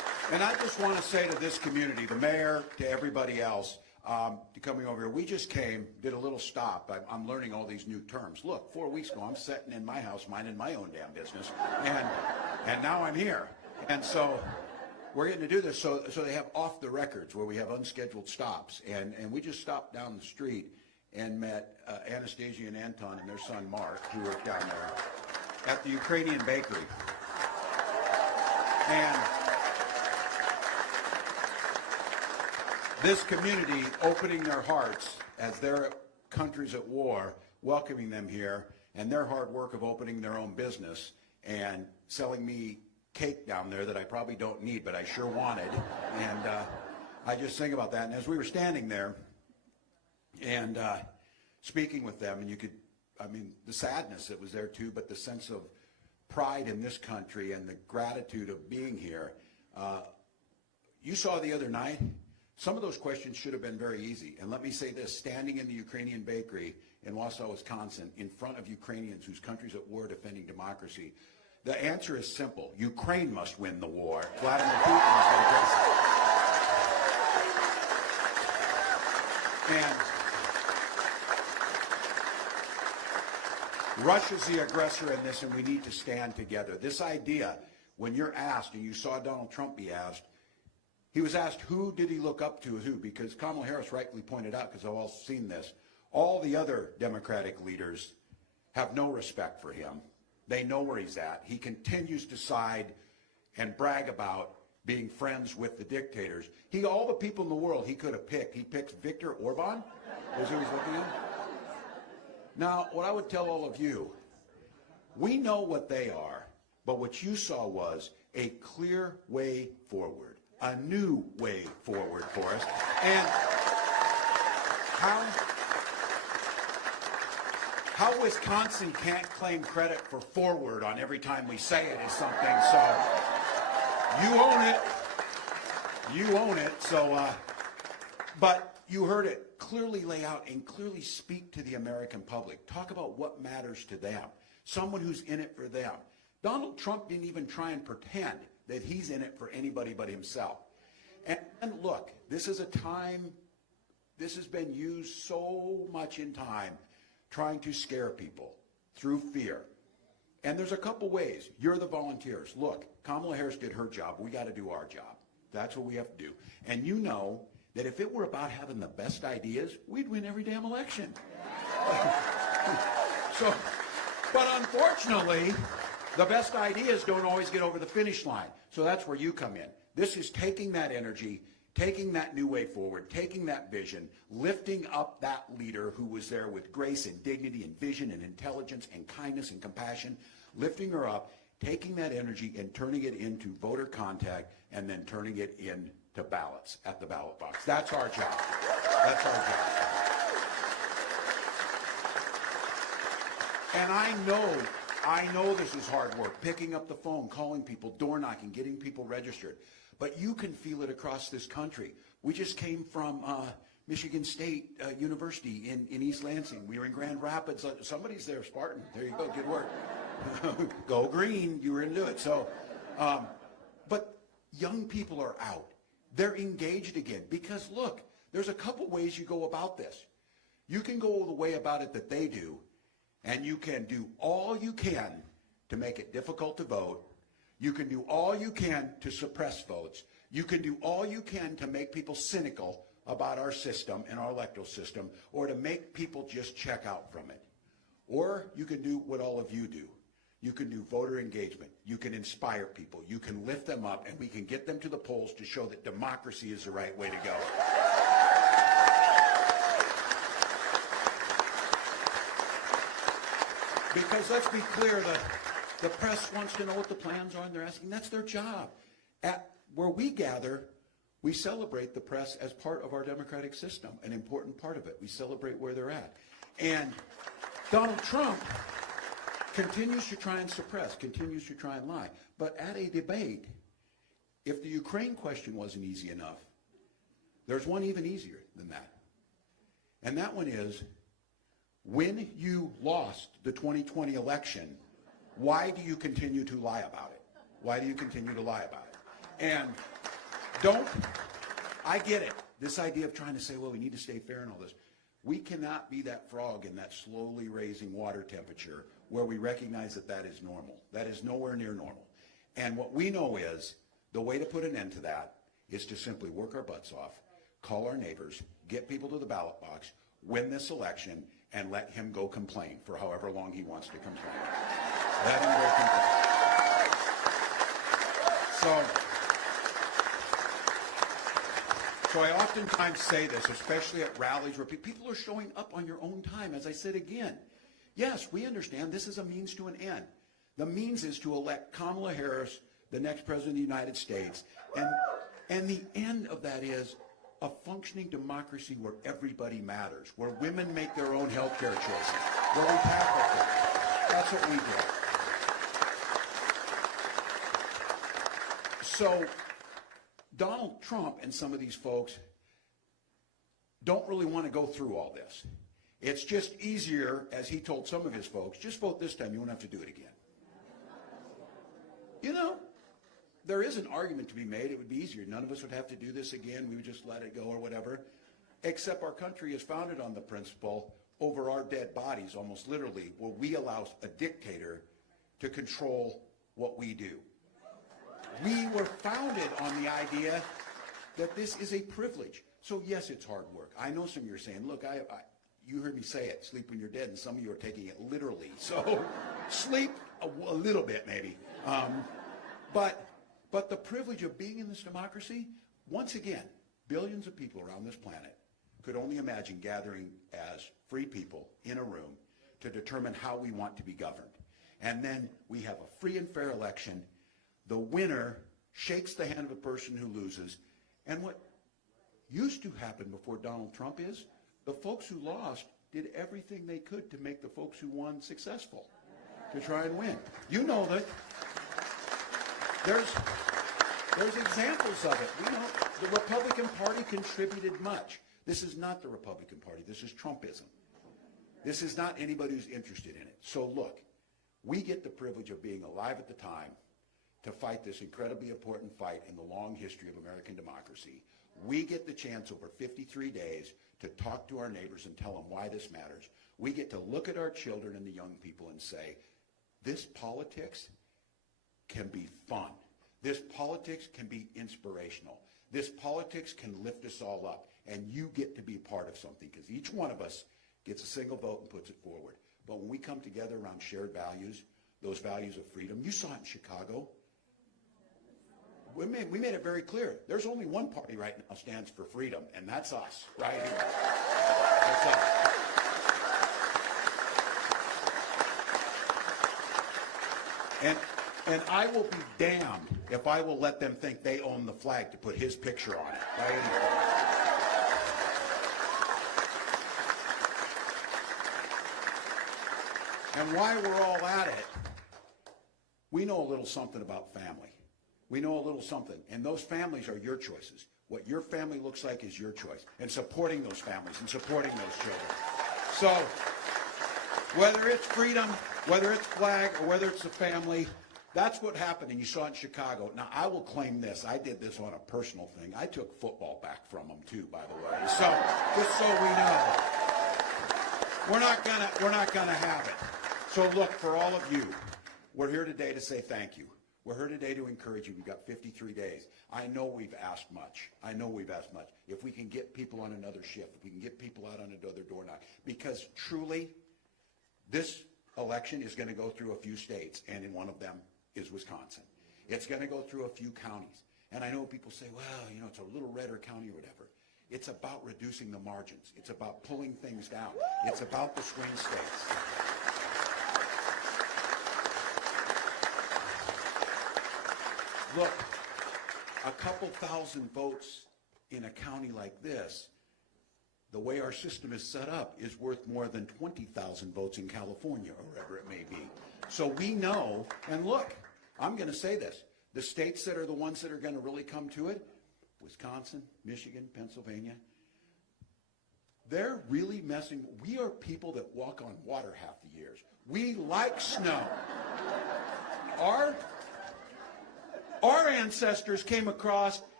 And I just want to say to this community, the mayor, to everybody else, coming over here, we just came, did a little stop. I'm learning all these new terms. Look, 4 weeks ago, I'm sitting in my house minding my own damn business, and now I'm here. And so we're getting to do this. So they have off the records where we have unscheduled stops. And we just stopped down the street and met Anastasia and Anton and their son Mark, who work down there at the Ukrainian bakery. And this community opening their hearts as their country's at war, welcoming them here, and their hard work of opening their own business and selling me cake down there that I probably don't need, but I sure wanted. And I just think about that. And as we were standing there and speaking with them, and you could, I mean, the sadness that was there too, but the sense of pride in this country and the gratitude of being here. You saw the other night, some of those questions should have been very easy. And let me say this, standing in the Ukrainian bakery in Wausau, Wisconsin, in front of Ukrainians whose country's at war defending democracy, the answer is simple. Ukraine must win the war. Vladimir Putin is going to And Russia's the aggressor in this, and we need to stand together. This idea, when you're asked, and you saw Donald Trump be asked, he was asked who did he look up to, who, because Kamala Harris rightly pointed out, because I've all seen this, all the other Democratic leaders have no respect for him. They know where he's at. He continues to side and brag about being friends with the dictators. All the people in the world he could have picked. He picks Viktor Orban, is who he's looking at. Now, what I would tell all of you, we know what they are, but what you saw was a clear way forward, a new way forward for us. And how Wisconsin can't claim credit for forward on every time we say it is something, so you own it. You own it, so, but you heard it clearly lay out and clearly speak to the American public. Talk about what matters to them, someone who's in it for them. Donald Trump didn't even try and pretend that he's in it for anybody but himself. And look, this is a time, this has been used so much in time trying to scare people through fear. And there's a couple ways. You're the volunteers. Look, Kamala Harris did her job. We got to do our job. That's what we have to do. And you know that if it were about having the best ideas, we'd win every damn election. But unfortunately, the best ideas don't always get over the finish line. So that's where you come in. This is taking that energy, taking that new way forward, taking that vision, lifting up that leader who was there with grace and dignity and vision and intelligence and kindness and compassion, lifting her up, taking that energy and turning it into voter contact and then turning it into ballots at the ballot box. That's our job. That's our job. And I know this is hard work, picking up the phone, calling people, door knocking, getting people registered. But you can feel it across this country. We just came from Michigan State University in East Lansing. We were in Grand Rapids. Somebody's there, Spartan. There you go, good work. Go green, you were into it. So, but young people are out. They're engaged again because look, there's a couple ways you go about this. You can go the way about it that they do, and you can do all you can to make it difficult to vote. You can do all you can to suppress votes. You can do all you can to make people cynical about our system and our electoral system, or to make people just check out from it. Or you can do what all of you do. You can do voter engagement. You can inspire people. You can lift them up, and we can get them to the polls to show that democracy is the right way to go. Because let's be clear, the press wants to know what the plans are, and they're asking. That's their job. At where we gather, we celebrate the press as part of our democratic system, an important part of it. We celebrate where they're at. And Donald Trump continues to try and suppress, continues to try and lie. But at a debate, if the Ukraine question wasn't easy enough, there's one even easier than that. And that one is, when you lost the 2020 election, why do you continue to lie about it? Why do you continue to lie about it? And I get it. This idea of trying to say, well, we need to stay fair and all this. We cannot be that frog in that slowly raising water temperature where we recognize that that is normal. That is nowhere near normal. And what we know is the way to put an end to that is to simply work our butts off, call our neighbors, get people to the ballot box, win this election, and let him go complain for however long he wants to complain. Let him go complain. So I oftentimes say this, especially at rallies where people are showing up on your own time. As I said again, yes, we understand this is a means to an end. The means is to elect Kamala Harris, the next president of the United States, and the end of that is a functioning democracy where everybody matters, where women make their own health care choices, where we tackle things. That's what we do. So Donald Trump and some of these folks don't really want to go through all this. It's just easier, as he told some of his folks, just vote this time, you won't have to do it again. You know, there is an argument to be made. It would be easier. None of us would have to do this again. We would just let it go or whatever. Except our country is founded on the principle over our dead bodies, almost literally, where we allow a dictator to control what we do. We were founded on the idea that this is a privilege. So yes, it's hard work. I know some of you are saying, look, you heard me say it, sleep when you're dead, and some of you are taking it literally. So sleep a little bit maybe. But the privilege of being in this democracy, once again, billions of people around this planet could only imagine gathering as free people in a room to determine how we want to be governed. And then we have a free and fair election. The winner shakes the hand of a person who loses. And what used to happen before Donald Trump is the folks who lost did everything they could to make the folks who won successful, to try and win. You know that. There's examples of it. We know the Republican Party contributed much. This is not the Republican Party. This is Trumpism. This is not anybody who's interested in it. So look, we get the privilege of being alive at the time to fight this incredibly important fight in the long history of American democracy. We get the chance over 53 days to talk to our neighbors and tell them why this matters. We get to look at our children and the young people and say, this politics can be fun. This politics can be inspirational. This politics can lift us all up. And you get to be part of something because each one of us gets a single vote and puts it forward. But when we come together around shared values, those values of freedom, you saw it in Chicago. We made it very clear. There's only one party right now stands for freedom, and that's us, right here. That's us. And I will be damned if I will let them think they own the flag to put his picture on it. Right? And while we're all at it, we know a little something about family. We know a little something. And those families are your choices. What your family looks like is your choice. And supporting those families and supporting those children. So whether it's freedom, whether it's flag, or whether it's the family, that's what happened, and you saw it in Chicago. Now, I will claim this. I did this on a personal thing. I took football back from them, too, by the way. So, just so we know, we're not gonna have it. So, look, for all of you, we're here today to say thank you. We're here today to encourage you. We've got 53 days. I know we've asked much. If we can get people on another shift, if we can get people out on another door knock, because truly, this election is going to go through a few states, and in one of them is Wisconsin. It's going to go through a few counties. And I know people say, well, you know, it's a little redder county or whatever. It's about reducing the margins. It's about pulling things down. It's about the swing states. Look, a couple thousand votes in a county like this, the way our system is set up, is worth more than 20,000 votes in California or wherever it may be. So we know, and look, I'm going to say this, the states that are the ones that are going to really come to it, Wisconsin, Michigan, Pennsylvania, they're really messing. We are people that walk on water half the years. We like snow. Our ancestors came across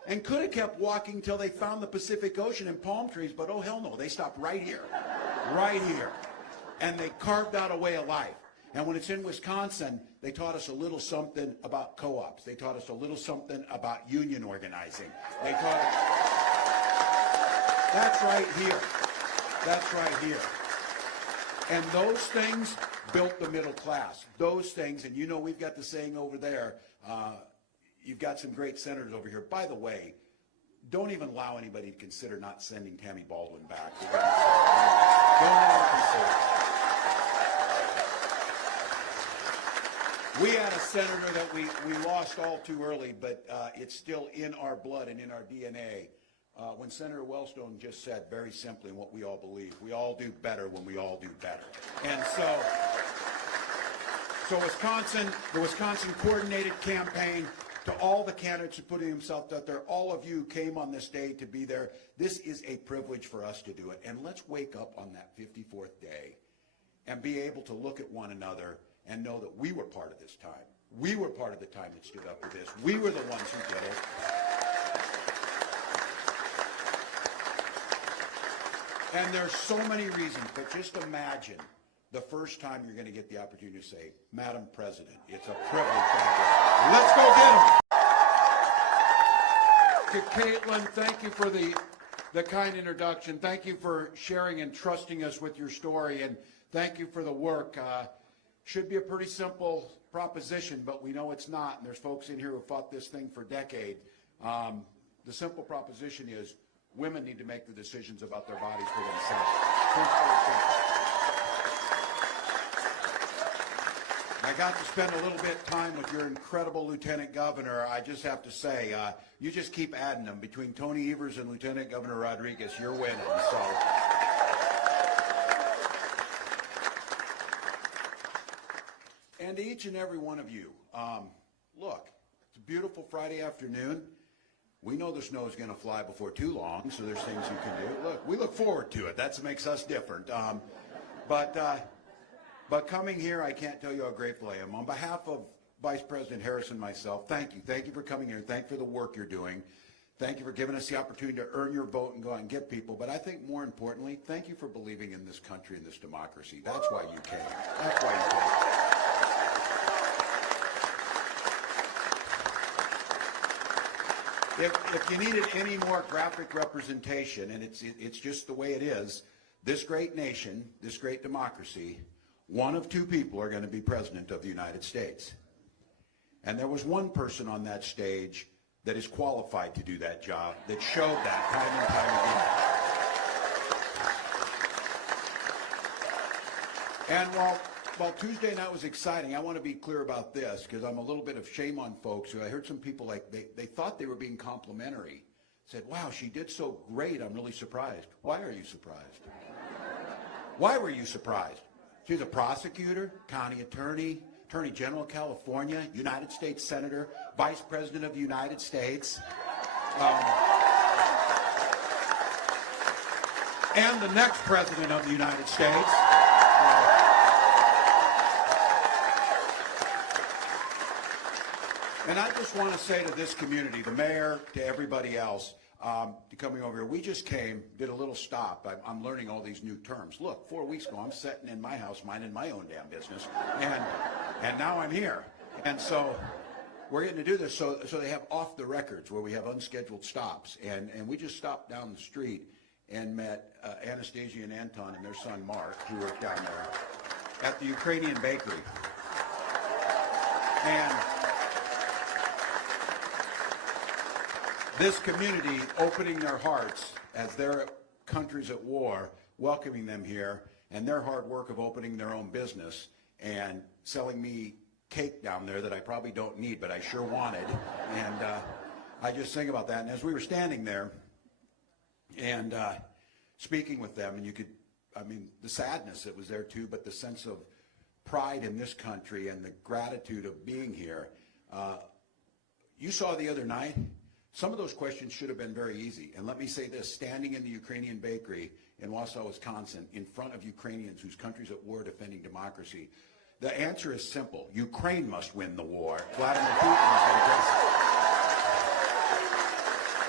and could have kept walking till they found the Pacific Ocean and palm trees, but oh hell no, they stopped right here, and they carved out a way of life. And when it's in Wisconsin, they taught us a little something about co-ops. They taught us a little something about union organizing. They taught us, that's right here. That's right here. And those things built the middle class. Those things, and you know we've got the saying over there, you've got some great senators over here. By the way, don't even allow anybody to consider not sending Tammy Baldwin back. Don't ever consider. We had a senator that we lost all too early, but it's still in our blood and in our DNA. When Senator Wellstone just said very simply what we all believe, we all do better when we all do better. And so Wisconsin, the Wisconsin coordinated campaign, to all the candidates who putting themselves out there, all of you came on this day to be there. This is a privilege for us to do it. And let's wake up on that 54th day and be able to look at one another and know that we were part of this time. We were part of the time that stood up for this. We were the ones who did it. And there's so many reasons, but just imagine the first time you're going to get the opportunity to say, Madam President, it's a privilege. Let's go get him. To Caitlin, thank you for the kind introduction. Thank you for sharing and trusting us with your story, and thank you for the work. Should be a pretty simple proposition, but we know it's not, and there's folks in here who fought this thing for decades. The simple proposition is women need to make the decisions about their bodies for themselves. I got to spend a little bit of time with your incredible Lieutenant Governor. I just have to say, you just keep adding them. Between Tony Evers and Lieutenant Governor Rodriguez, you're winning. So. And to each and every one of you, look, it's a beautiful Friday afternoon. We know the snow is going to fly before too long, so there's things you can do. Look, we look forward to it. That makes us different. But coming here, I can't tell you how grateful I am. On behalf of Vice President Harris and myself, thank you. Thank you for coming here. Thank you for the work you're doing. Thank you for giving us the opportunity to earn your vote and go out and get people. But I think more importantly, thank you for believing in this country and this democracy. That's why you came. That's why you came. If you needed any more graphic representation, and it's just the way it is, this great nation, this great democracy, one of two people are going to be president of the United States. And there was one person on that stage that is qualified to do that job, that showed that time and time again. And while Tuesday night was exciting, I want to be clear about this, because I'm a little bit of shame on folks who I heard some people like, they thought they were being complimentary. Said, wow, she did so great, I'm really surprised. Why are you surprised? Why were you surprised? She's a prosecutor, county attorney, Attorney General of California, United States Senator, Vice President of the United States, and the next President of the United States. And I just want to say to this community, the mayor, to everybody else, coming over here, we just came, did a little stop. I'm learning all these new terms. Look, 4 weeks ago, I'm sitting in my house, minding my own damn business, and now I'm here. And so we're getting to do this. So they have off the records where we have unscheduled stops, and we just stopped down the street and met Anastasia and Anton and their son Mark, who work down there at the Ukrainian bakery. And this community opening their hearts as their country's at war, welcoming them here, and their hard work of opening their own business and selling me cake down there that I probably don't need, but I sure wanted. And I just think about that. And as we were standing there and speaking with them, and you could, I mean, the sadness that was there too, but the sense of pride in this country and the gratitude of being here. You saw the other night, some of those questions should have been very easy. And let me say this, standing in the Ukrainian bakery in Wausau, Wisconsin, in front of Ukrainians whose country's at war defending democracy, the answer is simple. Ukraine must win the war. Vladimir Putin is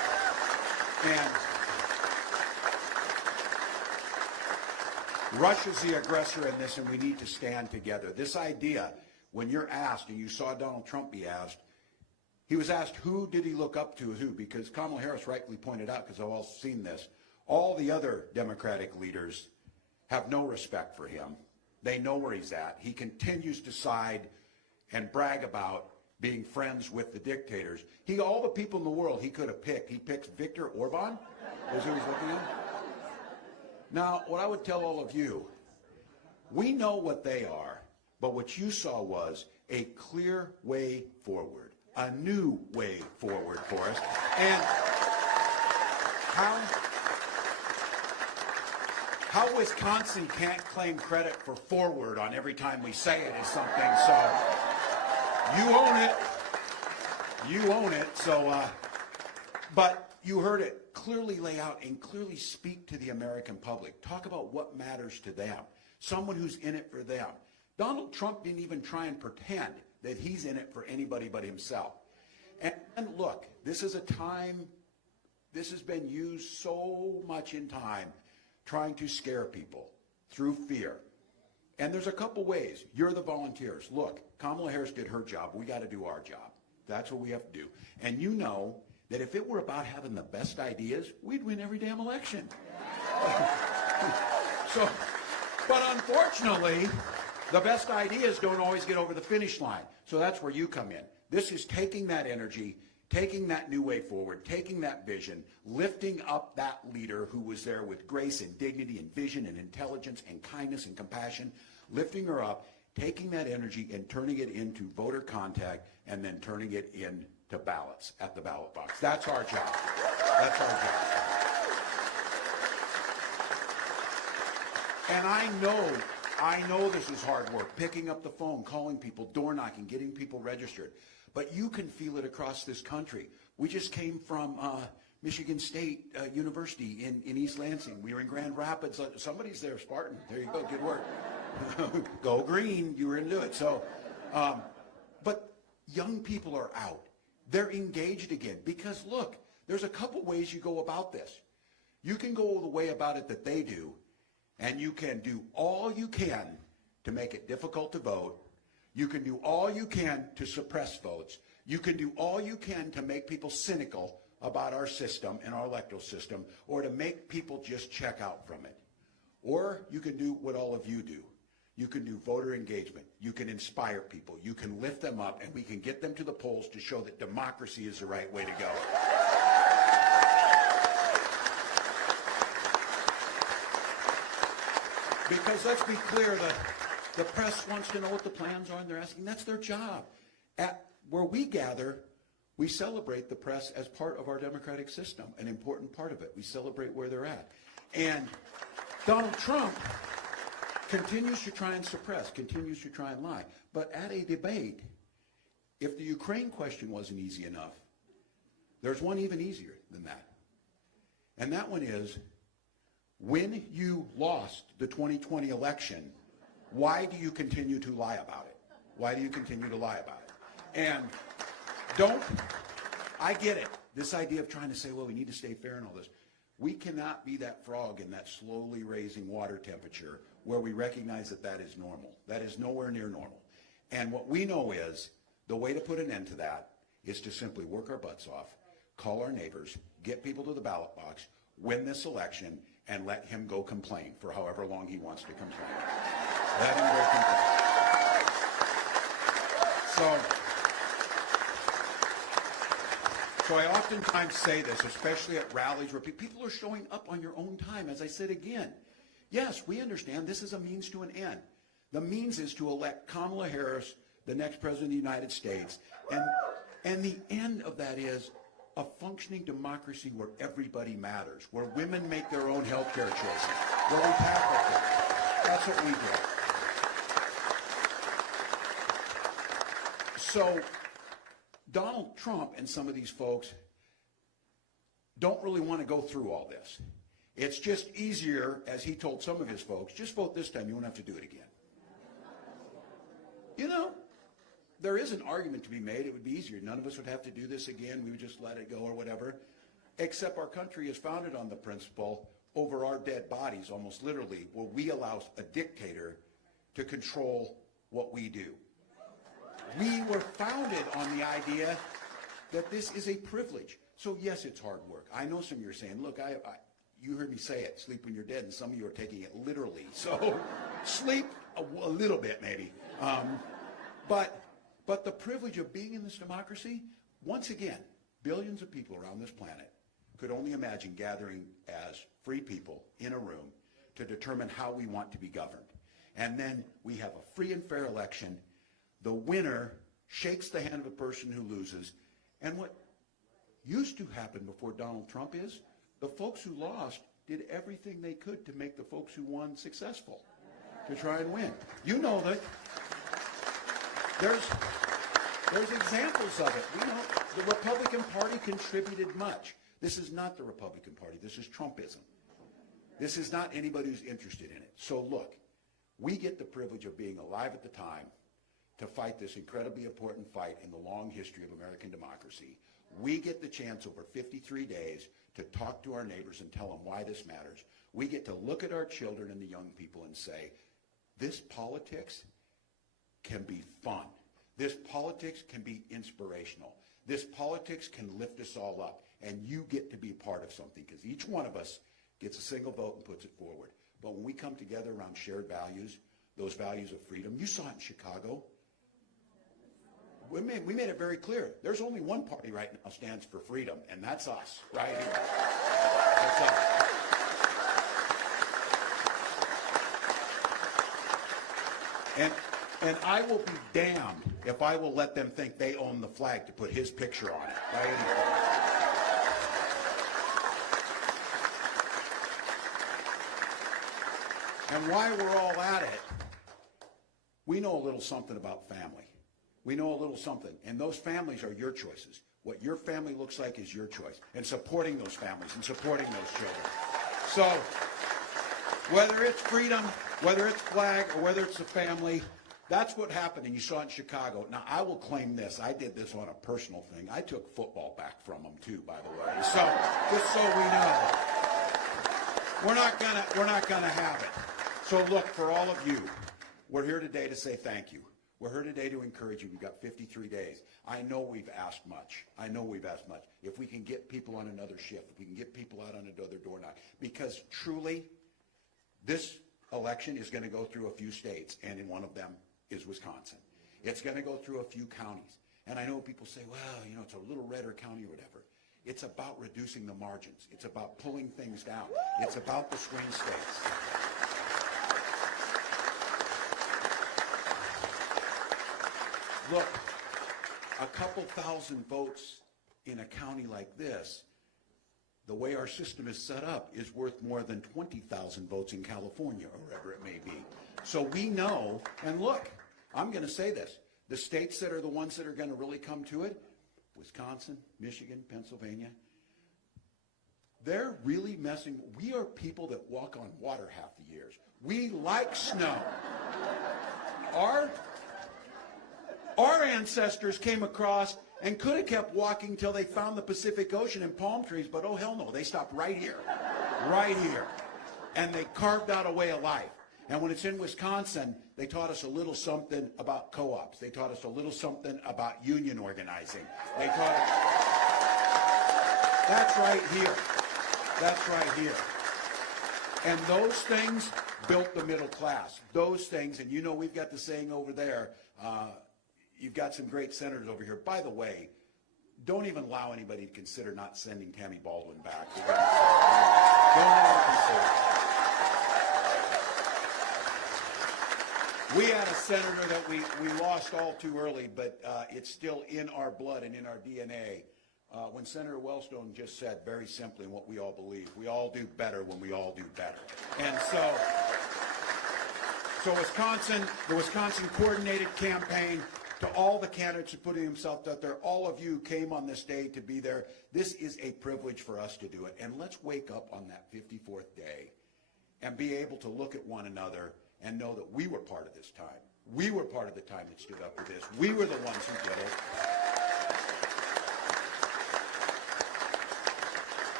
And Russia's the aggressor in this, and we need to stand together. This idea, when you're asked, and you saw Donald Trump be asked, he was asked who did he look up to as who, because Kamala Harris rightly pointed out, because I've all seen this, all the other Democratic leaders have no respect for him. They know where he's at. He continues to side and brag about being friends with the dictators. All the people in the world he could have picked. He picks Viktor Orban, is who he's looking at. Now, what I would tell all of you, we know what they are, but what you saw was a clear way forward, a new way forward for us. And how Wisconsin can't claim credit for forward on every time we say it is something, so you own it. You own it, so, but you heard it clearly lay out and clearly speak to the American public. Talk about what matters to them. Someone who's in it for them. Donald Trump didn't even try and pretend that he's in it for anybody but himself. And look, this is a time, this has been used so much in time trying to scare people through fear. And there's a couple ways. You're the volunteers. Look, Kamala Harris did her job. We got to do our job. That's what we have to do. And you know that if it were about having the best ideas, we'd win every damn election. But unfortunately, the best ideas don't always get over the finish line. So that's where you come in. This is taking that energy, taking that new way forward, taking that vision, lifting up that leader who was there with grace and dignity and vision and intelligence and kindness and compassion, lifting her up, taking that energy and turning it into voter contact and then turning it into ballots at the ballot box. That's our job. That's our job. And I know this is hard work, picking up the phone, calling people, door knocking, getting people registered. But you can feel it across this country. We just came from Michigan State University in East Lansing. We were in Grand Rapids. Somebody's there, Spartan. There you go. Good work. Go green. You were into it. So, but young people are out. They're engaged again. Because, look, there's a couple ways you go about this. You can go the way about it that they do, and you can do all you can to make it difficult to vote. You can do all you can to suppress votes. You can do all you can to make people cynical about our system and our electoral system, or to make people just check out from it. Or you can do what all of you do. You can do voter engagement. You can inspire people. You can lift them up, and we can get them to the polls to show that democracy is the right way to go. Because let's be clear, the press wants to know what the plans are, and they're asking. That's their job. At where we gather, we celebrate the press as part of our democratic system, an important part of it. We celebrate where they're at. And Donald Trump continues to try and suppress, continues to try and lie. But at a debate, if the Ukraine question wasn't easy enough, there's one even easier than that. And that one is, when you lost the 2020 election, why do you continue to lie about it? Why do you continue to lie about it? And I get it. This idea of trying to say, well, we need to stay fair and all this. We cannot be that frog in that slowly raising water temperature where we recognize that that is normal. That is nowhere near normal. And what we know is the way to put an end to that is to simply work our butts off, call our neighbors, get people to the ballot box, win this election, and let him go complain for however long he wants to complain. Let him go complain. So I oftentimes say this, especially at rallies where people are showing up on your own time. As I said again, yes, we understand this is a means to an end. The means is to elect Kamala Harris, the next president of the United States. And the end of that is a functioning democracy where everybody matters, where women make their own health care choices, where we tackle things. That's what we do. So Donald Trump and some of these folks don't really want to go through all this. It's just easier, as he told some of his folks, just vote this time, you won't have to do it again. You know, there is an argument to be made. It would be easier. None of us would have to do this again. We would just let it go or whatever. except our country is founded on the principle, over our dead bodies, almost literally, will we allow a dictator to control what we do. We were founded on the idea that this is a privilege. So yes, it's hard work. I know some of you are saying, look, you heard me say it, sleep when you're dead, and some of you are taking it literally. So sleep a little bit maybe. But the privilege of being in this democracy, once again, billions of people around this planet could only imagine gathering as free people in a room to determine how we want to be governed. And then we have a free and fair election. The winner shakes the hand of the person who loses. And what used to happen before Donald Trump is the folks who lost did everything they could to make the folks who won successful, to try and win. You know that there's examples of it. We know the Republican Party contributed much. This is not the Republican Party. This is Trumpism. This is not anybody who's interested in it. So look, we get the privilege of being alive at the time to fight this incredibly important fight in the long history of American democracy. We get the chance over 53 days to talk to our neighbors and tell them why this matters. We get to look at our children and the young people and say, this politics can be fun. This politics can be inspirational. This politics can lift us all up. And you get to be part of something, because each one of us gets a single vote and puts it forward. But when we come together around shared values, those values of freedom, you saw it in Chicago. We made it very clear. There's only one party right now stands for freedom, and that's us, right here. That's us. And I will be damned if I will let them think they own the flag to put his picture on it, right? And while we're all at it, we know a little something about family. We know a little something, and those families are your choices. What your family looks like is your choice, and supporting those families and supporting those children. So whether it's freedom, whether it's flag, or whether it's the family, that's what happened, and you saw it in Chicago. Now, I will claim this. I did this on a personal thing. I took football back from them, too, by the way. So just so we know, we're not gonna have it. So look, for all of you, we're here today to say thank you. We're here today to encourage you. We've got 53 days. I know we've asked much. I know we've asked much. If we can get people on another shift, if we can get people out on another door knock, because truly, this election is going to go through a few states, and in one of them is Wisconsin. It's going to go through a few counties. And I know people say, well, you know, it's a little redder county or whatever. It's about reducing the margins. It's about pulling things down. It's about the swing states. Look, a couple thousand votes in a county like this, the way our system is set up, is worth more than 20,000 votes in California, or wherever it may be. So we know, and look, I'm going to say this, the states that are the ones that are going to really come to it, Wisconsin, Michigan, Pennsylvania, they're really messing. We are people that walk on water half the years. We like snow. Our ancestors came across and could have kept walking till they found the Pacific Ocean and palm trees, but oh hell no, they stopped right here, and they carved out a way of life. And when it's in Wisconsin, they taught us a little something about co-ops. They taught us a little something about union organizing. They taught us, that's right here. That's right here. And those things built the middle class. Those things, and you know we've got the saying over there, you've got some great senators over here. By the way, don't even allow anybody to consider not sending Tammy Baldwin back. Don't ever consider. We had a senator that we lost all too early, but it's still in our blood and in our DNA. When Senator Wellstone just said very simply what we all believe, we all do better when we all do better. And so Wisconsin, the Wisconsin coordinated campaign, to all the candidates who are putting themselves out there, all of you came on this day to be there. This is a privilege for us to do it. And let's wake up on that 54th day and be able to look at one another and know that we were part of this time. We were part of the time that stood up for this. We were the ones who did it.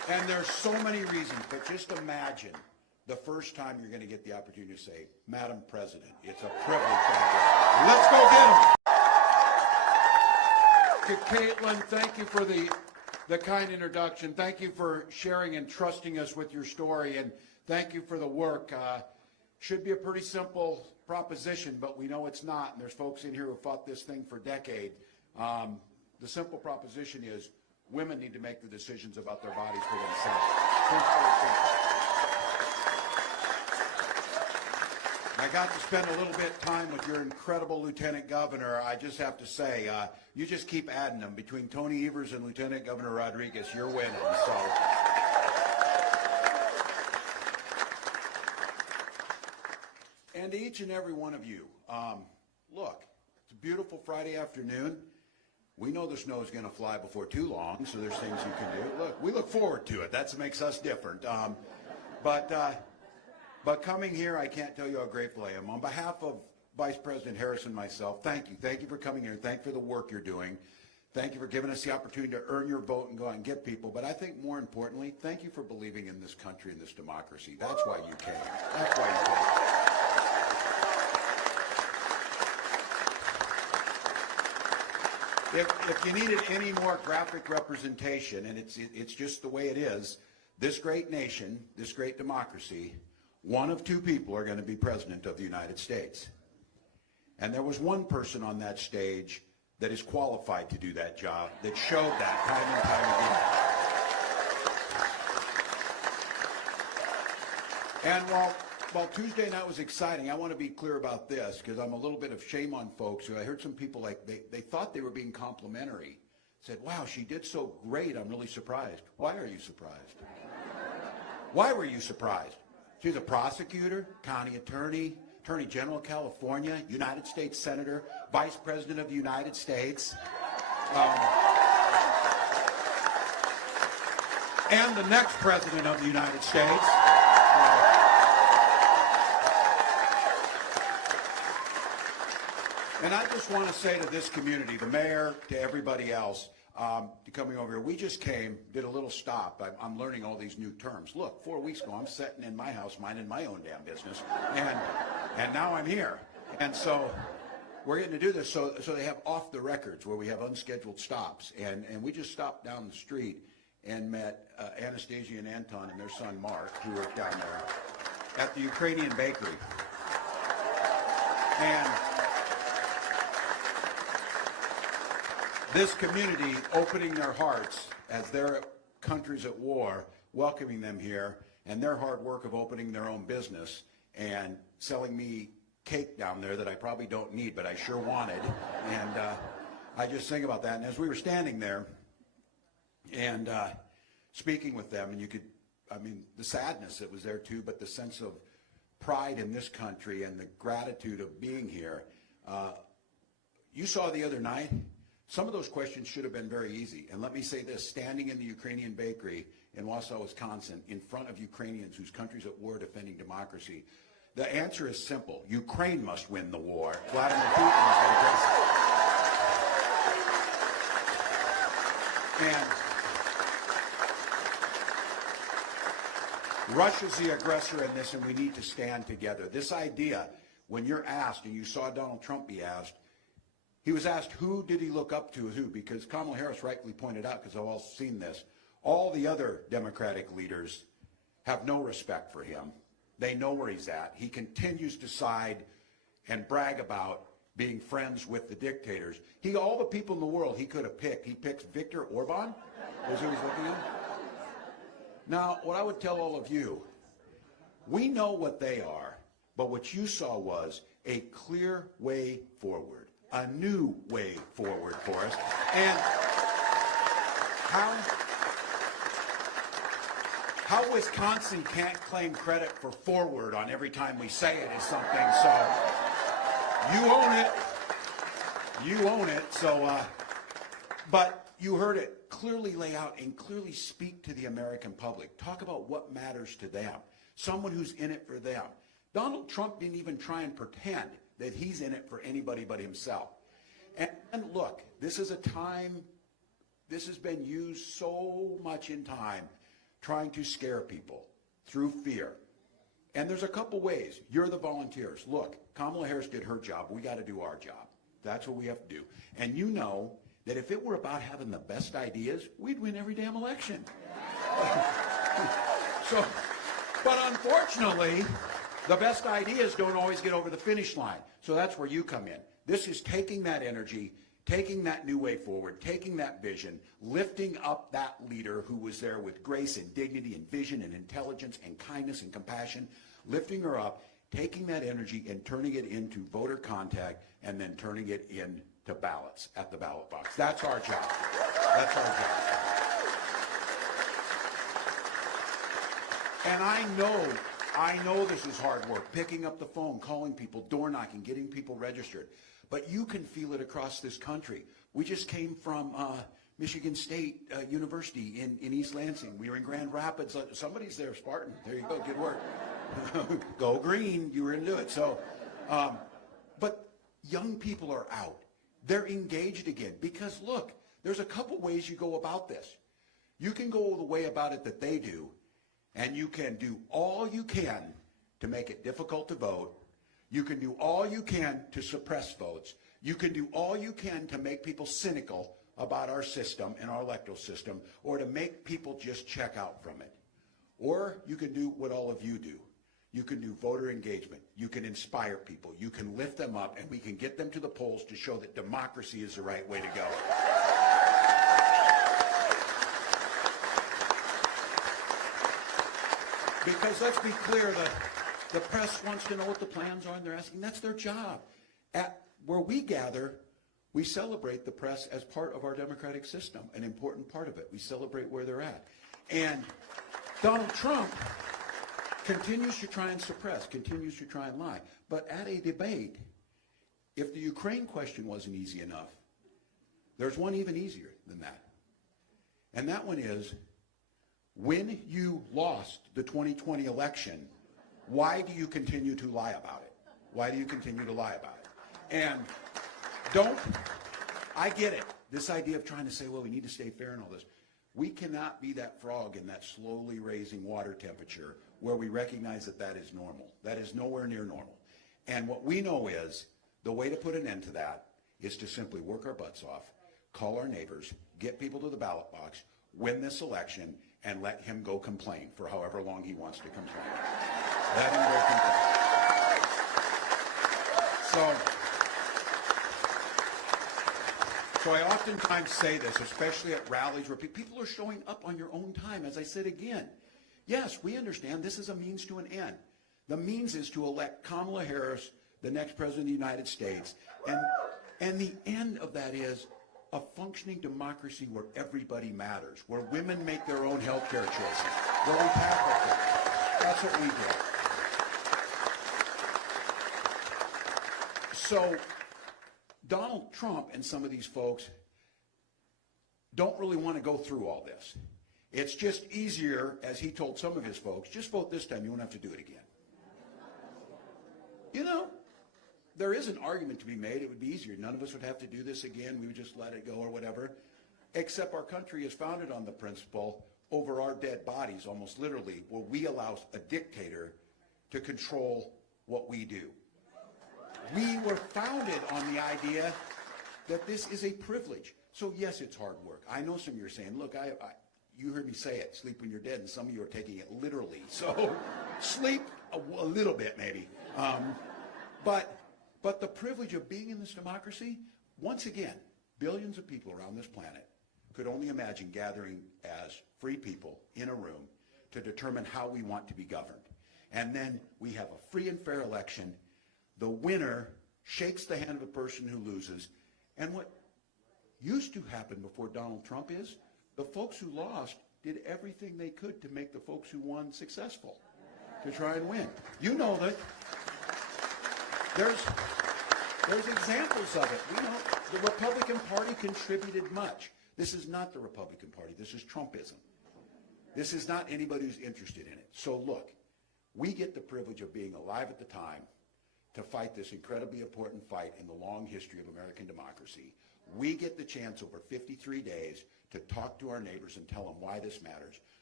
And there's so many reasons, but just imagine the first time you're going to get the opportunity to say, Madam President, it's a privilege to have you. Let's go get him. To Caitlin, thank you for the kind introduction. Thank you for sharing and trusting us with your story, and thank you for the work. Should be a pretty simple proposition, but we know it's not, and there's folks in here who fought this thing for decades. The simple proposition is women need to make the decisions about their bodies for themselves. I got to spend a little bit of time with your incredible Lieutenant Governor. I just have to say, you just keep adding them. Between Tony Evers and Lieutenant Governor Rodriguez, you're winning. So, and to each and every one of you, look, it's a beautiful Friday afternoon. We know the snow is going to fly before too long, so there's things you can do. Look, we look forward to it. That makes us different. But coming here, I can't tell you how grateful I am. On behalf of Vice President Harris and myself, thank you. Thank you for coming here. Thank you for the work you're doing. Thank you for giving us the opportunity to earn your vote and go out and get people. But I think more importantly, thank you for believing in this country and this democracy. That's why you came. That's why you came. If you needed any more graphic representation, and it's just the way it is, this great nation, this great democracy, one of two people are going to be president of the United States. And there was one person on that stage that is qualified to do that job, that showed that time and time again. And while Tuesday night was exciting, I want to be clear about this, because I'm a little bit of shame on folks who I heard some people like, they thought they were being complimentary. Said, wow, she did so great, I'm really surprised. Why are you surprised? Why were you surprised? She's a prosecutor, county attorney, Attorney General of California, United States Senator, Vice President of the United States, and the next President of the United States. And I just want to say to this community, the mayor, to everybody else, to coming over here, we just came, did a little stop. I'm learning all these new terms. Look, 4 weeks ago, I'm sitting in my house minding my own damn business, and now I'm here. And so we're getting to do this. So they have off the records where we have unscheduled stops. And we just stopped down the street and met Anastasia and Anton and their son Mark, who work down there at the Ukrainian bakery. And this community opening their hearts as their country's at war, welcoming them here, and their hard work of opening their own business and selling me cake down there that I probably don't need, but I sure wanted. And I just think about that. And as we were standing there and speaking with them, and you could, I mean, the sadness that was there too, but the sense of pride in this country and the gratitude of being here. You saw the other night, some of those questions should have been very easy. And let me say this, standing in the Ukrainian bakery in Wausau, Wisconsin, in front of Ukrainians whose country's at war defending democracy, the answer is simple. Ukraine must win the war. Vladimir Putin is the aggressor. And Russia's the aggressor in this, and we need to stand together. This idea, when you're asked, and you saw Donald Trump be asked, he was asked who did he look up to, who, because Kamala Harris rightly pointed out, because I've all seen this, all the other Democratic leaders have no respect for him. They know where he's at. He continues to side and brag about being friends with the dictators. All the people in the world he could have picked. He picks Viktor Orban, is who he's looking at. Now, what I would tell all of you, we know what they are, but what you saw was a clear way forward. A new way forward for us. And how Wisconsin can't claim credit for forward on every time we say it is something. So you own it. You own it. So, but you heard it clearly lay out and clearly speak to the American public. Talk about what matters to them. Someone who's in it for them. Donald Trump didn't even try and pretend that he's in it for anybody but himself. And look, this is a time, this has been used so much in time trying to scare people through fear. And there's a couple ways. You're the volunteers. Look, Kamala Harris did her job. We got to do our job. That's what we have to do. And you know that if it were about having the best ideas, we'd win every damn election. But unfortunately, the best ideas don't always get over the finish line. So that's where you come in. This is taking that energy, taking that new way forward, taking that vision, lifting up that leader who was there with grace and dignity and vision and intelligence and kindness and compassion, lifting her up, taking that energy and turning it into voter contact and then turning it into ballots at the ballot box. That's our job. That's our job. And I know this is hard work, picking up the phone, calling people, door knocking, getting people registered. But you can feel it across this country. We just came from Michigan State University in East Lansing. We were in Grand Rapids. Somebody's there, Spartan. There you go, good work. Go green, you were into it. So, but young people are out. They're engaged again because look, there's a couple ways you go about this. You can go the way about it that they do, and you can do all you can to make it difficult to vote. You can do all you can to suppress votes. You can do all you can to make people cynical about our system and our electoral system, or to make people just check out from it. Or you can do what all of you do. You can do voter engagement. You can inspire people. You can lift them up, and we can get them to the polls to show that democracy is the right way to go. Because let's be clear, the press wants to know what the plans are, and they're asking. That's their job. At where we gather, we celebrate the press as part of our democratic system, an important part of it. We celebrate where they're at. And Donald Trump continues to try and suppress, continues to try and lie. But at a debate, if the Ukraine question wasn't easy enough, there's one even easier than that. And that one is, when you lost the 2020 election, why do you continue to lie about it? Why do you continue to lie about it? And I get it, this idea of trying to say, well, we need to stay fair and all this. We cannot be that frog in that slowly raising water temperature where we recognize that that is normal. That is nowhere near normal. And what we know is the way to put an end to that is to simply work our butts off, call our neighbors, get people to the ballot box, win this election, and let him go complain for however long he wants to complain. Let him go complain. So I oftentimes say this, especially at rallies where people are showing up on your own time. As I said again, yes, we understand this is a means to an end. The means is to elect Kamala Harris, the next president of the United States, and the end of that is a functioning democracy where everybody matters, where women make their own health care choices, where we tackle things. That's what we do. So Donald Trump and some of these folks don't really want to go through all this. It's just easier, as he told some of his folks, just vote this time, you won't have to do it again. You know, there is an argument to be made. It would be easier. None of us would have to do this again. We would just let it go or whatever. Except our country is founded on the principle, over our dead bodies, almost literally, where we allow a dictator to control what we do. We were founded on the idea that this is a privilege. So yes, it's hard work. I know some of you are saying, look, you heard me say it, sleep when you're dead, and some of you are taking it literally. So sleep a little bit maybe. But the privilege of being in this democracy, once again, billions of people around this planet could only imagine gathering as free people in a room to determine how we want to be governed. And then we have a free and fair election. The winner shakes the hand of the person who loses. And what used to happen before Donald Trump is, the folks who lost did everything they could to make the folks who won successful, to try and win. You know that there's examples of it. We know the Republican Party contributed much. This is not the Republican Party. This is Trumpism. This is not anybody who's interested in it. So look, we get the privilege of being alive at the time to fight this incredibly important fight in the long history of American democracy. We get the chance over 53 days to talk to our neighbors and tell them why this matters.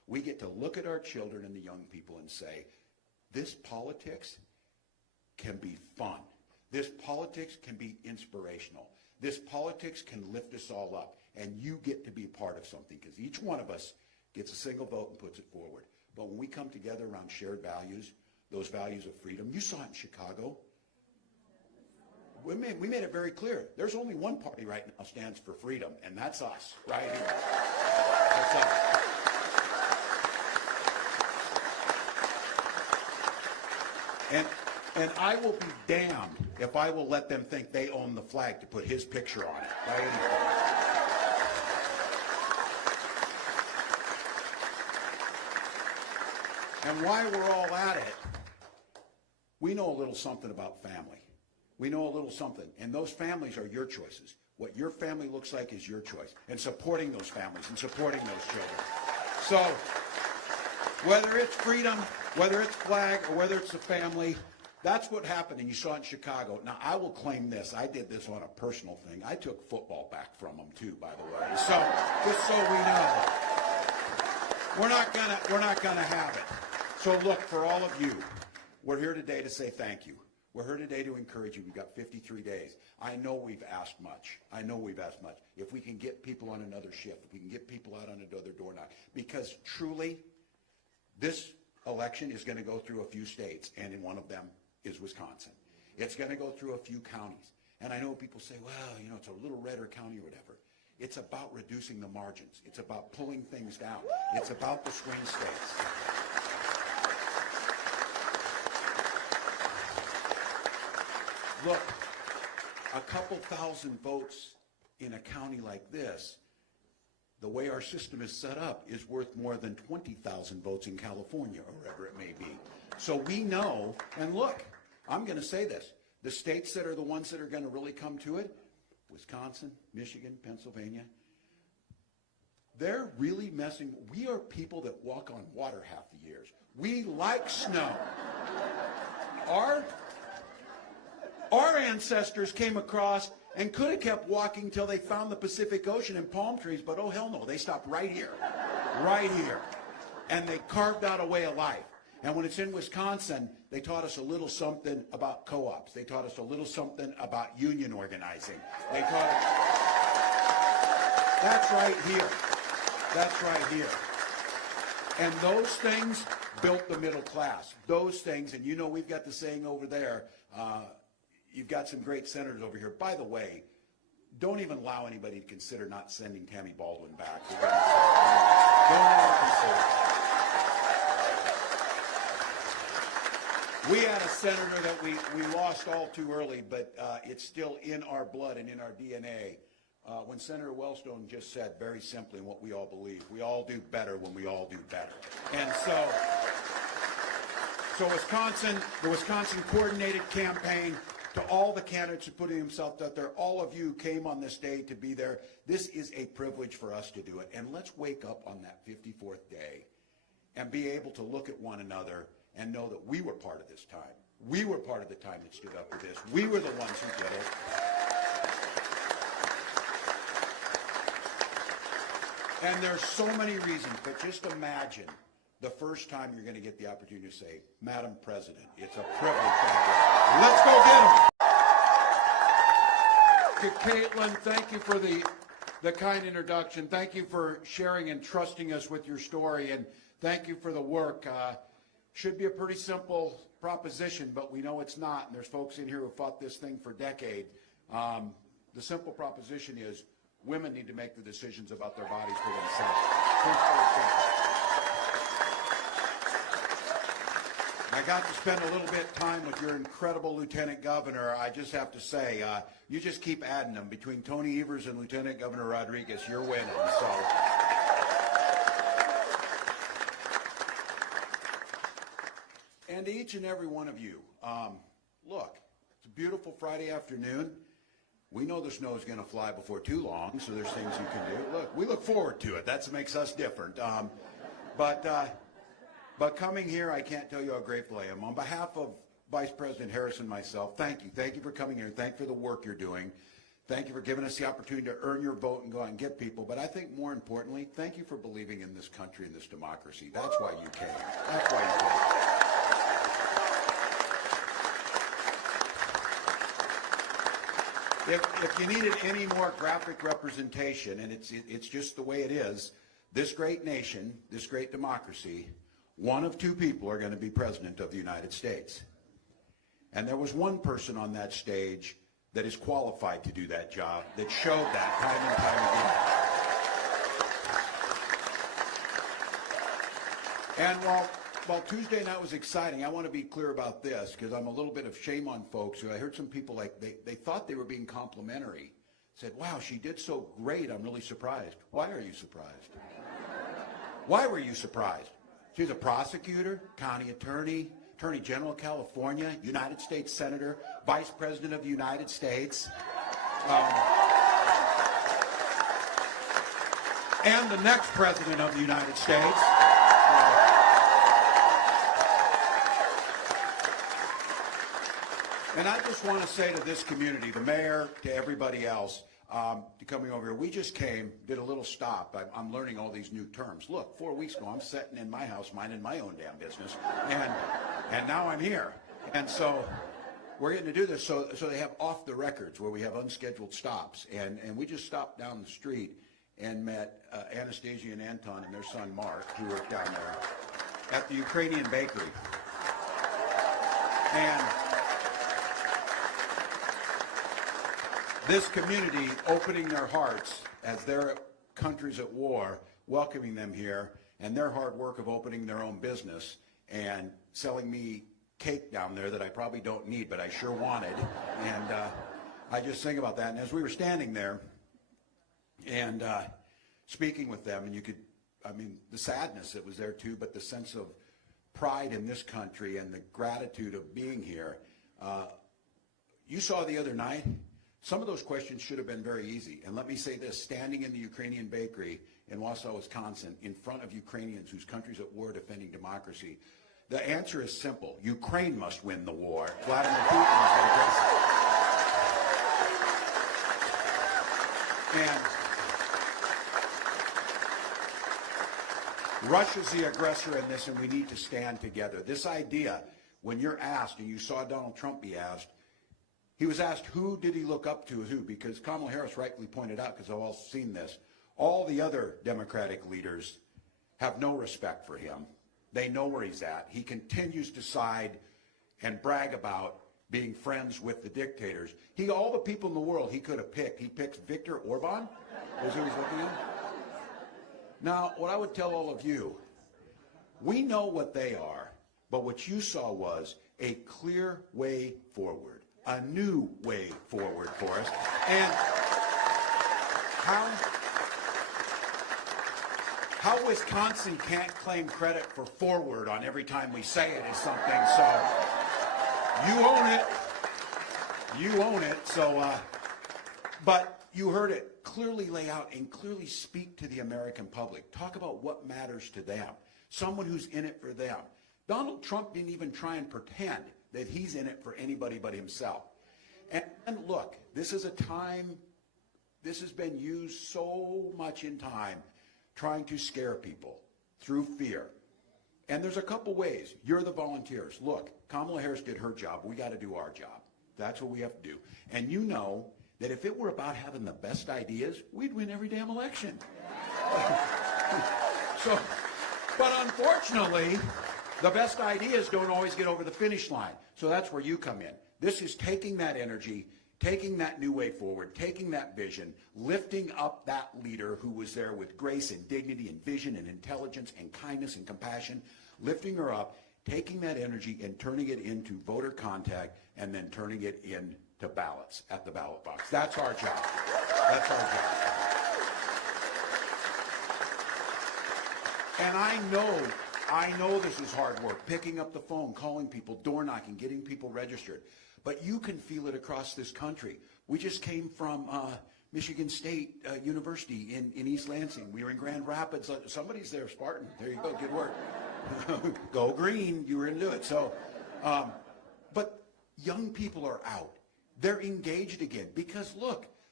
We get to look at our children and the young people and say, this politics can be fun. This politics can be inspirational. This politics can lift us all up. And you get to be part of something, because each one of us gets a single vote and puts it forward. But when we come together around shared values, those values of freedom, you saw it in Chicago. We made it very clear. There's only one party right now stands for freedom, and that's us, right here. That's us. And I will be damned if I will let them think they own the flag to put his picture on it. By any point. And while we're all at it, we know a little something about family. We know a little something, and those families are your choices. What your family looks like is your choice, and supporting those families and supporting those children. So whether it's freedom, whether it's flag, or whether it's a family, that's what happened, and you saw it in Chicago. Now, I will claim this. I did this on a personal thing. I took football back from them, too, by the way. So just so we know, we're not gonna have it. So look, for all of you, we're here today to say thank you. We're here today to encourage you. We've got 53 days. I know we've asked much. I know we've asked much. If we can get people on another shift, if we can get people out on another door knock, because truly, this election is going to go through a few states, and in one of them is Wisconsin. It's going to go through a few counties. And I know people say, well, you know, it's a little redder county or whatever. It's about reducing the margins. It's about pulling things down. It's about the swing states. Look, a couple thousand votes in a county like this, the way our system is set up, is worth more than 20,000 votes in California, or wherever it may be. So we know, and look, I'm going to say this, the states that are the ones that are going to really come to it, Wisconsin, Michigan, Pennsylvania, they're really messing. We are people that walk on water half the years. We like snow. Our ancestors came across and could have kept walking till they found the Pacific Ocean and palm trees, but oh hell no, they stopped right here, and they carved out a way of life. And when it's in Wisconsin, they taught us a little something about co-ops. They taught us a little something about union organizing. They taught us, that's right here. That's right here. And those things built the middle class. Those things, and you know we've got the saying over there, you've got some great senators over here. By the way, don't even allow anybody to consider not sending Tammy Baldwin back. Don't ever consider. We had a senator that we lost all too early, but it's still in our blood and in our DNA. When Senator Wellstone just said very simply what we all believe, we all do better when we all do better. And so Wisconsin, the Wisconsin coordinated campaign, to all the candidates who put themselves out there, all of you came on this day to be there. This is a privilege for us to do it. And let's wake up on that 54th day and be able to look at one another and know that we were part of this time. We were part of the time that stood up for this. We were the ones who did it. And there's so many reasons, but just imagine the first time you're going to get the opportunity to say, Madam President, it's a privilege. Let's go get him. To Caitlin, thank you for the kind introduction. Thank you for sharing and trusting us with your story, and thank you for the work. Should be a pretty simple proposition, but we know it's not, and there's folks in here who fought this thing for decades. The simple proposition is women need to make the decisions about their bodies for themselves. I got to spend a little bit of time with your incredible Lieutenant Governor. I just have to say, you just keep adding them. Between Tony Evers and Lieutenant Governor Rodriguez, you're winning. So. And to each and every one of you, look, it's a beautiful Friday afternoon. We know the snow is going to fly before too long, so there's things you can do. Look, we look forward to it. That makes us different. But coming here, I can't tell you how grateful I am. On behalf of Vice President Harris and myself, thank you. Thank you for coming here. Thank you for the work you're doing. Thank you for giving us the opportunity to earn your vote and go out and get people. But I think more importantly, thank you for believing in this country and this democracy. That's why you came. That's why you came. If you needed any more graphic representation, and it's just the way it is, this great nation, this great democracy, one of two people are going to be president of the United States. And there was one person on that stage that is qualified to do that job, that showed that time and time again. And while Tuesday night was exciting, I want to be clear about this, because I'm a little bit of shame on folks who I heard some people like, they thought they were being complimentary. Said, wow, she did so great, I'm really surprised. Why are you surprised? Why were you surprised? She's a prosecutor, county attorney, Attorney General of California, United States Senator, Vice President of the United States, and the next President of the United States. And I just want to say to this community, the mayor, to everybody else, coming over here, we just came, did a little stop. I'm learning all these new terms. Look, 4 weeks ago, I'm sitting in my house minding my own damn business, and now I'm here. And so we're getting to do this. So they have off the records where we have unscheduled stops. And we just stopped down the street and met Anastasia and Anton and their son Mark, who work down there at the Ukrainian bakery. And this community opening their hearts as their country's at war, welcoming them here, and their hard work of opening their own business and selling me cake down there that I probably don't need, but I sure wanted. And I just think about that. And as we were standing there and speaking with them, and you could, I mean, the sadness that was there too, but the sense of pride in this country and the gratitude of being here. You saw the other night, some of those questions should have been very easy. And let me say this, standing in the Ukrainian bakery in Wausau, Wisconsin, in front of Ukrainians whose country's at war defending democracy, the answer is simple. Ukraine must win the war. Vladimir Putin is the And Russia's the aggressor in this, and we need to stand together. This idea, when you're asked, and you saw Donald Trump be asked, he was asked who did he look up to as who, because Kamala Harris rightly pointed out, because I've all seen this, all the other Democratic leaders have no respect for him. They know where he's at. He continues to side and brag about being friends with the dictators. All the people in the world he could have picked, he picks Viktor Orban, is who he's looking at. Now, what I would tell all of you, we know what they are, but what you saw was a clear way forward. A new way forward for us. And how Wisconsin can't claim credit for forward on every time we say it is something. So you own it. You own it. So, but you heard it clearly lay out and clearly speak to the American public. Talk about what matters to them. Someone who's in it for them. Donald Trump didn't even try and pretend that he's in it for anybody but himself. And look, this is a time, this has been used so much in time trying to scare people through fear. And there's a couple ways. You're the volunteers. Look, Kamala Harris did her job. We got to do our job. That's what we have to do. And you know that if it were about having the best ideas, we'd win every damn election. But unfortunately, the best ideas don't always get over the finish line. So that's where you come in. This is taking that energy, taking that new way forward, taking that vision, lifting up that leader who was there with grace and dignity and vision and intelligence and kindness and compassion, lifting her up, taking that energy and turning it into voter contact and then turning it into ballots at the ballot box. That's our job. That's our job. And I know this is hard work, picking up the phone, calling people, door knocking, getting people registered. But you can feel it across this country. We just came from Michigan State University in East Lansing. We were in Grand Rapids. Somebody's there, Spartan. There you go. Good work. Go green. You were into it. So, but young people are out. They're engaged again because, look,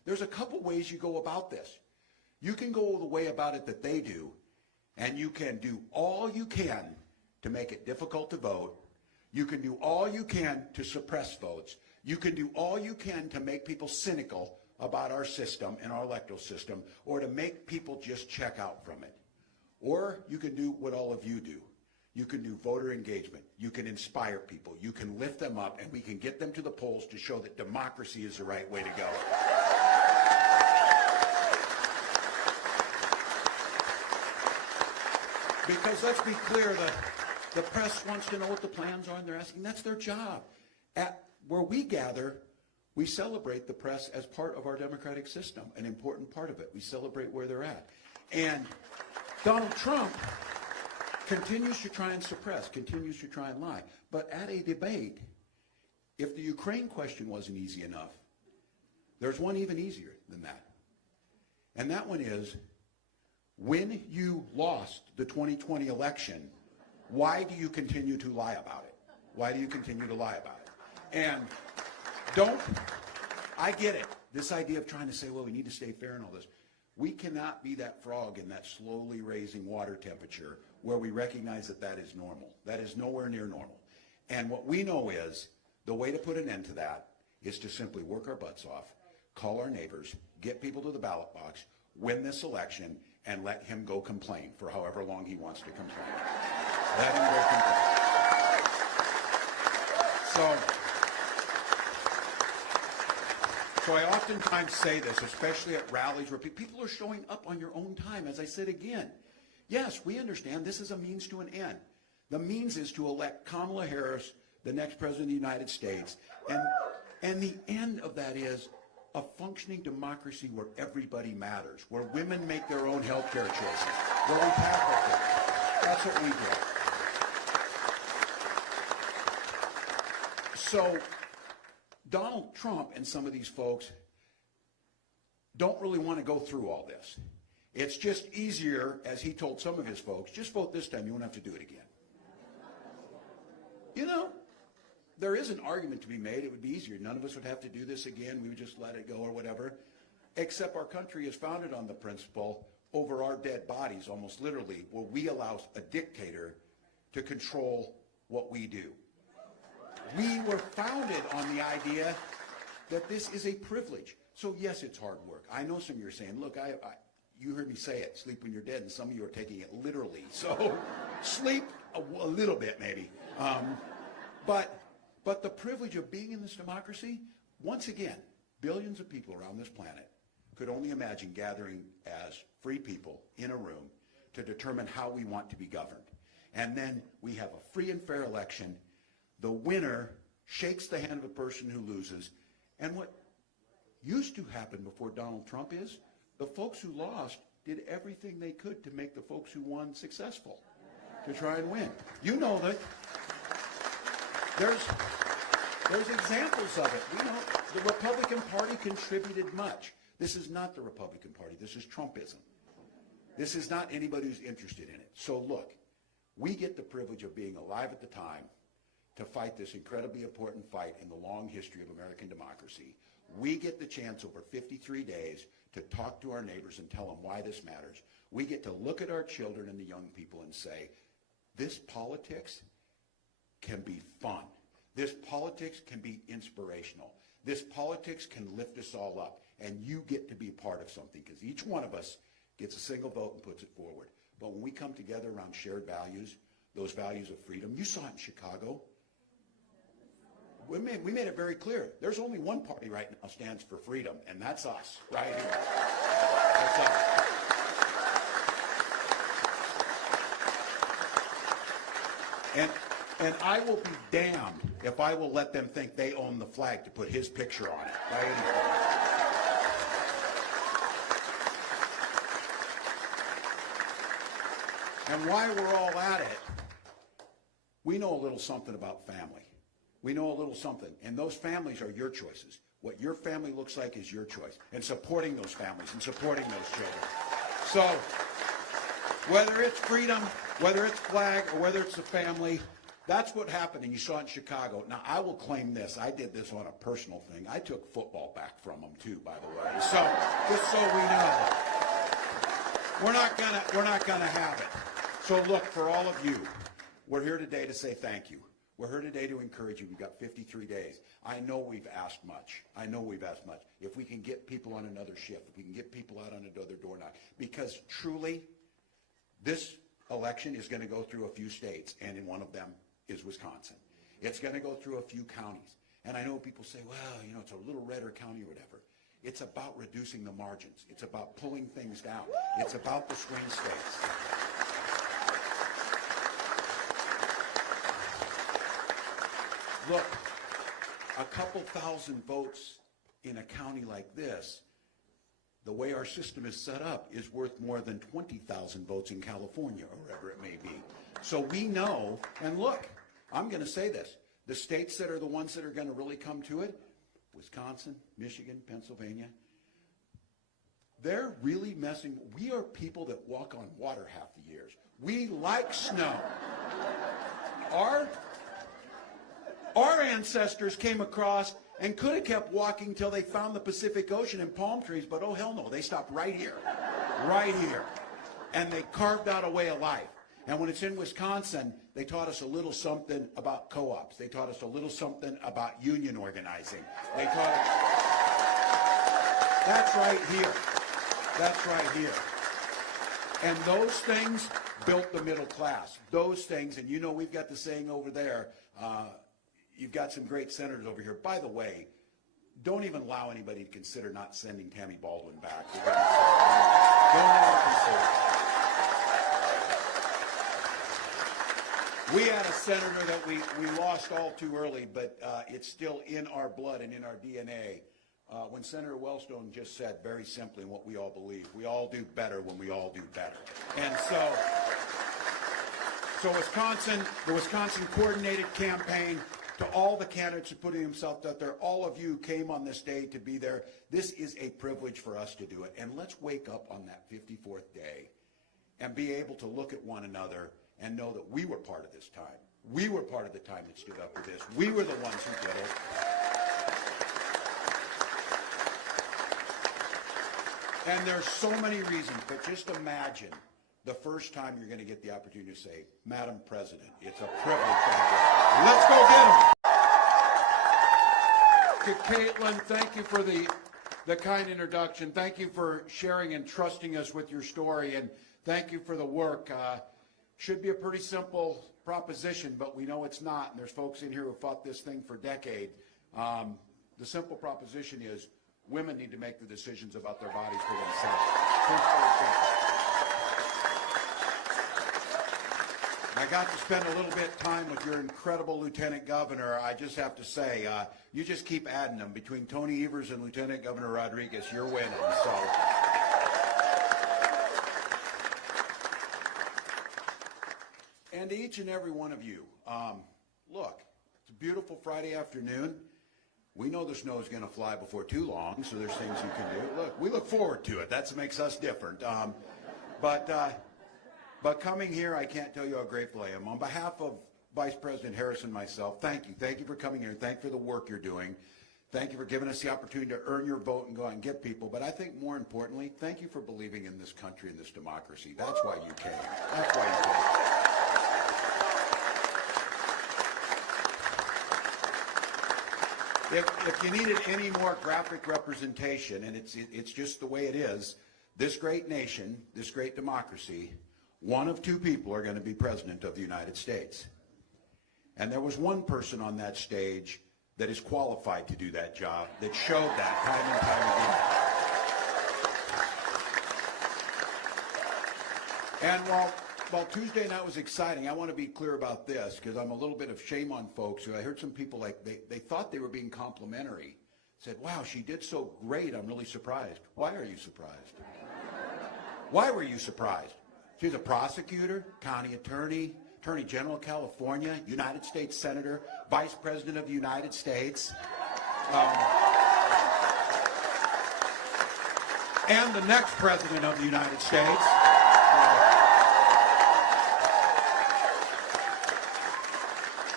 there's a couple ways you go about this. You can go the way about it that they do, and you can do all you can to make it difficult to vote. You can do all you can to suppress votes. You can do all you can to make people cynical about our system and our electoral system, or to make people just check out from it. Or you can do what all of you do. You can do voter engagement. You can inspire people. You can lift them up, and we can get them to the polls to show that democracy is the right way to go. Because let's be clear, the press wants to know what the plans are, and they're asking. That's their job. At where we gather, we celebrate the press as part of our democratic system, an important part of it. We celebrate where they're at. And Donald Trump continues to try and suppress, continues to try and lie. But at a debate, if the Ukraine question wasn't easy enough, there's one even easier than that. And that one is, when you lost the 2020 election, why do you continue to lie about it? Why do you continue to lie about it? And I get it, this idea of trying to say, well, we need to stay fair and all this. We cannot be that frog in that slowly raising water temperature where we recognize that that is normal. That is nowhere near normal. And what we know is the way to put an end to that is to simply work our butts off, call our neighbors, get people to the ballot box, win this election, and let him go complain for however long he wants to complain. Let him go complain. So I oftentimes say this, especially at rallies where people are showing up on your own time. As I said again, yes, we understand this is a means to an end. The means is to elect Kamala Harris, the next president of the United States. And the end of that is a functioning democracy where everybody matters, where women make their own health care choices, where we tackle things. That's what we do. So Donald Trump and some of these folks don't really want to go through all this. It's just easier, as he told some of his folks, just vote this time, you won't have to do it again. You know, there is an argument to be made. It would be easier. None of us would have to do this again. We would just let it go or whatever. Except our country is founded on the principle, over our dead bodies, almost literally, where we allow a dictator to control what we do. We were founded on the idea that this is a privilege. So yes, it's hard work. I know some of you are saying, look, you heard me say it, sleep when you're dead, and some of you are taking it literally. So sleep a little bit maybe. But the privilege of being in this democracy, once again, billions of people around this planet could only imagine gathering as free people in a room to determine how we want to be governed. And then we have a free and fair election. The winner shakes the hand of the person who loses. And what used to happen before Donald Trump is the folks who lost did everything they could to make the folks who won successful, to try and win. You know that there's examples of it. We know the Republican Party contributed much. This is not the Republican Party. This is Trumpism. This is not anybody who's interested in it. So look, we get the privilege of being alive at the time to fight this incredibly important fight in the long history of American democracy. We get the chance over 53 days to talk to our neighbors and tell them why this matters. We get to look at our children and the young people and say, this politics can be fun. This politics can be inspirational. This politics can lift us all up. And you get to be part of something, because each one of us gets a single vote and puts it forward. But when we come together around shared values, those values of freedom, you saw it in Chicago. We made it very clear. There's only one party right now stands for freedom, and that's us, right here. That's us. And I will be damned if I will let them think they own the flag to put his picture on it. Right? And while we're all at it, we know a little something about family. We know a little something, and those families are your choices. What your family looks like is your choice, and supporting those families and supporting those children. So whether it's freedom, whether it's flag, or whether it's the family, That's what happened, and you saw it in Chicago. Now, I will claim this. I did this on a personal thing. I took football back from them, too, by the way. So, just so we know, we're not gonna have it. So, look, for all of you, we're here today to say thank you. We're here today to encourage you. We've got 53 days. I know we've asked much. If we can get people on another shift, if we can get people out on another door knock, because truly, this election is going to go through a few states, and in one of them is Wisconsin. It's going to go through a few counties. And I know people say, well, you know, it's a little redder county or whatever. It's about reducing the margins. It's about pulling things down. It's about the swing states. Look, a couple thousand votes in a county like this, the way our system is set up, is worth more than 20,000 votes in California or wherever it may be. So we know, and look, I'm going to say this, the states that are the ones that are going to really come to it, Wisconsin, Michigan, Pennsylvania, they're really messing. We are people that walk on water half the years. We like snow. Our ancestors came across and could have kept walking till they found the Pacific Ocean and palm trees, but oh hell no, they stopped right here. And they carved out a way of life. And when it's in Wisconsin, they taught us a little something about co-ops. They taught us a little something about union organizing. They taught us, that's right here. And those things built the middle class. Those things, and you know we've got the saying over there, you've got some great senators over here. By the way, don't even allow anybody to consider not sending Tammy Baldwin back. Don't ever consider. We had a senator that we lost all too early, but it's still in our blood and in our DNA. When Senator Wellstone just said very simply what we all believe, we all do better when we all do better. And so Wisconsin, the Wisconsin coordinated campaign, to all the candidates who are putting themselves out there, all of you came on this day to be there. This is a privilege for us to do it. And let's wake up on that 54th day and be able to look at one another and know that we were part of this time. We were part of the time that stood up for this. We were the ones who did it. And there's so many reasons, but just imagine the first time you're going to get the opportunity to say, Madam President, it's a privilege to have you. Let's go get them. To Caitlin, thank you for the kind introduction. Thank you for sharing and trusting us with your story, and thank you for the work. Should be a pretty simple proposition, but we know it's not, and there's folks in here who fought this thing for decades. The simple proposition is women need to make the decisions about their bodies for themselves. I got to spend a little bit of time with your incredible Lieutenant Governor. I just have to say, you just keep adding them. Between Tony Evers and Lieutenant Governor Rodriguez, you're winning. So. And to each and every one of you, look, it's a beautiful Friday afternoon. We know the snow is going to fly before too long, so there's things you can do. Look, we look forward to it. That makes us different. But coming here, I can't tell you how grateful I am. On behalf of Vice President Harris and myself, thank you. Thank you for coming here. Thank you for the work you're doing. Thank you for giving us the opportunity to earn your vote and go out and get people. But I think more importantly, thank you for believing in this country and this democracy. That's why you came. That's why you came. If you needed any more graphic representation, and it's just the way it is, this great nation, this great democracy, one of two people are going to be president of the United States. And there was one person on that stage that is qualified to do that job, that showed that time and time again. And while Tuesday night was exciting, I want to be clear about this, because I'm a little bit of shame on folks who I heard some people like they thought they were being complimentary. Said, wow, she did so great, I'm really surprised. Why are you surprised? Why were you surprised? She's a prosecutor, county attorney, Attorney General of California, United States Senator, Vice President of the United States, and the next President of the United States.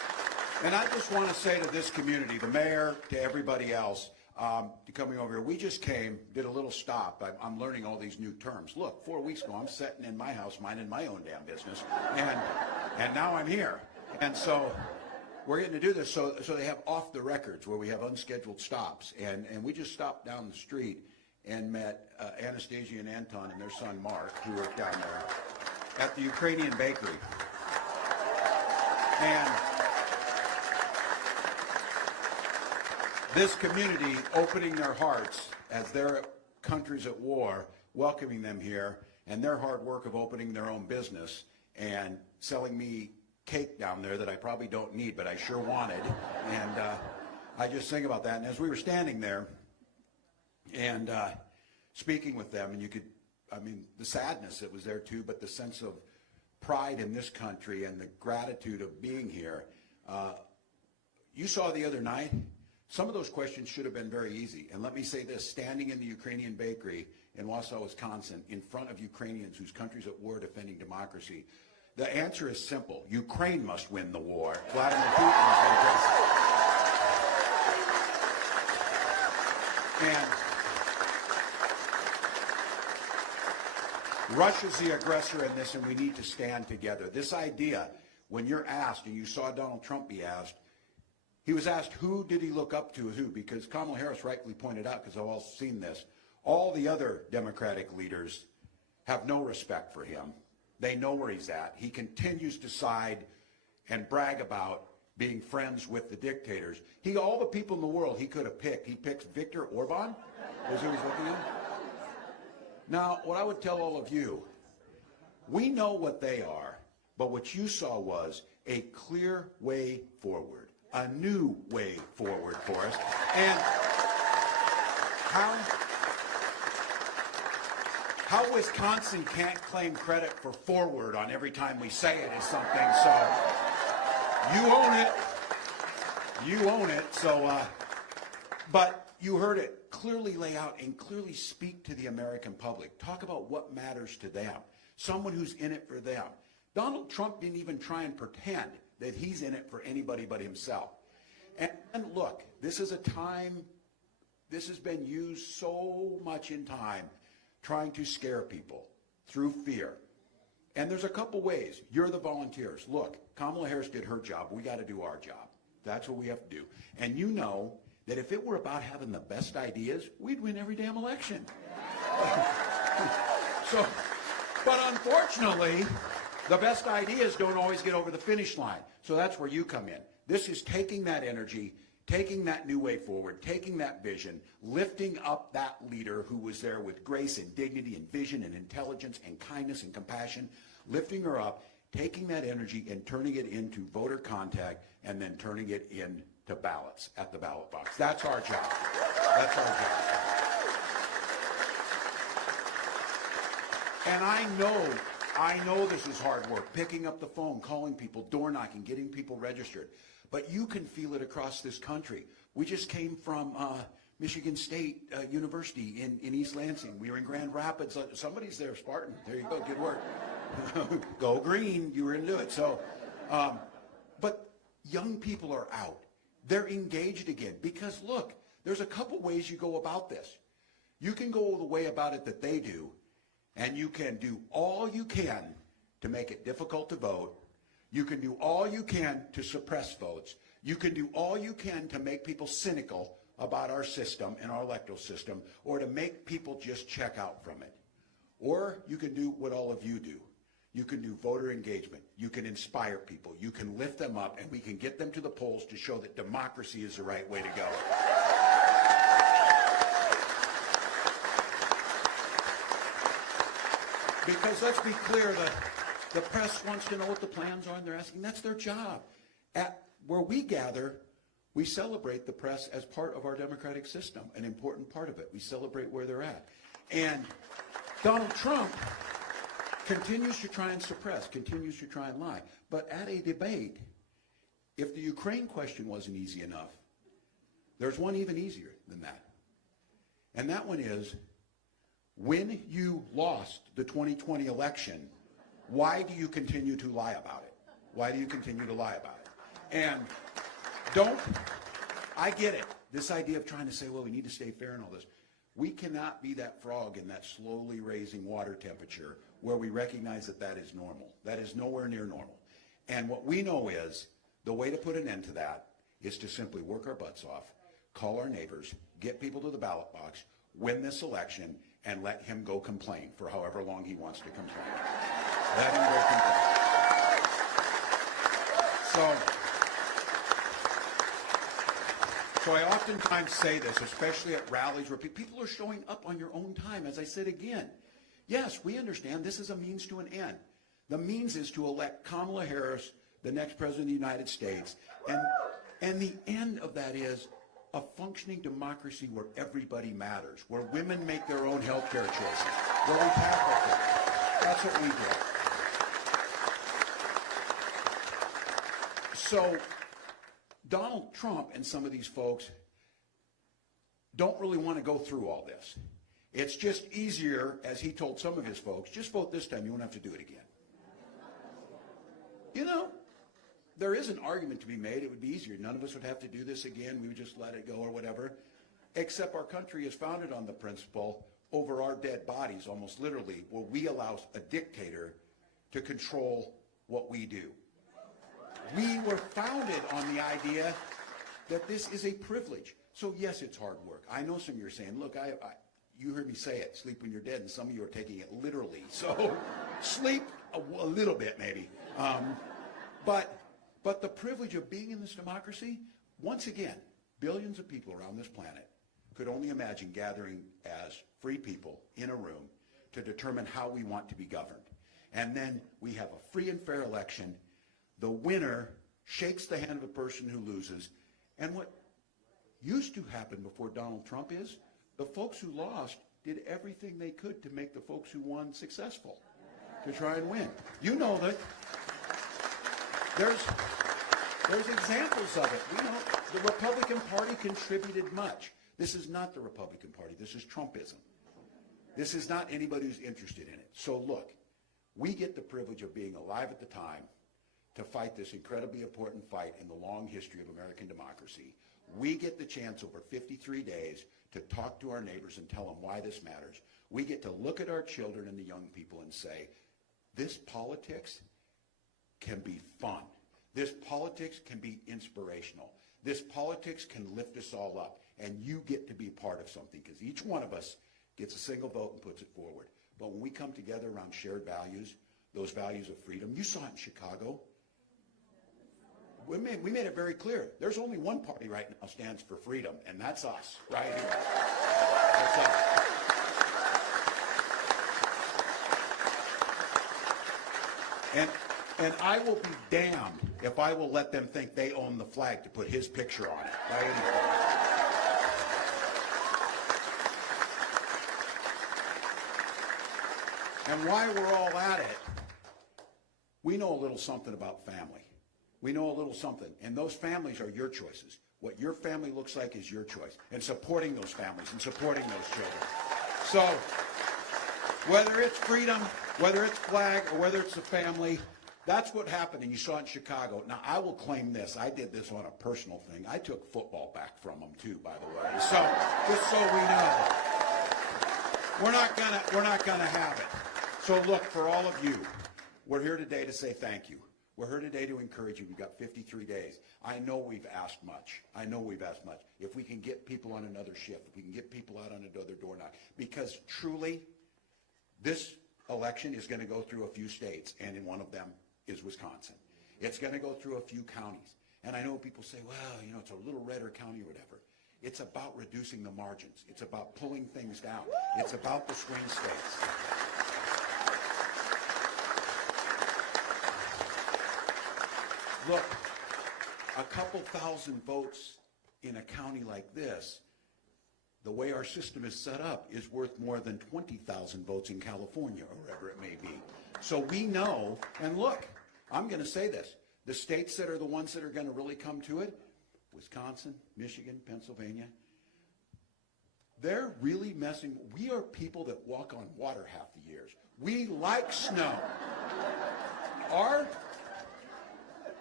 And I just want to say to this community, the mayor, to everybody else, coming over here, we just came, did a little stop. I'm learning all these new terms. Look, 4 weeks ago, I'm sitting in my house minding my own damn business, and now I'm here. And so we're getting to do this. So they have off the records where we have unscheduled stops. And we just stopped down the street and met Anastasia and Anton and their son Mark, who work down there at the Ukrainian bakery. And this community opening their hearts as their country's at war, welcoming them here, and their hard work of opening their own business and selling me cake down there that I probably don't need, but I sure wanted. And I just think about that. And as we were standing there and speaking with them, and you could, I mean, the sadness that was there too, but the sense of pride in this country and the gratitude of being here. You saw the other night, some of those questions should have been very easy. And let me say this, standing in the Ukrainian bakery in Wausau, Wisconsin, in front of Ukrainians whose country's at war defending democracy, the answer is simple. Ukraine must win the war. Vladimir Putin is the aggressor. And Russia's the aggressor in this, and we need to stand together. This idea, when you're asked, and you saw Donald Trump be asked, he was asked who did he look up to as who, because Kamala Harris rightly pointed out, because I've all seen this, all the other Democratic leaders have no respect for him. They know where he's at. He continues to side and brag about being friends with the dictators. All the people in the world he could have picked. He picks Viktor Orban, is who he's looking at. Now, what I would tell all of you, we know what they are, but what you saw was a clear way forward, a new way forward for us. And how Wisconsin can't claim credit for forward on every time we say it is something, so you own it. You own it. So, but you heard it clearly lay out and clearly speak to the American public. Talk about what matters to them. Someone who's in it for them. Donald Trump didn't even try and pretend that he's in it for anybody but himself. And look, this is a time, this has been used so much in time trying to scare people through fear. And there's a couple ways. You're the volunteers. Look, Kamala Harris did her job. We got to do our job. That's what we have to do. And you know that if it were about having the best ideas, we'd win every damn election. But unfortunately, the best ideas don't always get over the finish line. So that's where you come in. This is taking that energy, taking that new way forward, taking that vision, lifting up that leader who was there with grace and dignity and vision and intelligence and kindness and compassion, lifting her up, taking that energy and turning it into voter contact and then turning it into ballots at the ballot box. That's our job. That's our job. And I know this is hard work, picking up the phone, calling people, door knocking, getting people registered. But you can feel it across this country. We just came from Michigan State University in East Lansing. We were in Grand Rapids. Somebody's there, Spartan. There you go. Good work. Go green. You were into it. So, but young people are out. They're engaged again. Because, look, there's a couple ways you go about this. You can go the way about it that they do, and you can do all you can to make it difficult to vote. You can do all you can to suppress votes. You can do all you can to make people cynical about our system and our electoral system, or to make people just check out from it. Or you can do what all of you do. You can do voter engagement. You can inspire people. You can lift them up, and we can get them to the polls to show that democracy is the right way to go. Because let's be clear, the press wants to know what the plans are, and they're asking. That's their job. At where we gather, we celebrate the press as part of our democratic system, an important part of it. We celebrate where they're at. And Donald Trump continues to try and suppress, continues to try and lie. But at a debate, if the Ukraine question wasn't easy enough, there's one even easier than that. And that one is, when you lost the 2020 election, why do you continue to lie about it? Why do you continue to lie about it? And I get it. This idea of trying to say, well, we need to stay fair and all this. We cannot be that frog in that slowly raising water temperature where we recognize that that is normal. That is nowhere near normal. And what we know is the way to put an end to that is to simply work our butts off, call our neighbors, get people to the ballot box, win this election, and let him go complain for however long he wants to complain. Let him go complain. So I oftentimes say this, especially at rallies where people are showing up on your own time. As I said again, yes, we understand this is a means to an end. The means is to elect Kamala Harris, the next president of the United States, and the end of that is a functioning democracy where everybody matters, where women make their own health care choices, where we tackle things. That's what we do. So Donald Trump and some of these folks don't really want to go through all this. It's just easier, as he told some of his folks, just vote this time, you won't have to do it again. You know, there is an argument to be made. It would be easier. None of us would have to do this again. We would just let it go or whatever. Except our country is founded on the principle, over our dead bodies, almost literally, where we allow a dictator to control what we do. We were founded on the idea that this is a privilege. So yes, it's hard work. I know some of you are saying, look, you heard me say it, sleep when you're dead, and some of you are taking it literally. So sleep a little bit maybe. But the privilege of being in this democracy, once again, billions of people around this planet could only imagine gathering as free people in a room to determine how we want to be governed. And then we have a free and fair election. The winner shakes the hand of the person who loses. And what used to happen before Donald Trump is the folks who lost did everything they could to make the folks who won successful, to try and win. You know that there's examples of it. You know, the Republican Party contributed much. This is not the Republican Party. This is Trumpism. This is not anybody who's interested in it. So look, we get the privilege of being alive at the time to fight this incredibly important fight in the long history of American democracy. We get the chance over 53 days to talk to our neighbors and tell them why this matters. We get to look at our children and the young people and say, this politics can be fun. This politics can be inspirational. This politics can lift us all up. And you get to be part of something because each one of us gets a single vote and puts it forward. But when we come together around shared values, those values of freedom, you saw it in Chicago. We made it very clear. There's only one party right now stands for freedom, and that's us, right here. That's us. And I will be damned if I will let them think they own the flag to put his picture on it. By anything. And while we're all at it, we know a little something about family. We know a little something, and those families are your choices. What your family looks like is your choice, and supporting those families and supporting those children. So whether it's freedom, whether it's flag, or whether it's a family, that's what happened, and you saw it in Chicago. Now, I will claim this. I did this on a personal thing. I took football back from them, too, by the way. So just so we know, we're not gonna have it. So look, for all of you, we're here today to say thank you. We're here today to encourage you. We've got 53 days. I know we've asked much. I know we've asked much. If we can get people on another shift, if we can get people out on another door knock, because truly, this election is going to go through a few states, and in one of them is Wisconsin. It's going to go through a few counties. And I know people say, well, you know, it's a little redder county or whatever. It's about reducing the margins. It's about pulling things down. It's about the swing states. Look, a couple thousand votes in a county like this, the way our system is set up, is worth more than 20,000 votes in California or wherever it may be. So we know, and look, I'm going to say this, the states that are the ones that are going to really come to it, Wisconsin, Michigan, Pennsylvania, they're really messing. We are people that walk on water half the years. We like snow.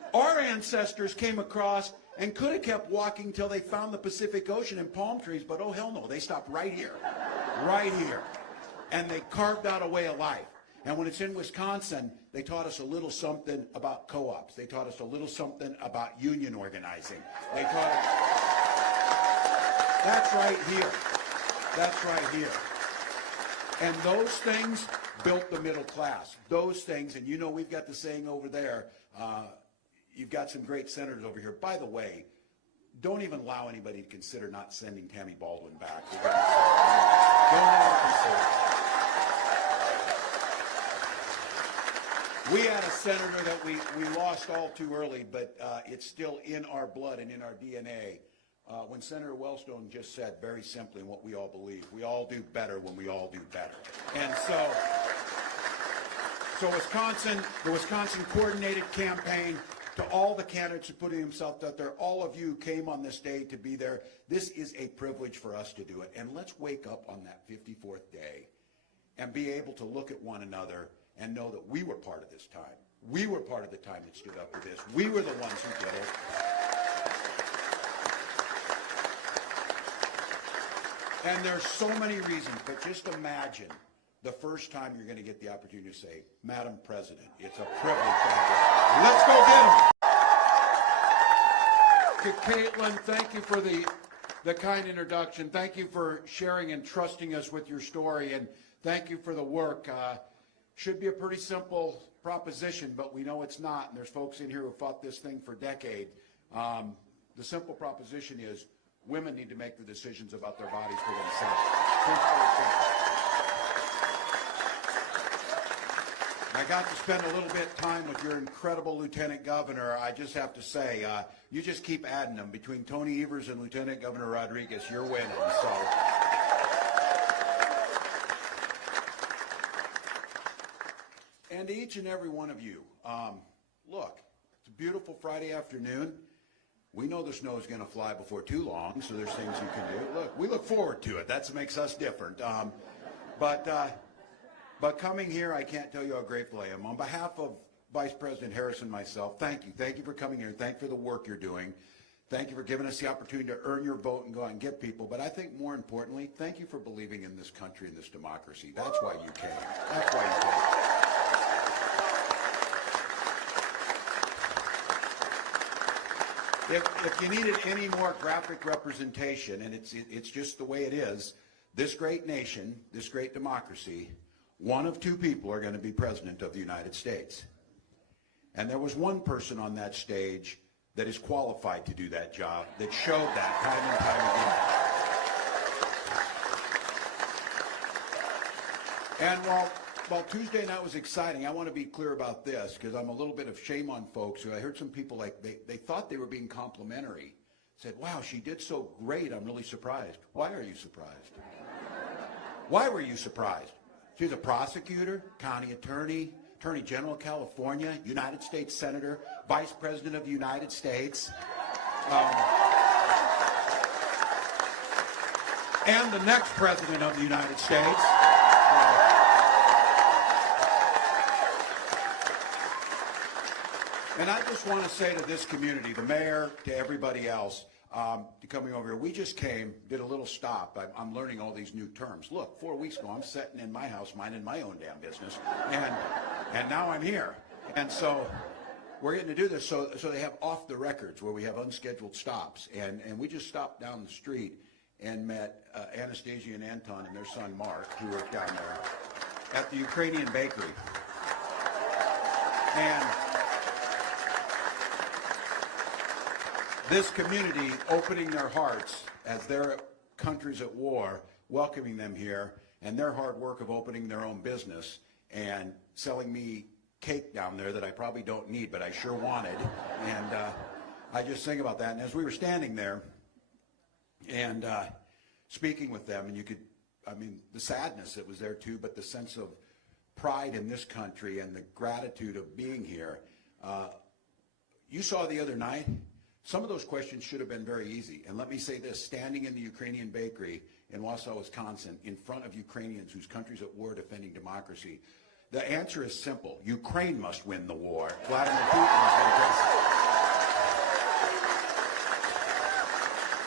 Our ancestors came across and could have kept walking till they found the Pacific Ocean and palm trees, but oh hell no, they stopped right here. Right here. And they carved out a way of life. And when it's in Wisconsin, they taught us a little something about co-ops. They taught us a little something about union organizing. They taught us... That's right here. That's right here. And those things built the middle class. Those things, and you know we've got the saying over there, you've got some great senators over here. By the way, don't even allow anybody to consider not sending Tammy Baldwin back. Don't ever consider. We had a senator that we lost all too early, but it's still in our blood and in our DNA. When Senator Wellstone just said very simply what we all believe, we all do better when we all do better. And so Wisconsin, the Wisconsin coordinated campaign, to all the candidates who putting themselves out there, all of you came on this day to be there. This is a privilege for us to do it. And let's wake up on that 54th day and be able to look at one another and know that we were part of this time. We were part of the time that stood up for this. We were the ones who did it. And there's so many reasons, but just imagine the first time you're going to get the opportunity to say, Madam President, it's a privilege to have you. Let's go get them. To Caitlin, thank you for the kind introduction. Thank you for sharing and trusting us with your story, and thank you for the work. Should be a pretty simple proposition, but we know it's not, and there's folks in here who fought this thing for decades. The simple proposition is women need to make the decisions about their bodies for themselves. I got to spend a little bit of time with your incredible Lieutenant Governor. I just have to say, you just keep adding them. Between Tony Evers and Lieutenant Governor Rodriguez, you're winning. So. And to each and every one of you, look, it's a beautiful Friday afternoon. We know the snow is going to fly before too long, so there's things you can do. Look, we look forward to it. That makes us different. But coming here, I can't tell you how grateful I am. On behalf of Vice President Harris and myself, thank you. Thank you for coming here. Thank you for the work you're doing. Thank you for giving us the opportunity to earn your vote and go out and get people. But I think more importantly, thank you for believing in this country and this democracy. That's why you came. That's why you came. If you needed any more graphic representation, and it's just the way it is, this great nation, this great democracy, one of two people are going to be president of the United States. And there was one person on that stage that is qualified to do that job, that showed that time and time again. And while Tuesday night was exciting, I want to be clear about this, because I'm a little bit of shame on folks who I heard some people like, they thought they were being complimentary. Said, wow, she did so great, I'm really surprised. Why are you surprised? Why were you surprised? She's a prosecutor, county attorney, Attorney General of California, United States Senator, Vice President of the United States, and the next President of the United States. And I just want to say to this community, the mayor, to everybody else, to coming over here, we just came, did a little stop. I'm learning all these new terms. Look, 4 weeks ago, I'm sitting in my house, minding my own damn business, and now I'm here. And so we're getting to do this. So they have off the records where we have unscheduled stops. And we just stopped down the street and met Anastasia and Anton and their son Mark, who work down there at the Ukrainian bakery. And this community opening their hearts as their country's at war, welcoming them here, and their hard work of opening their own business and selling me cake down there that I probably don't need, but I sure wanted. And I just think about that. And as we were standing there and speaking with them, and you could, I mean, the sadness that was there too, but the sense of pride in this country and the gratitude of being here. You saw the other night, some of those questions should have been very easy. And let me say this, standing in the Ukrainian bakery in Wausau, Wisconsin, in front of Ukrainians whose country's at war defending democracy, the answer is simple. Ukraine must win the war. Vladimir Putin is going to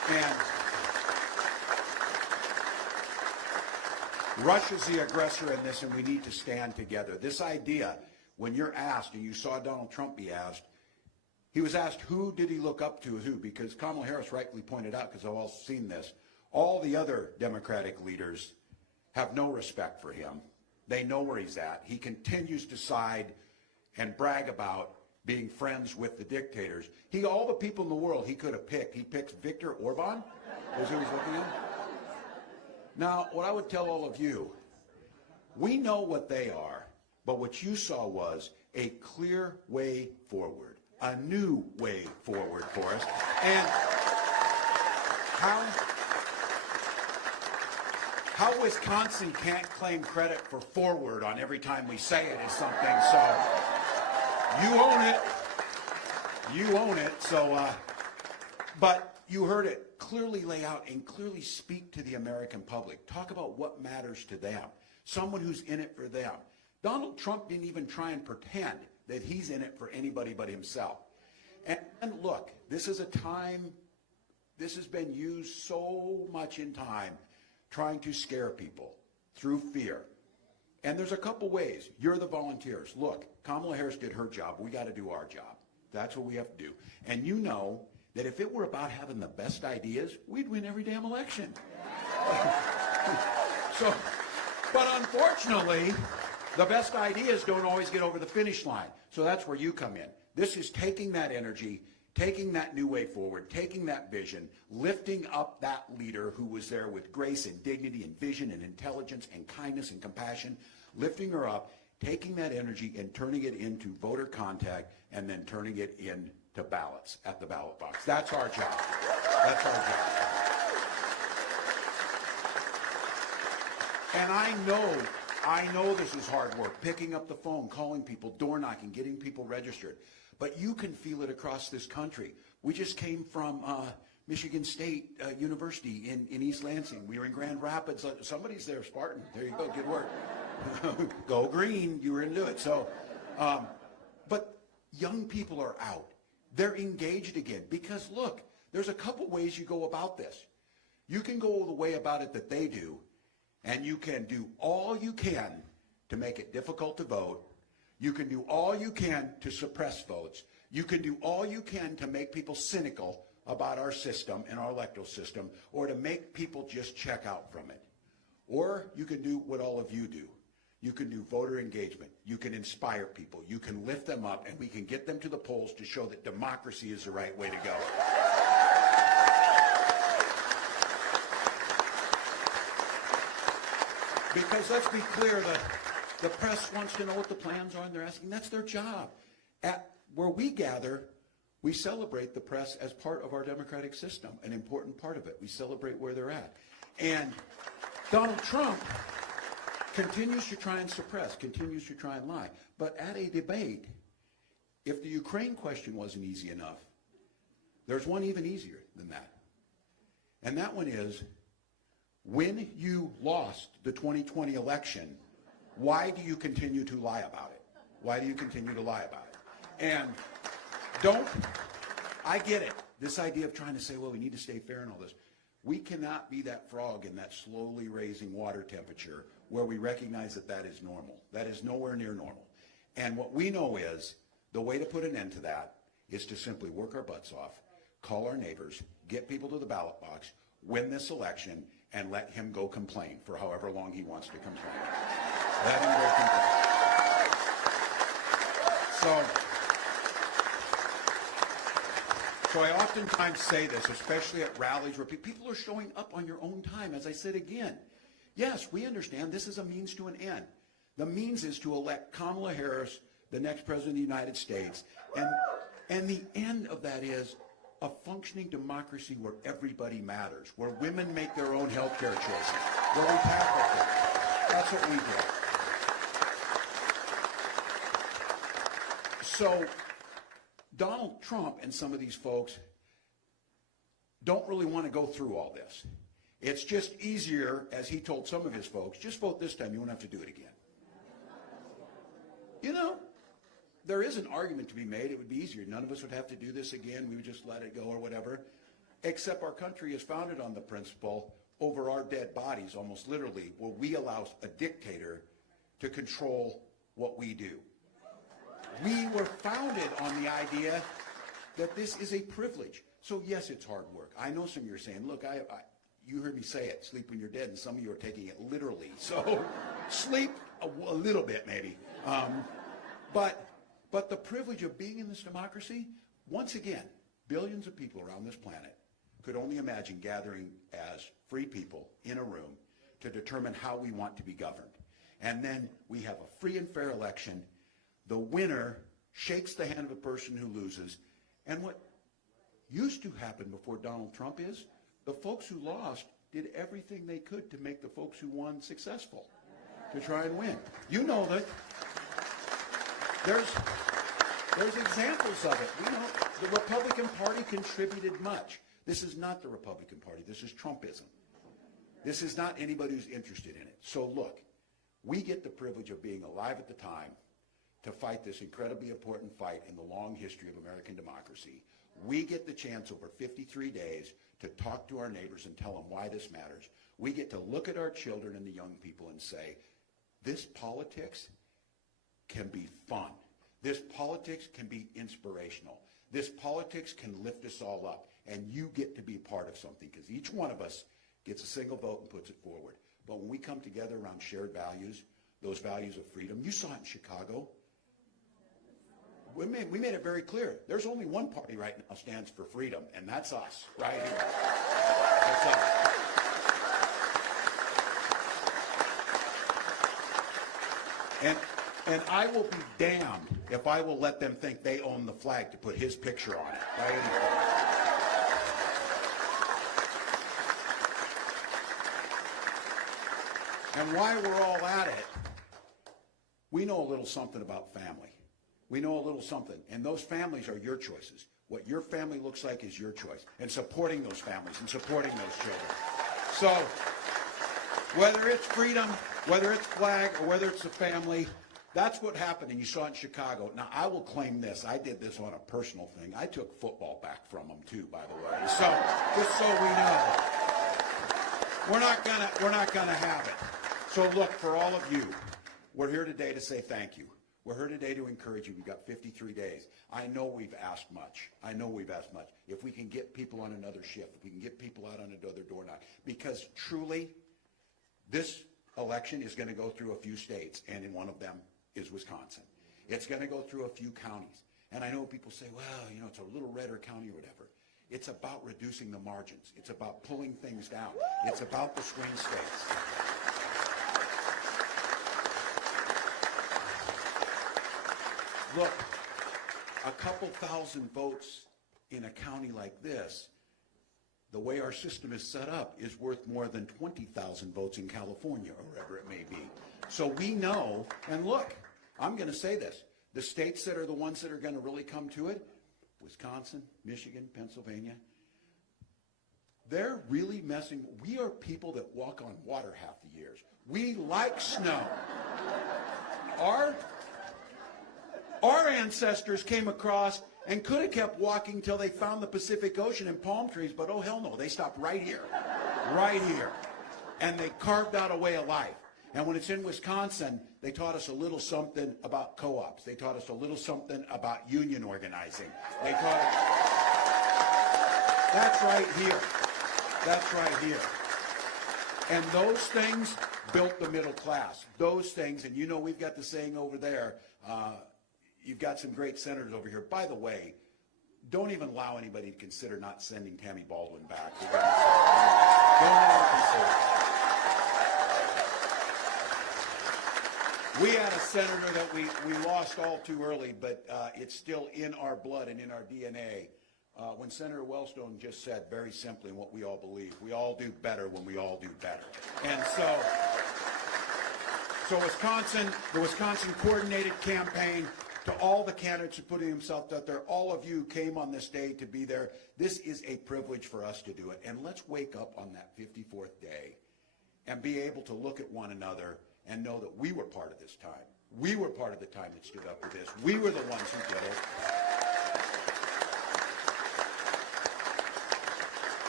And Russia's the aggressor in this, and we need to stand together. This idea, when you're asked, and you saw Donald Trump be asked, he was asked who did he look up to, who, because Kamala Harris rightly pointed out, because I've all seen this, all the other Democratic leaders have no respect for him. They know where he's at. He continues to side and brag about being friends with the dictators. All the people in the world he could have picked. He picks Viktor Orban, was who he's looking at. Now, what I would tell all of you, we know what they are, but what you saw was a clear way forward, a new way forward for us. And how Wisconsin can't claim credit for forward on every time we say it is something, so you own it. You own it, so, but you heard it clearly lay out and clearly speak to the American public. Talk about what matters to them. Someone who's in it for them. Donald Trump didn't even try and pretend that he's in it for anybody but himself. And look, this is a time, this has been used so much in time trying to scare people through fear. And there's a couple ways. You're the volunteers. Look, Kamala Harris did her job. We got to do our job. That's what we have to do. And you know that if it were about having the best ideas, we'd win every damn election. So, but unfortunately, the best ideas don't always get over the finish line. So that's where you come in. This is taking that energy, taking that new way forward, taking that vision, lifting up that leader who was there with grace and dignity and vision and intelligence and kindness and compassion, lifting her up, taking that energy and turning it into voter contact and then turning it into ballots at the ballot box. That's our job. That's our job. And I know this is hard work, picking up the phone, calling people, door knocking, getting people registered. But you can feel it across this country. We just came from Michigan State University in East Lansing. We were in Grand Rapids. Somebody's there, Spartan. There you go, good work. Go green, you were into it. So, but young people are out. They're engaged again because look, there's a couple ways you go about this. You can go the way about it that they do, and you can do all you can to make it difficult to vote. You can do all you can to suppress votes. You can do all you can to make people cynical about our system and our electoral system, or to make people just check out from it. Or you can do what all of you do. You can do voter engagement. You can inspire people. You can lift them up, and we can get them to the polls to show that democracy is the right way to go. Because let's be clear, the press wants to know what the plans are, and they're asking. That's their job. At where we gather, we celebrate the press as part of our democratic system, an important part of it. We celebrate where they're at. And Donald Trump continues to try and suppress, continues to try and lie. But at a debate, if the Ukraine question wasn't easy enough, there's one even easier than that. And that one is, when you lost the 2020 election, why do you continue to lie about it? Why do you continue to lie about it? And I get it. This idea of trying to say, well, we need to stay fair and all this. We cannot be that frog in that slowly raising water temperature where we recognize that that is normal. That is nowhere near normal. And what we know is the way to put an end to that is to simply work our butts off, call our neighbors, get people to the ballot box, win this election, and let him go complain for however long he wants to complain. Let him go complain. So I oftentimes say this, especially at rallies where people are showing up on your own time. As I said again, yes, we understand this is a means to an end. The means is to elect Kamala Harris, the next president of the United States, and the end of that is a functioning democracy where everybody matters, where women make their own health care choices, where we tackle things. That's what we do. So Donald Trump and some of these folks don't really want to go through all this. It's just easier, as he told some of his folks, just vote this time, you won't have to do it again. You know, there is an argument to be made. It would be easier. None of us would have to do this again. We would just let it go or whatever. except our country is founded on the principle over our dead bodies, almost literally, where we allow a dictator to control what we do. We were founded on the idea that this is a privilege. So yes, it's hard work. I know some of you are saying, look, you heard me say it, sleep when you're dead, and some of you are taking it literally. So sleep a little bit maybe. But the privilege of being in this democracy, once again, billions of people around this planet could only imagine gathering as free people in a room to determine how we want to be governed. And then we have a free and fair election. The winner shakes the hand of a person who loses. And what used to happen before Donald Trump is the folks who lost did everything they could to make the folks who won successful, to try and win. You know that there's examples of it. We know the Republican Party contributed much. This is not the Republican Party. This is Trumpism. This is not anybody who's interested in it. So look, we get the privilege of being alive at the time to fight this incredibly important fight in the long history of American democracy. We get the chance over 53 days to talk to our neighbors and tell them why this matters. We get to look at our children and the young people and say, this politics can be fun. This politics can be inspirational. This politics can lift us all up. And you get to be part of something, because each one of us gets a single vote and puts it forward. But when we come together around shared values, those values of freedom, you saw it in Chicago. We made it very clear. There's only one party right now stands for freedom, and that's us, right here. That's us. And I will be damned if I will let them think they own the flag to put his picture on it, right? And while we're all at it, we know a little something about family. We know a little something, and those families are your choices. What your family looks like is your choice, and supporting those families and supporting those children. So whether it's freedom, whether it's flag, or whether it's a family, that's what happened, and you saw it in Chicago. Now, I will claim this. I did this on a personal thing. I took football back from them, too, by the way. So just so we know, we're not gonna have it. So look, for all of you, we're here today to say thank you. We're here today to encourage you. We've got 53 days. I know we've asked much. I know we've asked much. If we can get people on another shift, if we can get people out on another door knock, because truly, this election is going to go through a few states, and in one of them is Wisconsin. It's going to go through a few counties. And I know people say, well, you know, it's a little redder county or whatever. It's about reducing the margins. It's about pulling things down. It's about the swing states. Look, a couple thousand votes in a county like this, the way our system is set up, is worth more than 20,000 votes in California or wherever it may be. So we know, and look, I'm going to say this, the states that are the ones that are going to really come to it, Wisconsin, Michigan, Pennsylvania, they're really messing. We are people that walk on water half the years. We like snow. Our ancestors came across and could have kept walking till they found the Pacific Ocean and palm trees, but oh hell no, they stopped right here, and they carved out a way of life. And when it's in Wisconsin, they taught us a little something about co-ops. They taught us a little something about union organizing. They taught us, that's right here. That's right here. And those things built the middle class. Those things, and you know we've got the saying over there, you've got some great senators over here. By the way, don't even allow anybody to consider not sending Tammy Baldwin back. Don't ever consider. We had a senator that we lost all too early, but it's still in our blood and in our DNA. When Senator Wellstone just said very simply what we all believe, we all do better when we all do better. And so Wisconsin, the Wisconsin coordinated campaign, to all the candidates who are putting themselves out there, all of you came on this day to be there. This is a privilege for us to do it. And let's wake up on that 54th day and be able to look at one another and know that we were part of this time. We were part of the time that stood up for this. We were the ones who did it.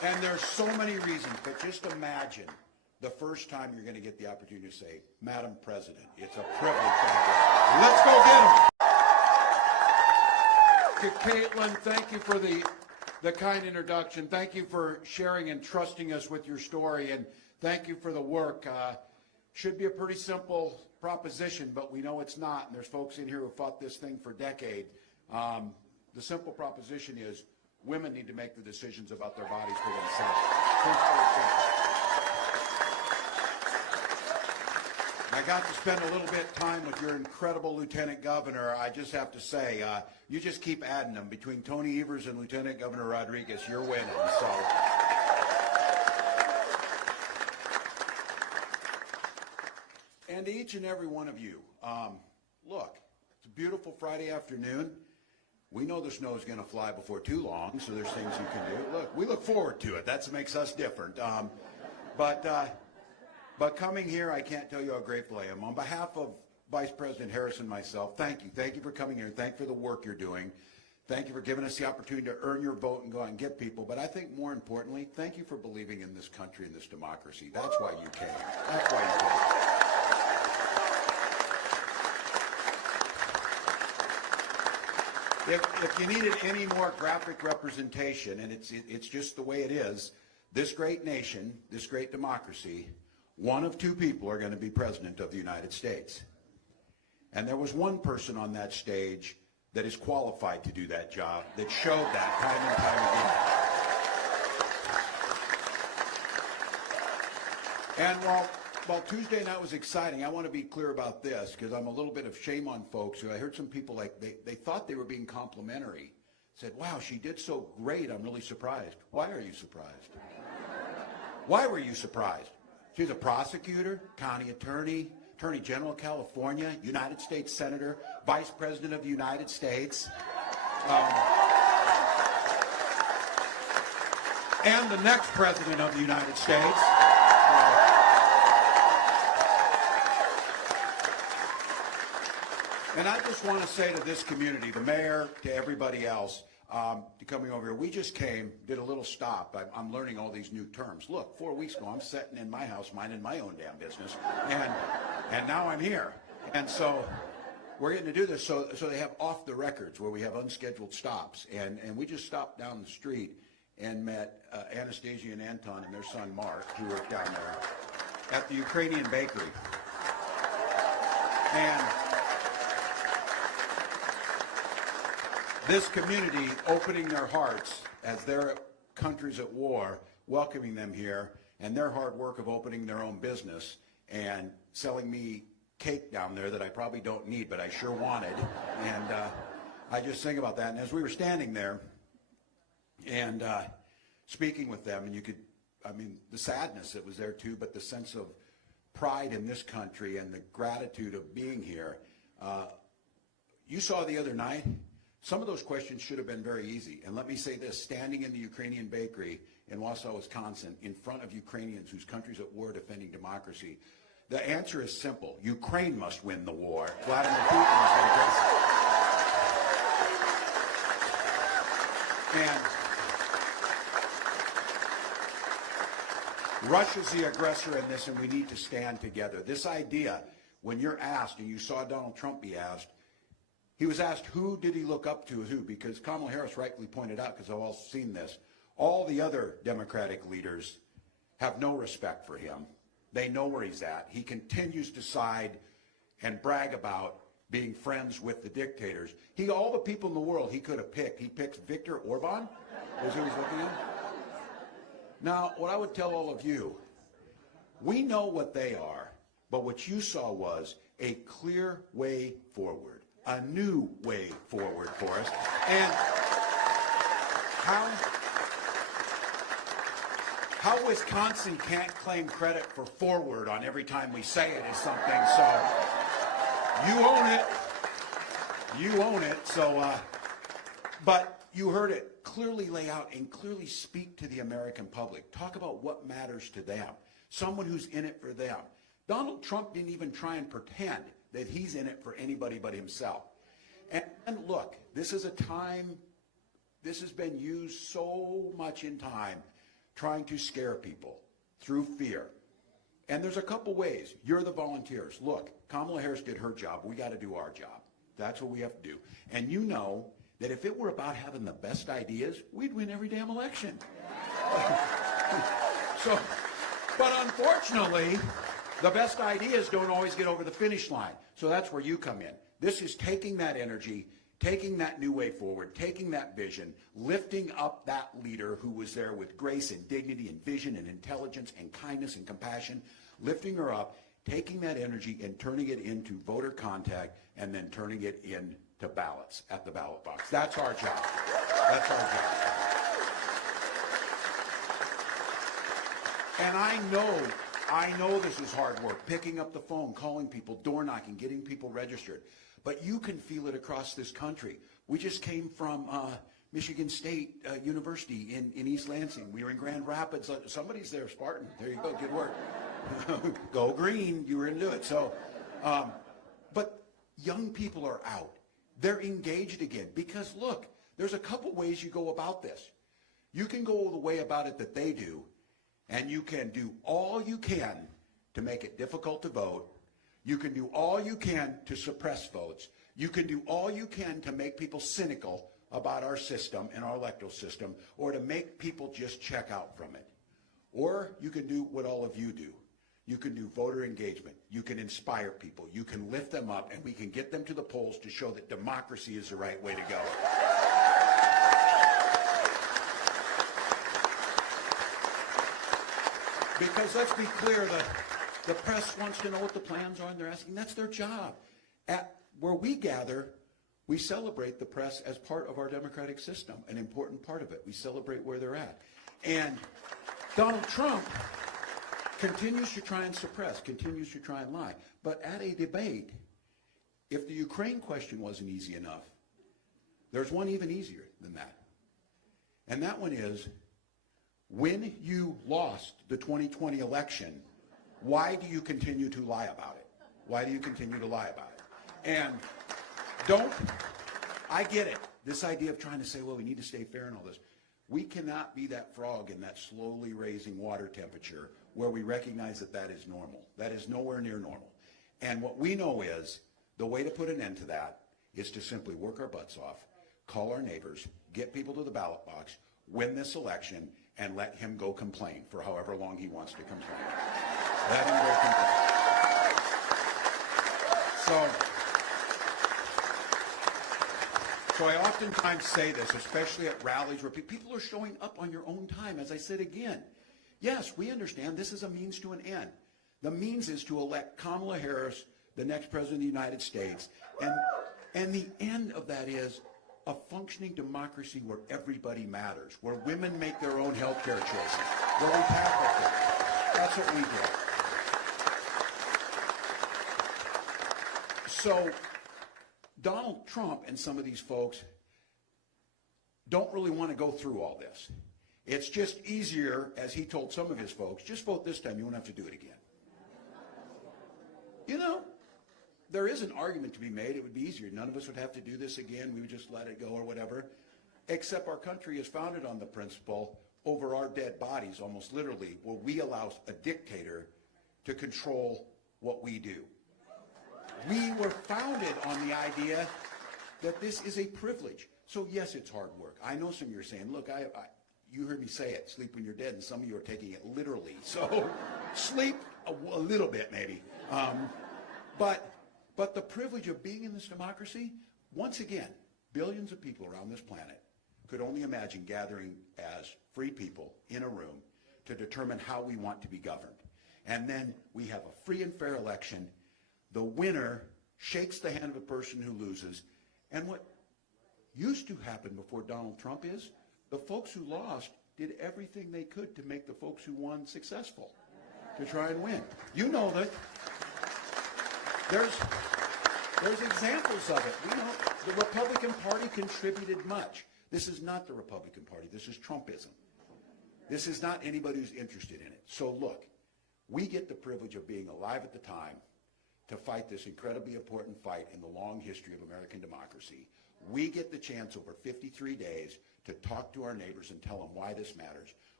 And there's so many reasons, but just imagine the first time you're going to get the opportunity to say, Madam President, it's a privilege. Let's go get him. To Caitlin, thank you for the kind introduction. Thank you for sharing and trusting us with your story, and thank you for the work. Should be a pretty simple proposition, but we know it's not, and there's folks in here who fought this thing for decades. The simple proposition is women need to make the decisions about their bodies for themselves. I got to spend a little bit of time with your incredible Lieutenant Governor. I just have to say, you just keep adding them. Between Tony Evers and Lieutenant Governor Rodriguez, you're winning. So, and to each and every one of you, look, it's a beautiful Friday afternoon. We know the snow is going to fly before too long, so there's things you can do. Look, we look forward to it. That makes us different. But coming here, I can't tell you how grateful I am. On behalf of Vice President Harris and myself, thank you. Thank you for coming here. Thank you for the work you're doing. Thank you for giving us the opportunity to earn your vote and go out and get people. But I think more importantly, thank you for believing in this country and this democracy. That's why you came. That's why you came. If you needed any more graphic representation, and it's just the way it is, this great nation, this great democracy, one of two people are going to be president of the United States. And there was one person on that stage that is qualified to do that job, that showed that time and time again. And while Tuesday night was exciting, I want to be clear about this, because I'm a little bit of shame on folks who I heard some people like they thought they were being complimentary. Said, wow, she did so great, I'm really surprised. Why are you surprised? Why were you surprised? She's a prosecutor, county attorney, Attorney General of California, United States Senator, Vice President of the United States. And the next President of the United States. And I just want to say to this community, the mayor, to everybody else, coming over here, we just came, did a little stop. I'm learning all these new terms. Look, 4 weeks ago, I'm sitting in my house minding my own damn business, and now I'm here. And so we're getting to do this. So they have off the records where we have unscheduled stops, and we just stopped down the street and met Anastasia and Anton and their son Mark, who work down there at the Ukrainian bakery. And this community opening their hearts as their country's at war, welcoming them here, and their hard work of opening their own business and selling me cake down there that I probably don't need, but I sure wanted. And I just think about that. And as we were standing there and speaking with them, and you could, I mean, the sadness that was there too, but the sense of pride in this country and the gratitude of being here. You saw the other night, some of those questions should have been very easy. And let me say this, standing in the Ukrainian bakery in Wausau, Wisconsin, in front of Ukrainians whose country's at war defending democracy, the answer is simple. Ukraine must win the war. Vladimir Putin is and Russia's the aggressor in this, and we need to stand together. This idea, when you're asked, and you saw Donald Trump be asked, he was asked who did he look up to as who, because Kamala Harris rightly pointed out, because I've all seen this, all the other Democratic leaders have no respect for him. They know where he's at. He continues to side and brag about being friends with the dictators. All the people in the world he could have picked. He picked Viktor Orban, is who he's looking at. Now, what I would tell all of you, we know what they are, but what you saw was a clear way forward. A new way forward for us. And how Wisconsin can't claim credit for forward on every time we say it is something. So you own it. You own it. So, but you heard it clearly lay out and clearly speak to the American public. Talk about what matters to them. Someone who's in it for them. Donald Trump didn't even try and pretend that he's in it for anybody but himself. And look, this is a time, this has been used so much in time, trying to scare people through fear. And there's a couple ways. You're the volunteers. Look, Kamala Harris did her job. We got to do our job. That's what we have to do. And you know that if it were about having the best ideas, we'd win every damn election. But unfortunately, the best ideas don't always get over the finish line. So that's where you come in. This is taking that energy, taking that new way forward, taking that vision, lifting up that leader who was there with grace and dignity and vision and intelligence and kindness and compassion, lifting her up, taking that energy and turning it into voter contact and then turning it into ballots at the ballot box. That's our job. That's our job. And I know this is hard work, picking up the phone, calling people, door knocking, getting people registered. But you can feel it across this country. We just came from Michigan State University in East Lansing. We were in Grand Rapids. Somebody's there, Spartan. There you go, good work. Go green, you were into it. So, but young people are out. They're engaged again because look, there's a couple ways you go about this. You can go the way about it that they do, and you can do all you can to make it difficult to vote. You can do all you can to suppress votes. You can do all you can to make people cynical about our system and our electoral system, or to make people just check out from it. Or you can do what all of you do. You can do voter engagement. You can inspire people. You can lift them up, and we can get them to the polls to show that democracy is the right way to go. Because let's be clear, the press wants to know what the plans are, and they're asking. That's their job. At where we gather, we celebrate the press as part of our democratic system, an important part of it. We celebrate where they're at. And Donald Trump continues to try and suppress, continues to try and lie. But at a debate, if the Ukraine question wasn't easy enough, there's one even easier than that. And that one is, when you lost the 2020 election, why do you continue to lie about it? Why do you continue to lie about it? And I get it, this idea of trying to say, well, we need to stay fair and all this. We cannot be that frog in that slowly raising water temperature where we recognize that that is normal. That is nowhere near normal. And what we know is the way to put an end to that is to simply work our butts off, call our neighbors, get people to the ballot box, win this election, and let him go complain for however long he wants to complain. Let him go complain. So I oftentimes say this, especially at rallies where people are showing up on your own time. As I said again, yes, we understand this is a means to an end. The means is to elect Kamala Harris, the next president of the United States, and the end of that is a functioning democracy where everybody matters, where women make their own health care choices, where we tackle things. That's what we do. So Donald Trump and some of these folks don't really want to go through all this. It's just easier, as he told some of his folks, just vote this time, you won't have to do it again. You know, there is an argument to be made. It would be easier. None of us would have to do this again. We would just let it go or whatever. Except our country is founded on the principle, over our dead bodies, almost literally, where we allow a dictator to control what we do. We were founded on the idea that this is a privilege. So yes, it's hard work. I know some of you are saying, look, you heard me say it, sleep when you're dead, and some of you are taking it literally. So sleep a little bit maybe. But the privilege of being in this democracy, once again, billions of people around this planet could only imagine gathering as free people in a room to determine how we want to be governed. And then we have a free and fair election. The winner shakes the hand of the person who loses. And what used to happen before Donald Trump is, the folks who lost did everything they could to make the folks who won successful, to try and win. You know that there's examples of it. You know, the Republican Party contributed much. This is not the Republican Party. This is Trumpism. This is not anybody who's interested in it. So look, we get the privilege of being alive at the time to fight this incredibly important fight in the long history of American democracy. We get the chance over 53 days to talk to our neighbors and tell them why this matters.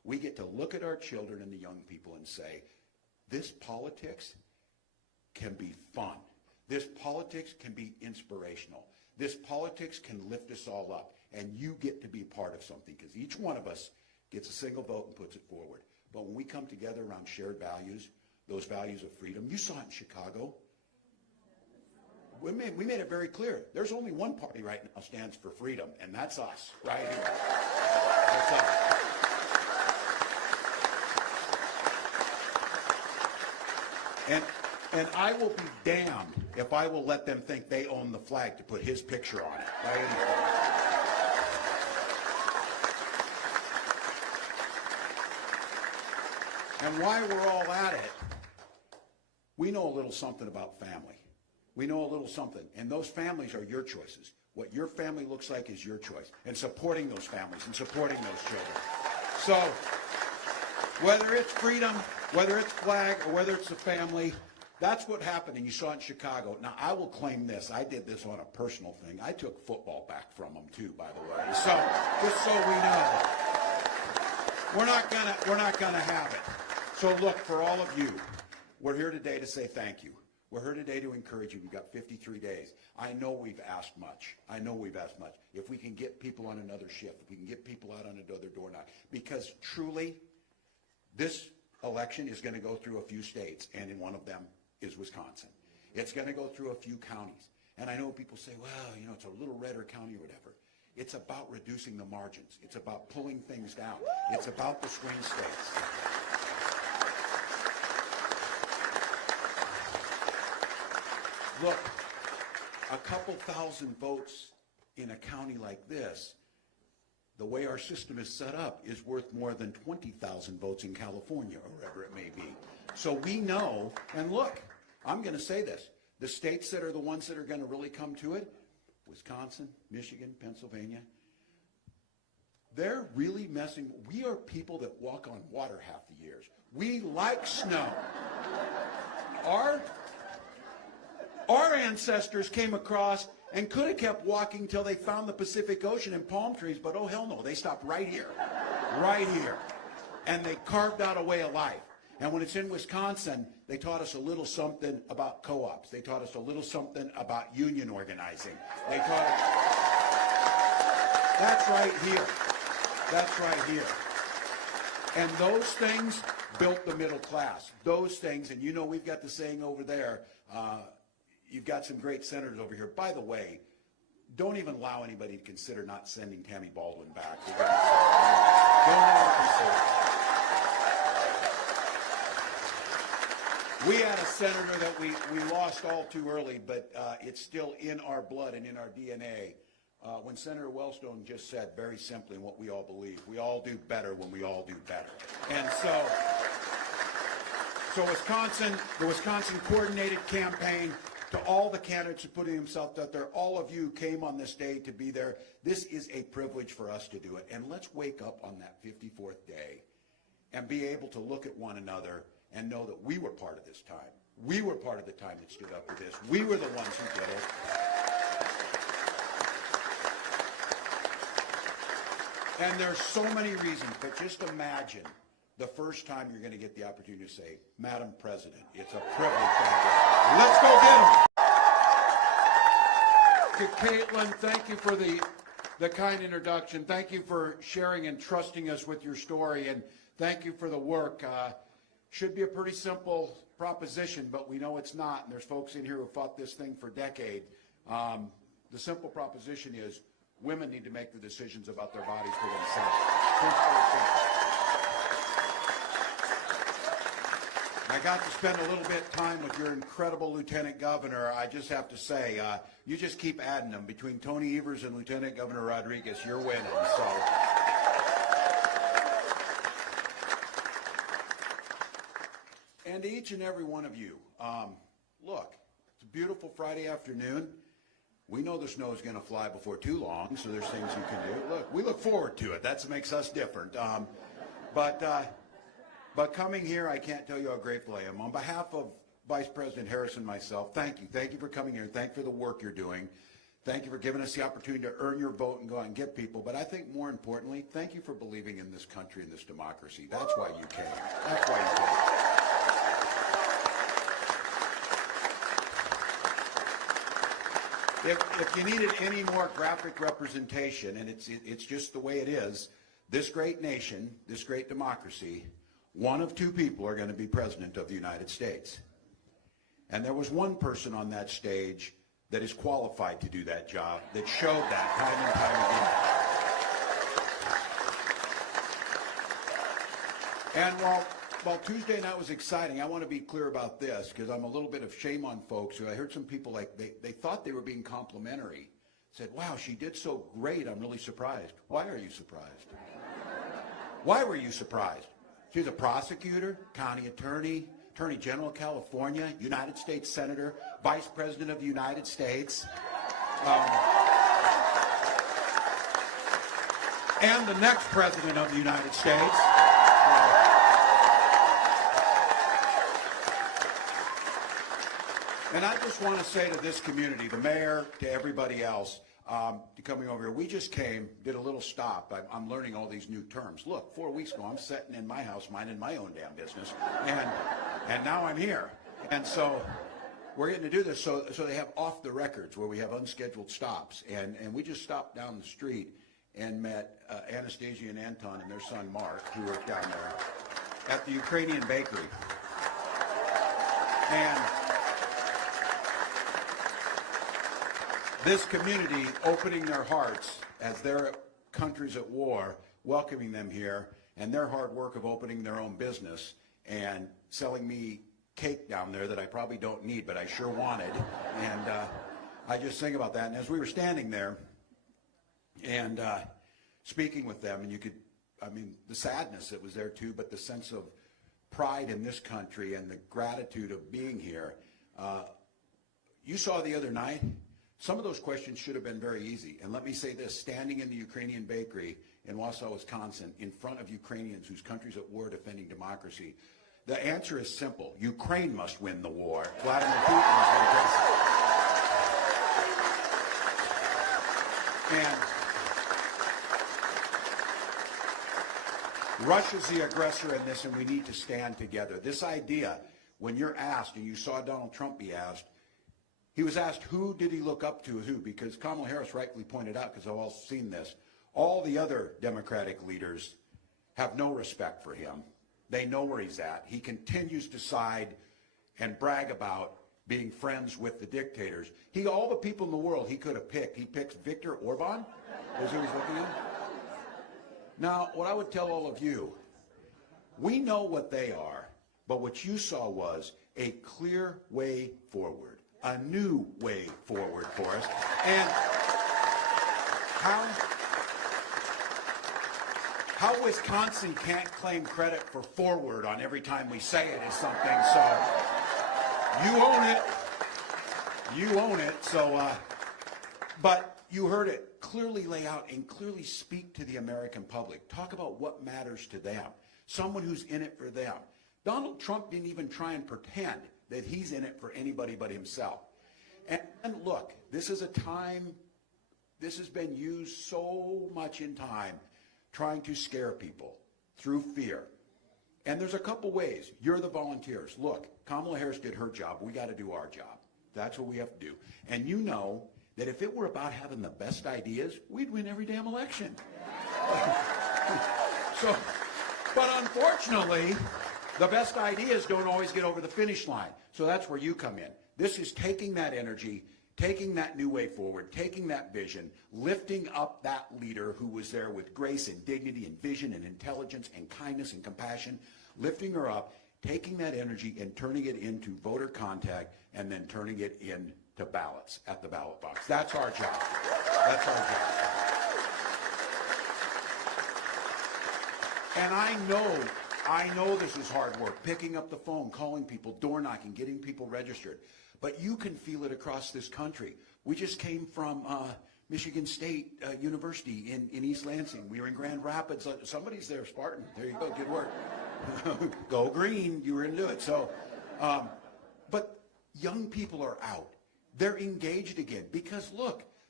We get to look at our children and the young people and say, this politics can be fun. This politics can be inspirational. This politics can lift us all up. And you get to be part of something, because each one of us gets a single vote and puts it forward. But when we come together around shared values, those values of freedom, you saw it in Chicago. We made it very clear. There's only one party right now stands for freedom, and that's us, right here. That's us. And I will be damned if I will let them think they own the flag to put his picture on it. Right? And while we're all at it, we know a little something about family. We know a little something, and those families are your choices. What your family looks like is your choice, and supporting those families and supporting those children. So whether it's freedom, whether it's flag, or whether it's the family, that's what happened, and you saw it in Chicago. Now, I will claim this. I did this on a personal thing. I took football back from them, too, by the way. So just so we know, we're not gonna have it. So look, for all of you, we're here today to say thank you. We're here today to encourage you. We've got 53 days. I know we've asked much. I know we've asked much. If we can get people on another shift, if we can get people out on another door knock, because truly, this election is going to go through a few states, and in one of them is Wisconsin. It's going to go through a few counties. And I know people say, well, you know, it's a little redder county or whatever. It's about reducing the margins. It's about pulling things down. It's about the swing states. Look, a couple thousand votes in a county like this, the way our system is set up, is worth more than 20,000 votes in California, or wherever it may be. So we know, and look, I'm going to say this, the states that are the ones that are going to really come to it, Wisconsin, Michigan, Pennsylvania, they're really messing. We are people that walk on water half the years. We like snow. Our ancestors came across and could have kept walking till they found the Pacific Ocean and palm trees, but oh hell no, they stopped right here, and they carved out a way of life. And when it's in Wisconsin, they taught us a little something about co-ops. They taught us a little something about union organizing. They taught us, that's right here. That's right here. And those things built the middle class. Those things, and you know we've got the saying over there, you've got some great senators over here. By the way, don't even allow anybody to consider not sending Tammy Baldwin back. Don't ever consider. We had a senator that we lost all too early, but it's still in our blood and in our DNA. When Senator Wellstone just said very simply what we all believe, we all do better when we all do better. And so Wisconsin, the Wisconsin coordinated campaign, to all the candidates who are putting themselves out there, all of you came on this day to be there. This is a privilege for us to do it. And let's wake up on that 54th day and be able to look at one another and know that we were part of this time. We were part of the time that stood up for this. We were the ones who did it. And there's so many reasons, but just imagine the first time you're going to get the opportunity to say, Madam President, it's a privilege to have you. Let's go get them. To Caitlin, thank you for the kind introduction. Thank you for sharing and trusting us with your story, and thank you for the work. Should be a pretty simple proposition, but we know it's not, and there's folks in here who fought this thing for decades. The simple proposition is women need to make the decisions about their bodies for themselves. I got to spend a little bit of time with your incredible Lieutenant Governor. I just have to say, you just keep adding them. Between Tony Evers and Lieutenant Governor Rodriguez, you're winning. So, and to each and every one of you, look, it's a beautiful Friday afternoon. We know the snow is going to fly before too long, so there's things you can do. Look, we look forward to it. That makes us different. But coming here, I can't tell you how grateful I am. On behalf of Vice President Harris and myself, thank you. Thank you for coming here, and thank you for the work you're doing. Thank you for giving us the opportunity to earn your vote and go out and get people. But I think more importantly, thank you for believing in this country and this democracy. That's why you came. That's why you came. If you needed any more graphic representation, and it's just the way it is, this great nation, this great democracy, one of two people are going to be president of the United States. And there was one person on that stage that is qualified to do that job, that showed that time and time again. And while Tuesday night was exciting, I want to be clear about this, because I'm a little bit of shame on folks who I heard some people like, they thought they were being complimentary. Said, wow, she did so great, I'm really surprised. Why are you surprised? Why were you surprised? She's a prosecutor, county attorney, Attorney General of California, United States Senator, Vice President of the United States, and the next President of the United States. And I just want to say to this community, the mayor, to everybody else, coming over here, we just came, did a little stop. I'm learning all these new terms. Look, 4 weeks ago, I'm sitting in my house minding my own damn business, and now I'm here. And so we're getting to do this. So they have off the records where we have unscheduled stops. And we just stopped down the street and met Anastasia and Anton and their son, Mark, who work down there at the Ukrainian bakery. And this community opening their hearts as their country's at war, welcoming them here, and their hard work of opening their own business and selling me cake down there that I probably don't need, but I sure wanted. And I just think about that. And as we were standing there and speaking with them, and you could, I mean, the sadness that was there too, but the sense of pride in this country and the gratitude of being here. You saw the other night, some of those questions should have been very easy. And let me say this, standing in the Ukrainian bakery in Wausau, Wisconsin, in front of Ukrainians whose country's at war defending democracy, the answer is simple. Ukraine must win the war. Vladimir Putin is going to And Russia's the aggressor in this, and we need to stand together. This idea, when you're asked, and you saw Donald Trump be asked, he was asked who did he look up to, who, because Kamala Harris rightly pointed out, because I've all seen this, all the other Democratic leaders have no respect for him. They know where he's at. He continues to side and brag about being friends with the dictators. All the people in the world he could have picked. He picks Viktor Orban, is who he's looking at. Now, what I would tell all of you, we know what they are, but what you saw was a clear way forward. A new way forward for us. And how Wisconsin can't claim credit for forward on every time we say it is something. So you own it. You own it. So, but you heard it clearly lay out and clearly speak to the American public. Talk about what matters to them. Someone who's in it for them. Donald Trump didn't even try and pretend that he's in it for anybody but himself. And look, this is a time, this has been used so much in time trying to scare people through fear. And there's a couple ways. You're the volunteers. Look, Kamala Harris did her job. We got to do our job. That's what we have to do. And you know that if it were about having the best ideas, we'd win every damn election. But unfortunately, the best ideas don't always get over the finish line. So that's where you come in. This is taking that energy, taking that new way forward, taking that vision, lifting up that leader who was there with grace and dignity and vision and intelligence and kindness and compassion, lifting her up, taking that energy and turning it into voter contact and then turning it into ballots at the ballot box. That's our job. That's our job. And I know this is hard work, picking up the phone, calling people, door knocking, getting people registered. But you can feel it across this country. We just came from Michigan State University in East Lansing. We were in Grand Rapids. Somebody's there, Spartan. There you go. Good work. Go green. You were into it. So, but young people are out. They're engaged again because, look,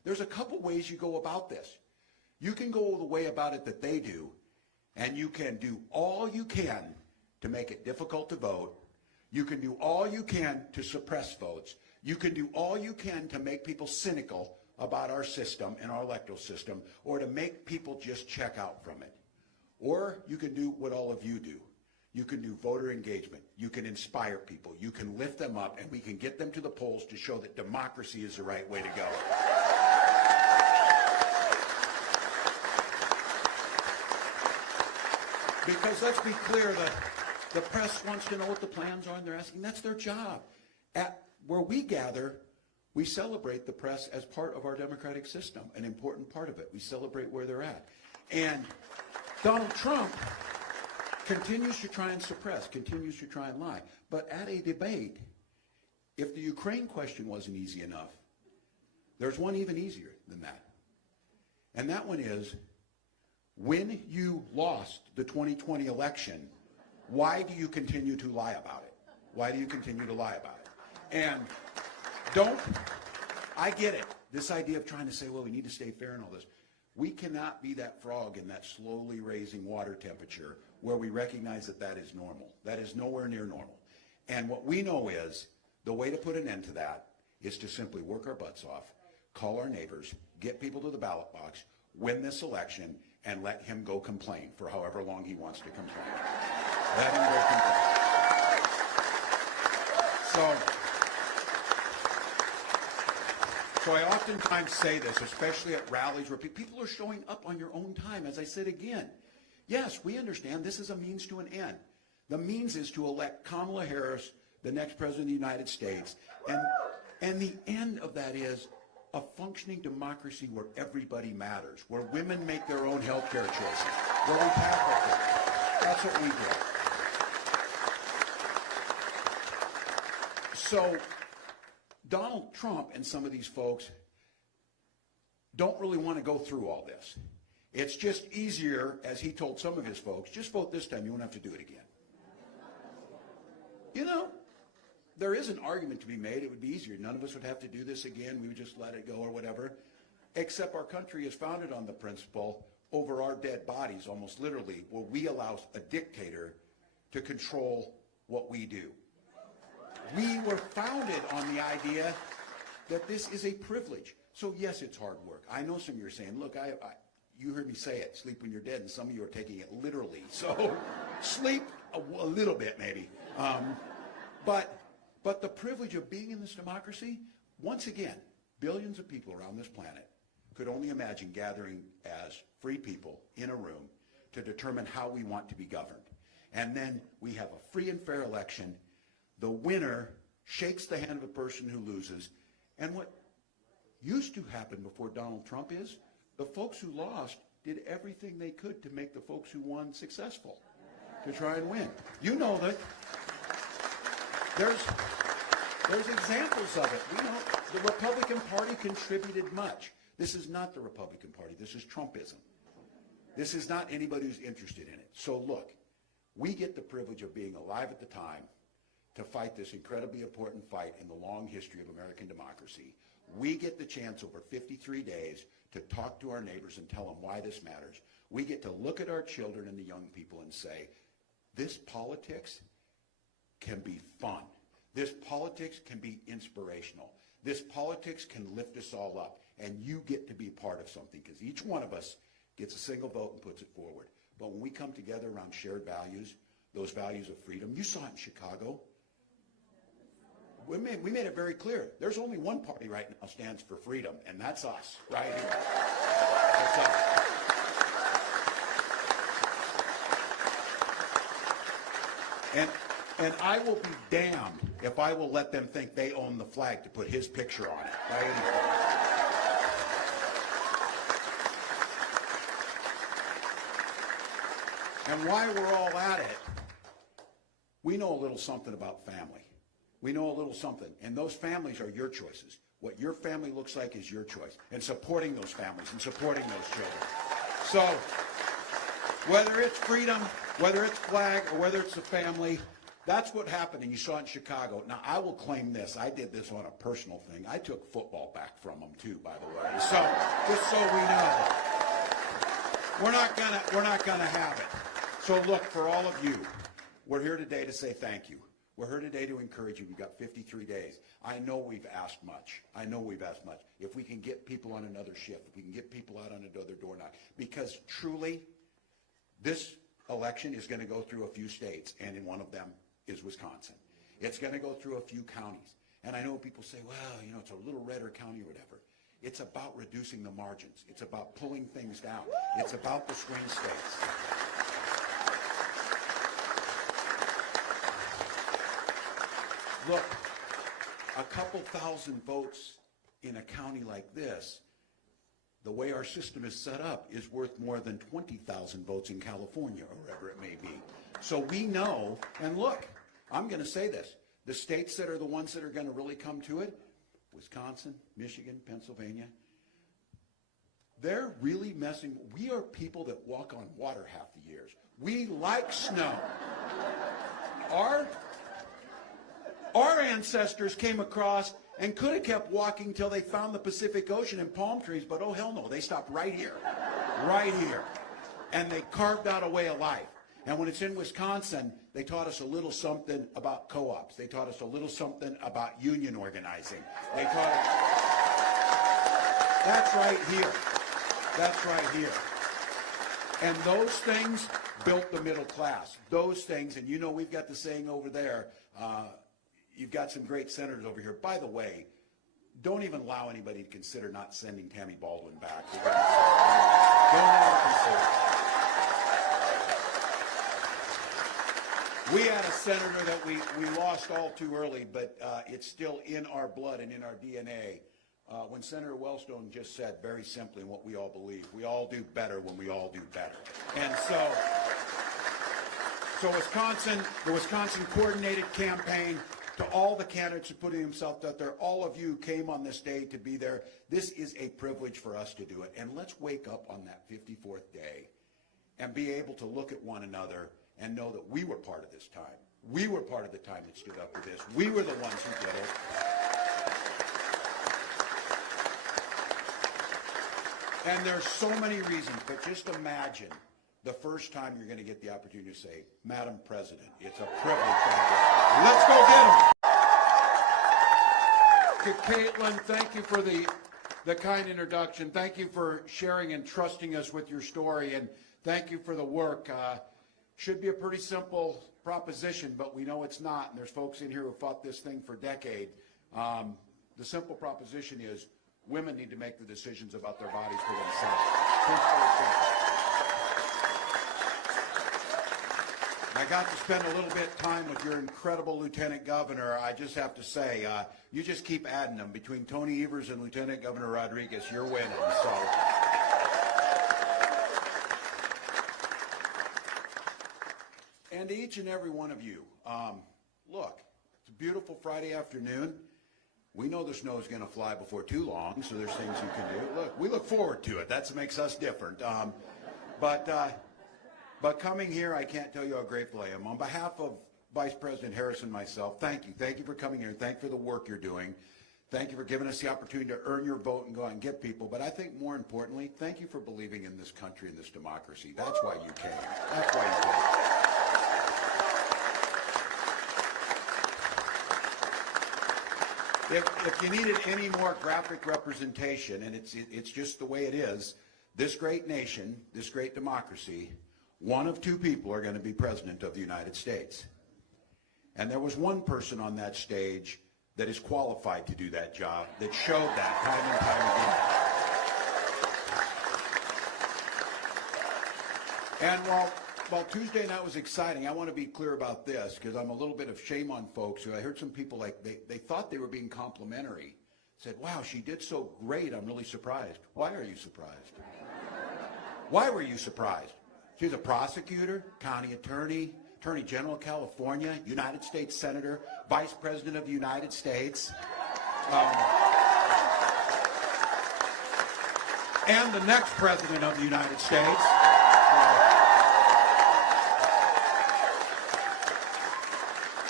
There's a couple ways you go about this. You can go the way about it that they do, and you can do all you can to make it difficult to vote. You can do all you can to suppress votes. You can do all you can to make people cynical about our system and our electoral system, or to make people just check out from it. Or you can do what all of you do. You can do voter engagement. You can inspire people. You can lift them up, and we can get them to the polls to show that democracy is the right way to go. Because let's be clear, the press wants to know what the plans are, and they're asking. That's their job. At where we gather, we celebrate the press as part of our democratic system, an important part of it. We celebrate where they're at. And Donald Trump continues to try and suppress, continues to try and lie. But at a debate, if the Ukraine question wasn't easy enough, there's one even easier than that. And that one is, when you lost the 2020 election, why do you continue to lie about it? Why do you continue to lie about it? And I get it, this idea of trying to say, well, we need to stay fair and all this. We cannot be that frog in that slowly raising water temperature where we recognize that that is normal. That is nowhere near normal. And what we know is the way to put an end to that is to simply work our butts off, call our neighbors, get people to the ballot box, win this election, and let him go complain for however long he wants to complain. Let him go complain. So I oftentimes say this, especially at rallies where people are showing up on your own time. As I said again, yes, we understand this is a means to an end. The means is to elect Kamala Harris, the next president of the United States, and the end of that is a functioning democracy where everybody matters, where women make their own health care choices, where we tackle things. That's what we do. So Donald Trump and some of these folks don't really want to go through all this. It's just easier, as he told some of his folks, just vote this time, you won't have to do it again. You know, there is an argument to be made. It would be easier. None of us would have to do this again. We would just let it go or whatever. Except our country is founded on the principle, over our dead bodies, almost literally, where we allow a dictator to control what we do. We were founded on the idea that this is a privilege. So yes, it's hard work. I know some of you are saying, look, you heard me say it, sleep when you're dead, and some of you are taking it literally. So sleep a little bit maybe. But the privilege of being in this democracy, once again, billions of people around this planet could only imagine gathering as free people in a room to determine how we want to be governed. And then we have a free and fair election. The winner shakes the hand of the person who loses. And what used to happen before Donald Trump is, the folks who lost did everything they could to make the folks who won successful, to try and win. You know that there's examples of it. We know the Republican Party contributed much. This is not the Republican Party. This is Trumpism. This is not anybody who's interested in it. So look, we get the privilege of being alive at the time to fight this incredibly important fight in the long history of American democracy. We get the chance over 53 days to talk to our neighbors and tell them why this matters. We get to look at our children and the young people and say, this politics can be fun. This politics can be inspirational. This politics can lift us all up. And you get to be part of something, because each one of us gets a single vote and puts it forward. But when we come together around shared values, those values of freedom, you saw it in Chicago. We made it very clear. There's only one party right now stands for freedom, and that's us, right here. That's us. And I will be damned if I will let them think they own the flag to put his picture on it. Right? And while we're all at it, we know a little something about family. We know a little something, and those families are your choices. What your family looks like is your choice, and supporting those families and supporting those children. So whether it's freedom, whether it's flag, or whether it's a family, That's what happened, and you saw it in Chicago. Now, I will claim this. I did this on a personal thing. I took football back from them, too, by the way. So, just so we know, we're not gonna have it. So, look, for all of you, we're here today to say thank you. We're here today to encourage you. We've got 53 days. I know we've asked much. If we can get people on another shift, if we can get people out on another door knock, because truly, this election is going to go through a few states, and in one of them is Wisconsin. It's going to go through a few counties. And I know people say, well, you know, it's a little redder county or whatever. It's about reducing the margins. It's about pulling things down. It's about the swing states. Look, a couple thousand votes in a county like this, the way our system is set up, is worth more than 20,000 votes in California or wherever it may be. So we know, and look, I'm going to say this, the states that are the ones that are going to really come to it, Wisconsin, Michigan, Pennsylvania, they're really messing. We are people that walk on water half the years. We like snow. Our ancestors came across and could have kept walking till they found the Pacific Ocean and palm trees, but oh hell no, they stopped right here. And they carved out a way of life. And when it's in Wisconsin, they taught us a little something about co-ops. They taught us a little something about union organizing. They taught us, that's right here. And those things built the middle class. Those things, and you know we've got the saying over there, you've got some great senators over here. By the way, don't even allow anybody to consider not sending Tammy Baldwin back. Don't ever consider. We had a senator that we lost all too early, but it's still in our blood and in our DNA. When Senator Wellstone just said very simply what we all believe, we all do better when we all do better. And so Wisconsin, the Wisconsin coordinated campaign, to all the candidates who put themselves out there, all of you came on this day to be there. This is a privilege for us to do it. And let's wake up on that 54th day and be able to look at one another and know that we were part of this time. We were part of the time that stood up for this. We were the ones who did it. And there's so many reasons, but just imagine the first time you're going to get the opportunity to say, Madam President, it's a privilege. Let's go get him. To Caitlin, thank you for the kind introduction. Thank you for sharing and trusting us with your story, and thank you for the work. Should be a pretty simple proposition, but we know it's not, and there's folks in here who fought this thing for decades. The simple proposition is women need to make the decisions about their bodies for themselves. I got to spend a little bit of time with your incredible Lieutenant Governor. I just have to say, you just keep adding them. Between Tony Evers and Lieutenant Governor Rodriguez, you're winning. So. And to each and every one of you, look, it's a beautiful Friday afternoon. We know the snow is going to fly before too long, so there's things you can do. Look, we look forward to it. That makes us different. But coming here, I can't tell you how grateful I am. On behalf of Vice President Harris and myself, thank you. Thank you for coming here. Thank you for the work you're doing. Thank you for giving us the opportunity to earn your vote and go out and get people. But I think more importantly, thank you for believing in this country and this democracy. That's why you came. That's why you came. If you needed any more graphic representation, and it's just the way it is, this great nation, this great democracy, one of two people are going to be president of the United States. And there was one person on that stage that is qualified to do that job, that showed that time and time again. And while Tuesday night was exciting, I want to be clear about this, because I'm a little bit of shame on folks who I heard some people like, they thought they were being complimentary, said, wow, she did so great, I'm really surprised. Why are you surprised? Why were you surprised? She's a prosecutor, county attorney, Attorney General of California, United States Senator, Vice President of the United States, and the next President of the United States.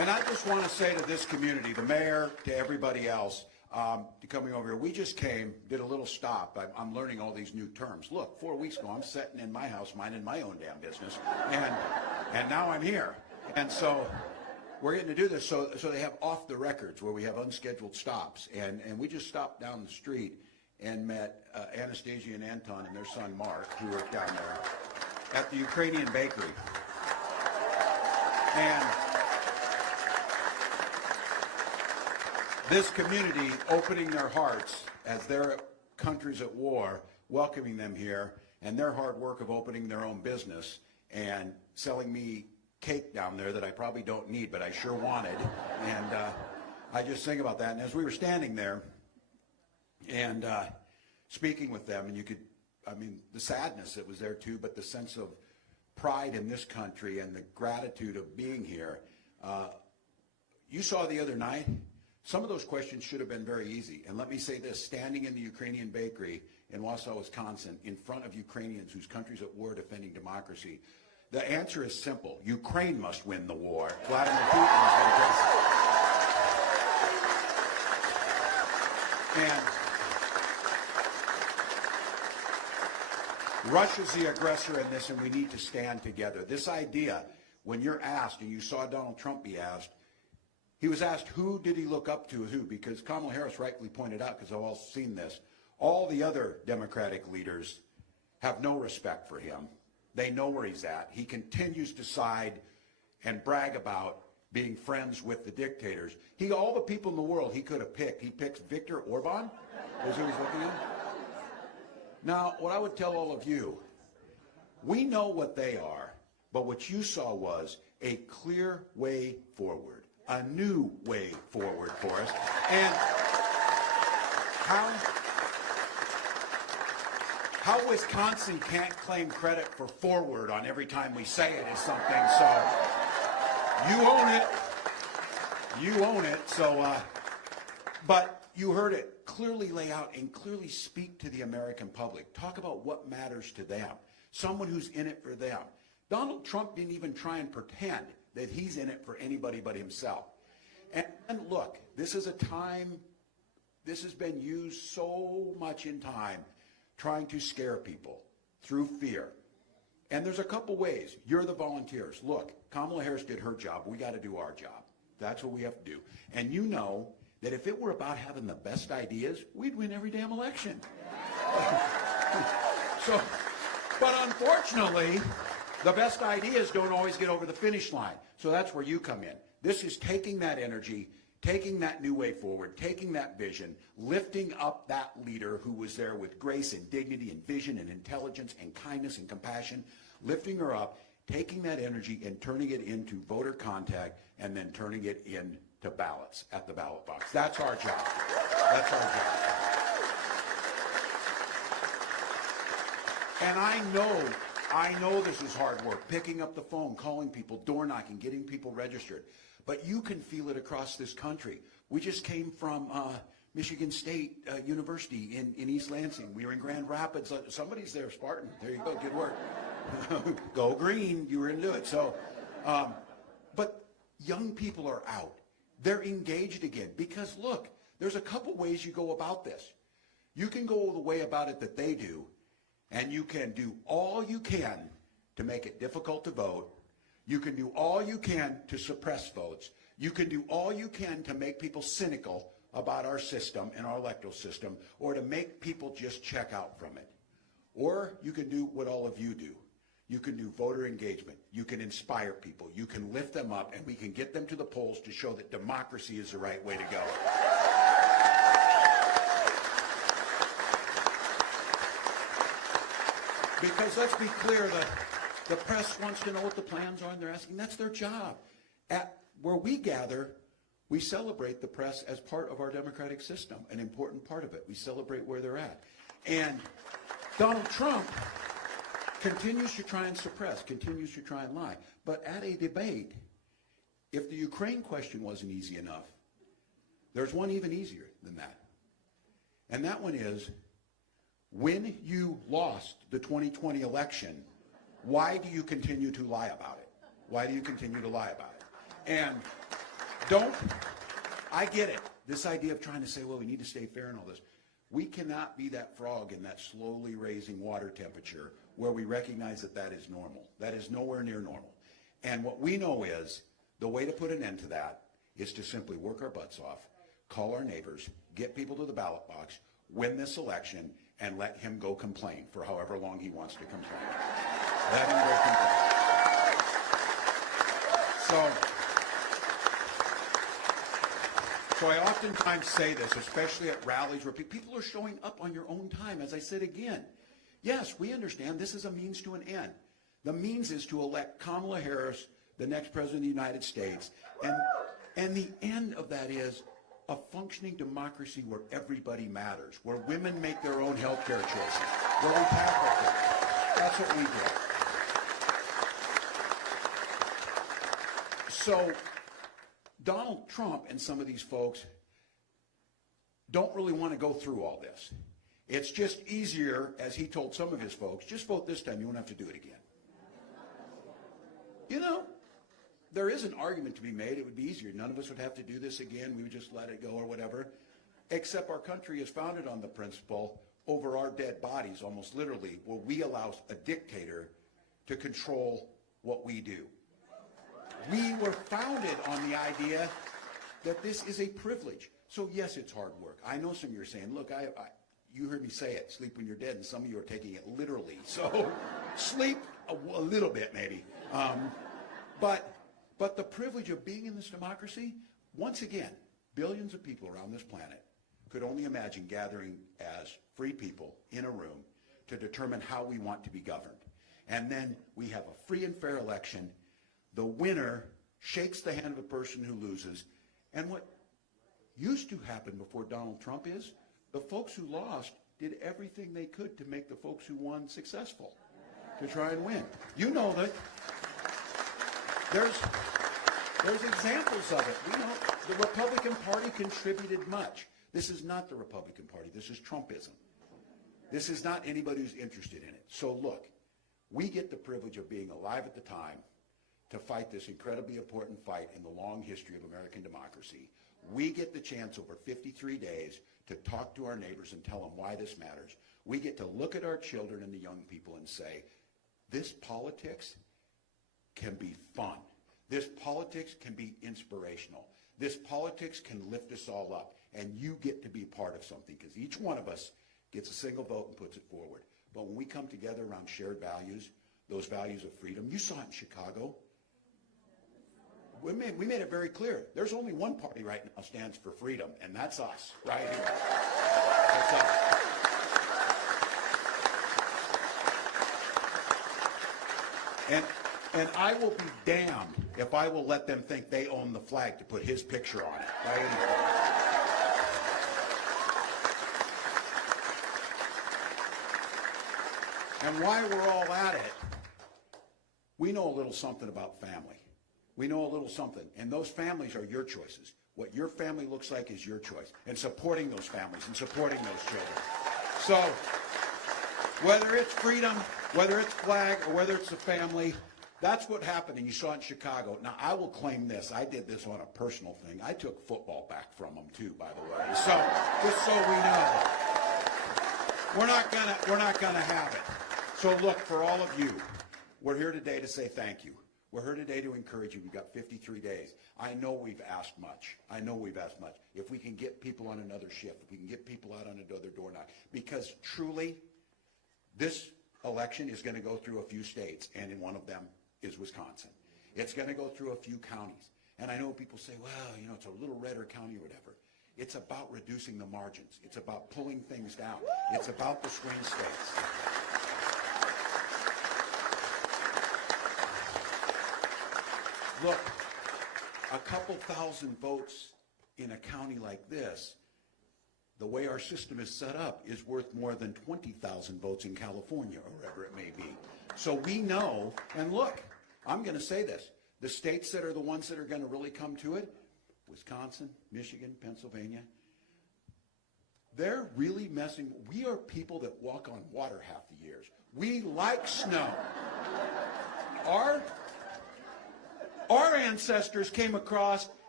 And I just want to say to this community, the mayor, to everybody else, coming over here, we just came, did a little stop. I'm learning all these new terms. Look, 4 weeks ago, I'm sitting in my house minding my own damn business, and now I'm here. And so we're getting to do this. So they have off the records where we have unscheduled stops, and we just stopped down the street and met Anastasia and Anton and their son Mark, who work down there at the Ukrainian bakery. And this community opening their hearts as their country's at war, welcoming them here, and their hard work of opening their own business and selling me cake down there that I probably don't need, but I sure wanted. And I just think about that. And as we were standing there and speaking with them, and you could, I mean, the sadness that was there too, but the sense of pride in this country and the gratitude of being here. You saw the other night, some of those questions should have been very easy. And let me say this, standing in the Ukrainian bakery in Wausau, Wisconsin, in front of Ukrainians whose country's at war defending democracy, the answer is simple. Ukraine must win the war. Vladimir Putin is going to And Russia's the aggressor in this, and we need to stand together. This idea, when you're asked, and you saw Donald Trump be asked, he was asked who did he look up to, who, because Kamala Harris rightly pointed out, because I've all seen this, all the other Democratic leaders have no respect for him. They know where he's at. He continues to side and brag about being friends with the dictators. All the people in the world he could have picked, he picks Viktor Orban, is who he's looking at. Now, what I would tell all of you, we know what they are, but what you saw was a clear way forward. A new way forward for us. And how Wisconsin can't claim credit for forward on every time we say it is something. So you own it. You own it. So, but you heard it clearly lay out and clearly speak to the American public. Talk about what matters to them. Someone who's in it for them. Donald Trump didn't even try and pretend that he's in it for anybody but himself. And look, this is a time, this has been used so much in time trying to scare people through fear. And there's a couple ways. You're the volunteers. Look, Kamala Harris did her job. We got to do our job. That's what we have to do. And you know that if it were about having the best ideas, we'd win every damn election. But unfortunately, the best ideas don't always get over the finish line. So that's where you come in. This is taking that energy, taking that new way forward, taking that vision, lifting up that leader who was there with grace and dignity and vision and intelligence and kindness and compassion, lifting her up, taking that energy and turning it into voter contact and then turning it into ballots at the ballot box. That's our job. That's our job. And I know this is hard work, picking up the phone, calling people, door knocking, getting people registered. But you can feel it across this country. We just came from Michigan State University in East Lansing. We were in Grand Rapids. Somebody's there, Spartan. There you go. Good work. Go green. You were into it. So, but young people are out. They're engaged again. Because, look, there's a couple ways you go about this. You can go the way about it that they do, and you can do all you can to make it difficult to vote. You can do all you can to suppress votes. You can do all you can to make people cynical about our system and our electoral system, or to make people just check out from it. Or you can do what all of you do. You can do voter engagement. You can inspire people. You can lift them up, and we can get them to the polls to show that democracy is the right way to go. Because let's be clear, the press wants to know what the plans are, and they're asking. That's their job. At where we gather, we celebrate the press as part of our democratic system, an important part of it. We celebrate where they're at. And Donald Trump continues to try and suppress, continues to try and lie. But at a debate, if the Ukraine question wasn't easy enough, there's one even easier than that. And that one is, when you lost the 2020 election, why do you continue to lie about it? Why do you continue to lie about it? And I get it. This idea of trying to say, well, we need to stay fair and all this. We cannot be that frog in that slowly raising water temperature where we recognize that that is normal. That is nowhere near normal. And what we know is the way to put an end to that is to simply work our butts off, call our neighbors, get people to the ballot box, win this election, and let him go complain for however long he wants to complain. Let him go complain. So I oftentimes say this, especially at rallies where people are showing up on your own time. As I said again, yes, we understand this is a means to an end. The means is to elect Kamala Harris, the next president of the United States, and the end of that is a functioning democracy where everybody matters, where women make their own health care choices, where we tackle things. That's what we do. So Donald Trump and some of these folks don't really want to go through all this. It's just easier, as he told some of his folks, just vote this time, you won't have to do it again. You know, there is an argument to be made. It would be easier. None of us would have to do this again. We would just let it go or whatever. Except our country is founded on the principle over our dead bodies, almost literally, where we allow a dictator to control what we do. We were founded on the idea that this is a privilege. So yes, it's hard work. I know some of you are saying, look, you heard me say it, sleep when you're dead, and some of you are taking it literally. So sleep a little bit maybe. But the privilege of being in this democracy, once again, billions of people around this planet could only imagine gathering as free people in a room to determine how we want to be governed. And then we have a free and fair election. The winner shakes the hand of the person who loses. And what used to happen before Donald Trump is the folks who lost did everything they could to make the folks who won successful, to try and win. You know that there's examples of it. We know the Republican Party contributed much. This is not the Republican Party. This is Trumpism. This is not anybody who's interested in it. So look, we get the privilege of being alive at the time to fight this incredibly important fight in the long history of American democracy. We get the chance over 53 days to talk to our neighbors and tell them why this matters. We get to look at our children and the young people and say, this politics can be fun. This politics can be inspirational. This politics can lift us all up. And you get to be part of something because each one of us gets a single vote and puts it forward. But when we come together around shared values, those values of freedom, you saw it in Chicago. We made it very clear. There's only one party right now stands for freedom, and that's us, right here. That's us. And I will be damned if I will let them think they own the flag to put his picture on it. By any point. And while we're all at it, we know a little something about family. We know a little something, and those families are your choices. What your family looks like is your choice, and supporting those families and supporting those children. So whether it's freedom, whether it's flag, or whether it's the family, that's what happened, and you saw it in Chicago. Now, I will claim this. I did this on a personal thing. I took football back from them, too, by the way. So just so we know, we're not gonna have it. So look, for all of you, we're here today to say thank you. We're here today to encourage you. We've got 53 days. I know we've asked much. I know we've asked much. If we can get people on another shift, if we can get people out on another door knock, because truly, this election is going to go through a few states, and in one of them is Wisconsin. It's going to go through a few counties. And I know people say, well, you know, it's a little redder county or whatever. It's about reducing the margins. It's about pulling things down. It's about the swing states. Look, a couple thousand votes in a county like this, the way our system is set up, is worth more than 20,000 votes in California or wherever it may be. So we know, and look, I'm going to say this, the states that are the ones that are going to really come to it, Wisconsin, Michigan, Pennsylvania, they're really messing. We are people that walk on water half the years. We like snow. Our ancestors came across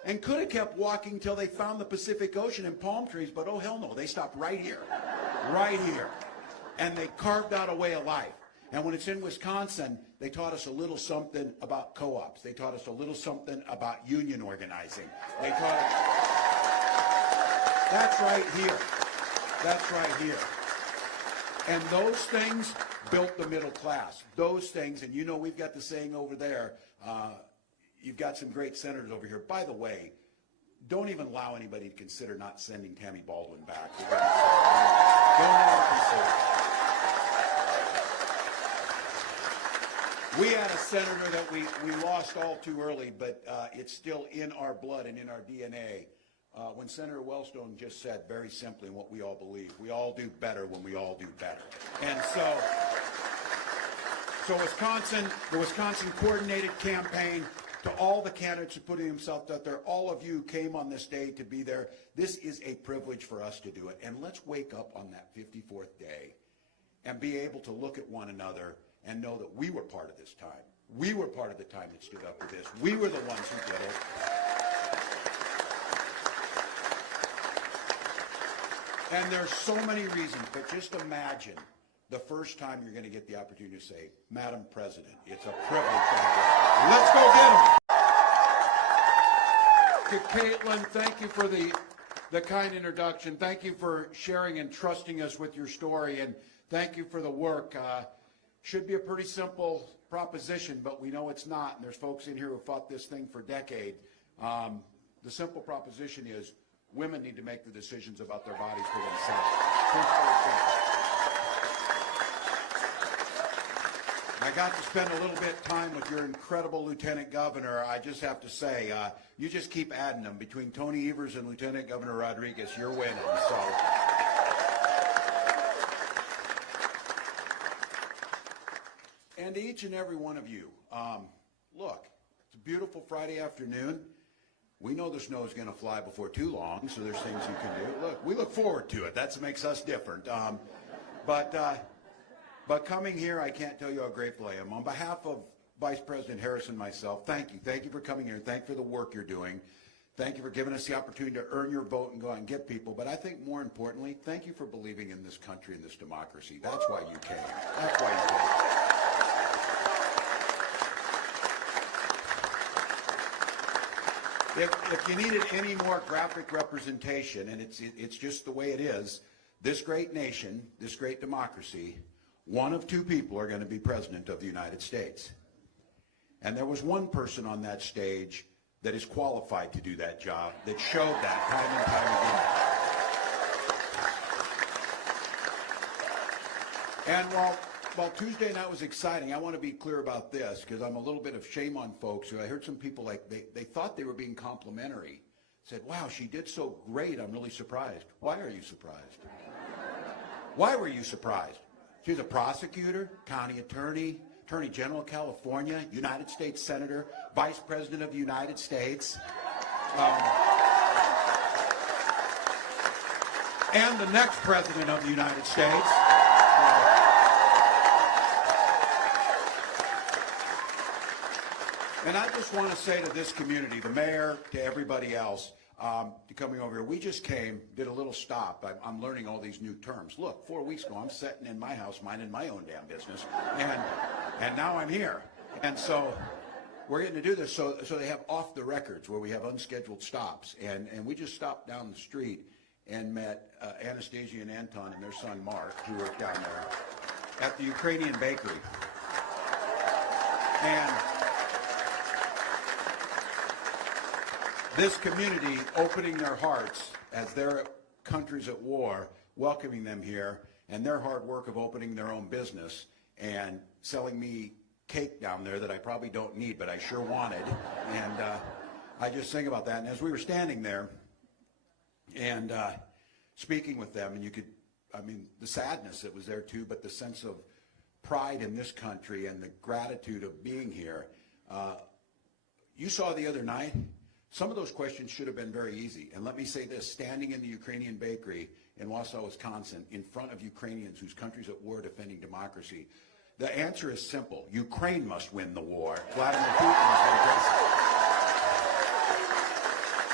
and could have kept walking till they found the Pacific Ocean and palm trees, but oh hell no, they stopped right here, and they carved out a way of life. And when it's in Wisconsin, they taught us a little something about co-ops. They taught us a little something about union organizing. They taught us, that's right here. That's right here. And those things built the middle class. Those things, and you know we've got the saying over there, you've got some great senators over here. By the way, don't even allow anybody to consider not sending Tammy Baldwin back. Don't ever consider. We had a senator that we lost all too early, but it's still in our blood and in our DNA. When Senator Wellstone just said very simply what we all believe, we all do better when we all do better. And so Wisconsin, the Wisconsin coordinated campaign, to all the candidates who are putting themselves out there, all of you came on this day to be there. This is a privilege for us to do it. And let's wake up on that 54th day and be able to look at one another and know that we were part of this time. We were part of the time that stood up for this. We were the ones who did it. And there's so many reasons, but just imagine the first time you're going to get the opportunity to say, Madam President, it's a privilege to have you. Let's go get them. To Caitlin, thank you for the kind introduction. Thank you for sharing and trusting us with your story, and thank you for the work. Should be a pretty simple proposition, but we know it's not, and there's folks in here who fought this thing for decades. The simple proposition is women need to make the decisions about their bodies for themselves. I got to spend a little bit of time with your incredible Lieutenant Governor. I just have to say, you just keep adding them. Between Tony Evers and Lieutenant Governor Rodriguez, you're winning. So. And to each and every one of you, look, it's a beautiful Friday afternoon. We know the snow is going to fly before too long, so there's things you can do. Look, we look forward to it. That makes us different. But coming here, I can't tell you how grateful I am. On behalf of Vice President Harris and myself, thank you. Thank you for coming here. Thank you for the work you're doing. Thank you for giving us the opportunity to earn your vote and go out and get people. But I think more importantly, thank you for believing in this country and this democracy. That's why you came. That's why you came. If you needed any more graphic representation, and it's just the way it is, this great nation, this great democracy, one of two people are going to be president of the United States. And there was one person on that stage that is qualified to do that job, that showed that time and time again. And while Tuesday night was exciting, I want to be clear about this, because I'm a little bit of shame on folks who I heard some people like they thought they were being complimentary. Said, wow, she did so great, I'm really surprised. Why are you surprised? Why were you surprised? She's a prosecutor, county attorney, Attorney General of California, United States Senator, Vice President of the United States, and the next President of the United States. And I just want to say to this community, the mayor, to everybody else, to coming over here, we just came, did a little stop. I'm learning all these new terms. Look, 4 weeks ago, I'm sitting in my house minding my own damn business, and now I'm here. And so we're getting to do this. So they have off the records where we have unscheduled stops. And we just stopped down the street and met Anastasia and Anton and their son Mark, who work down there at the Ukrainian bakery. And this community opening their hearts as their country's at war, welcoming them here, and their hard work of opening their own business and selling me cake down there that I probably don't need, but I sure wanted. And I just think about that. And as we were standing there and speaking with them, and you could, I mean, the sadness that was there too, but the sense of pride in this country and the gratitude of being here. You saw the other night, some of those questions should have been very easy. And let me say this, standing in the Ukrainian bakery in Wausau, Wisconsin, in front of Ukrainians whose country's at war defending democracy, the answer is simple. Ukraine must win the war. Vladimir Putin is going to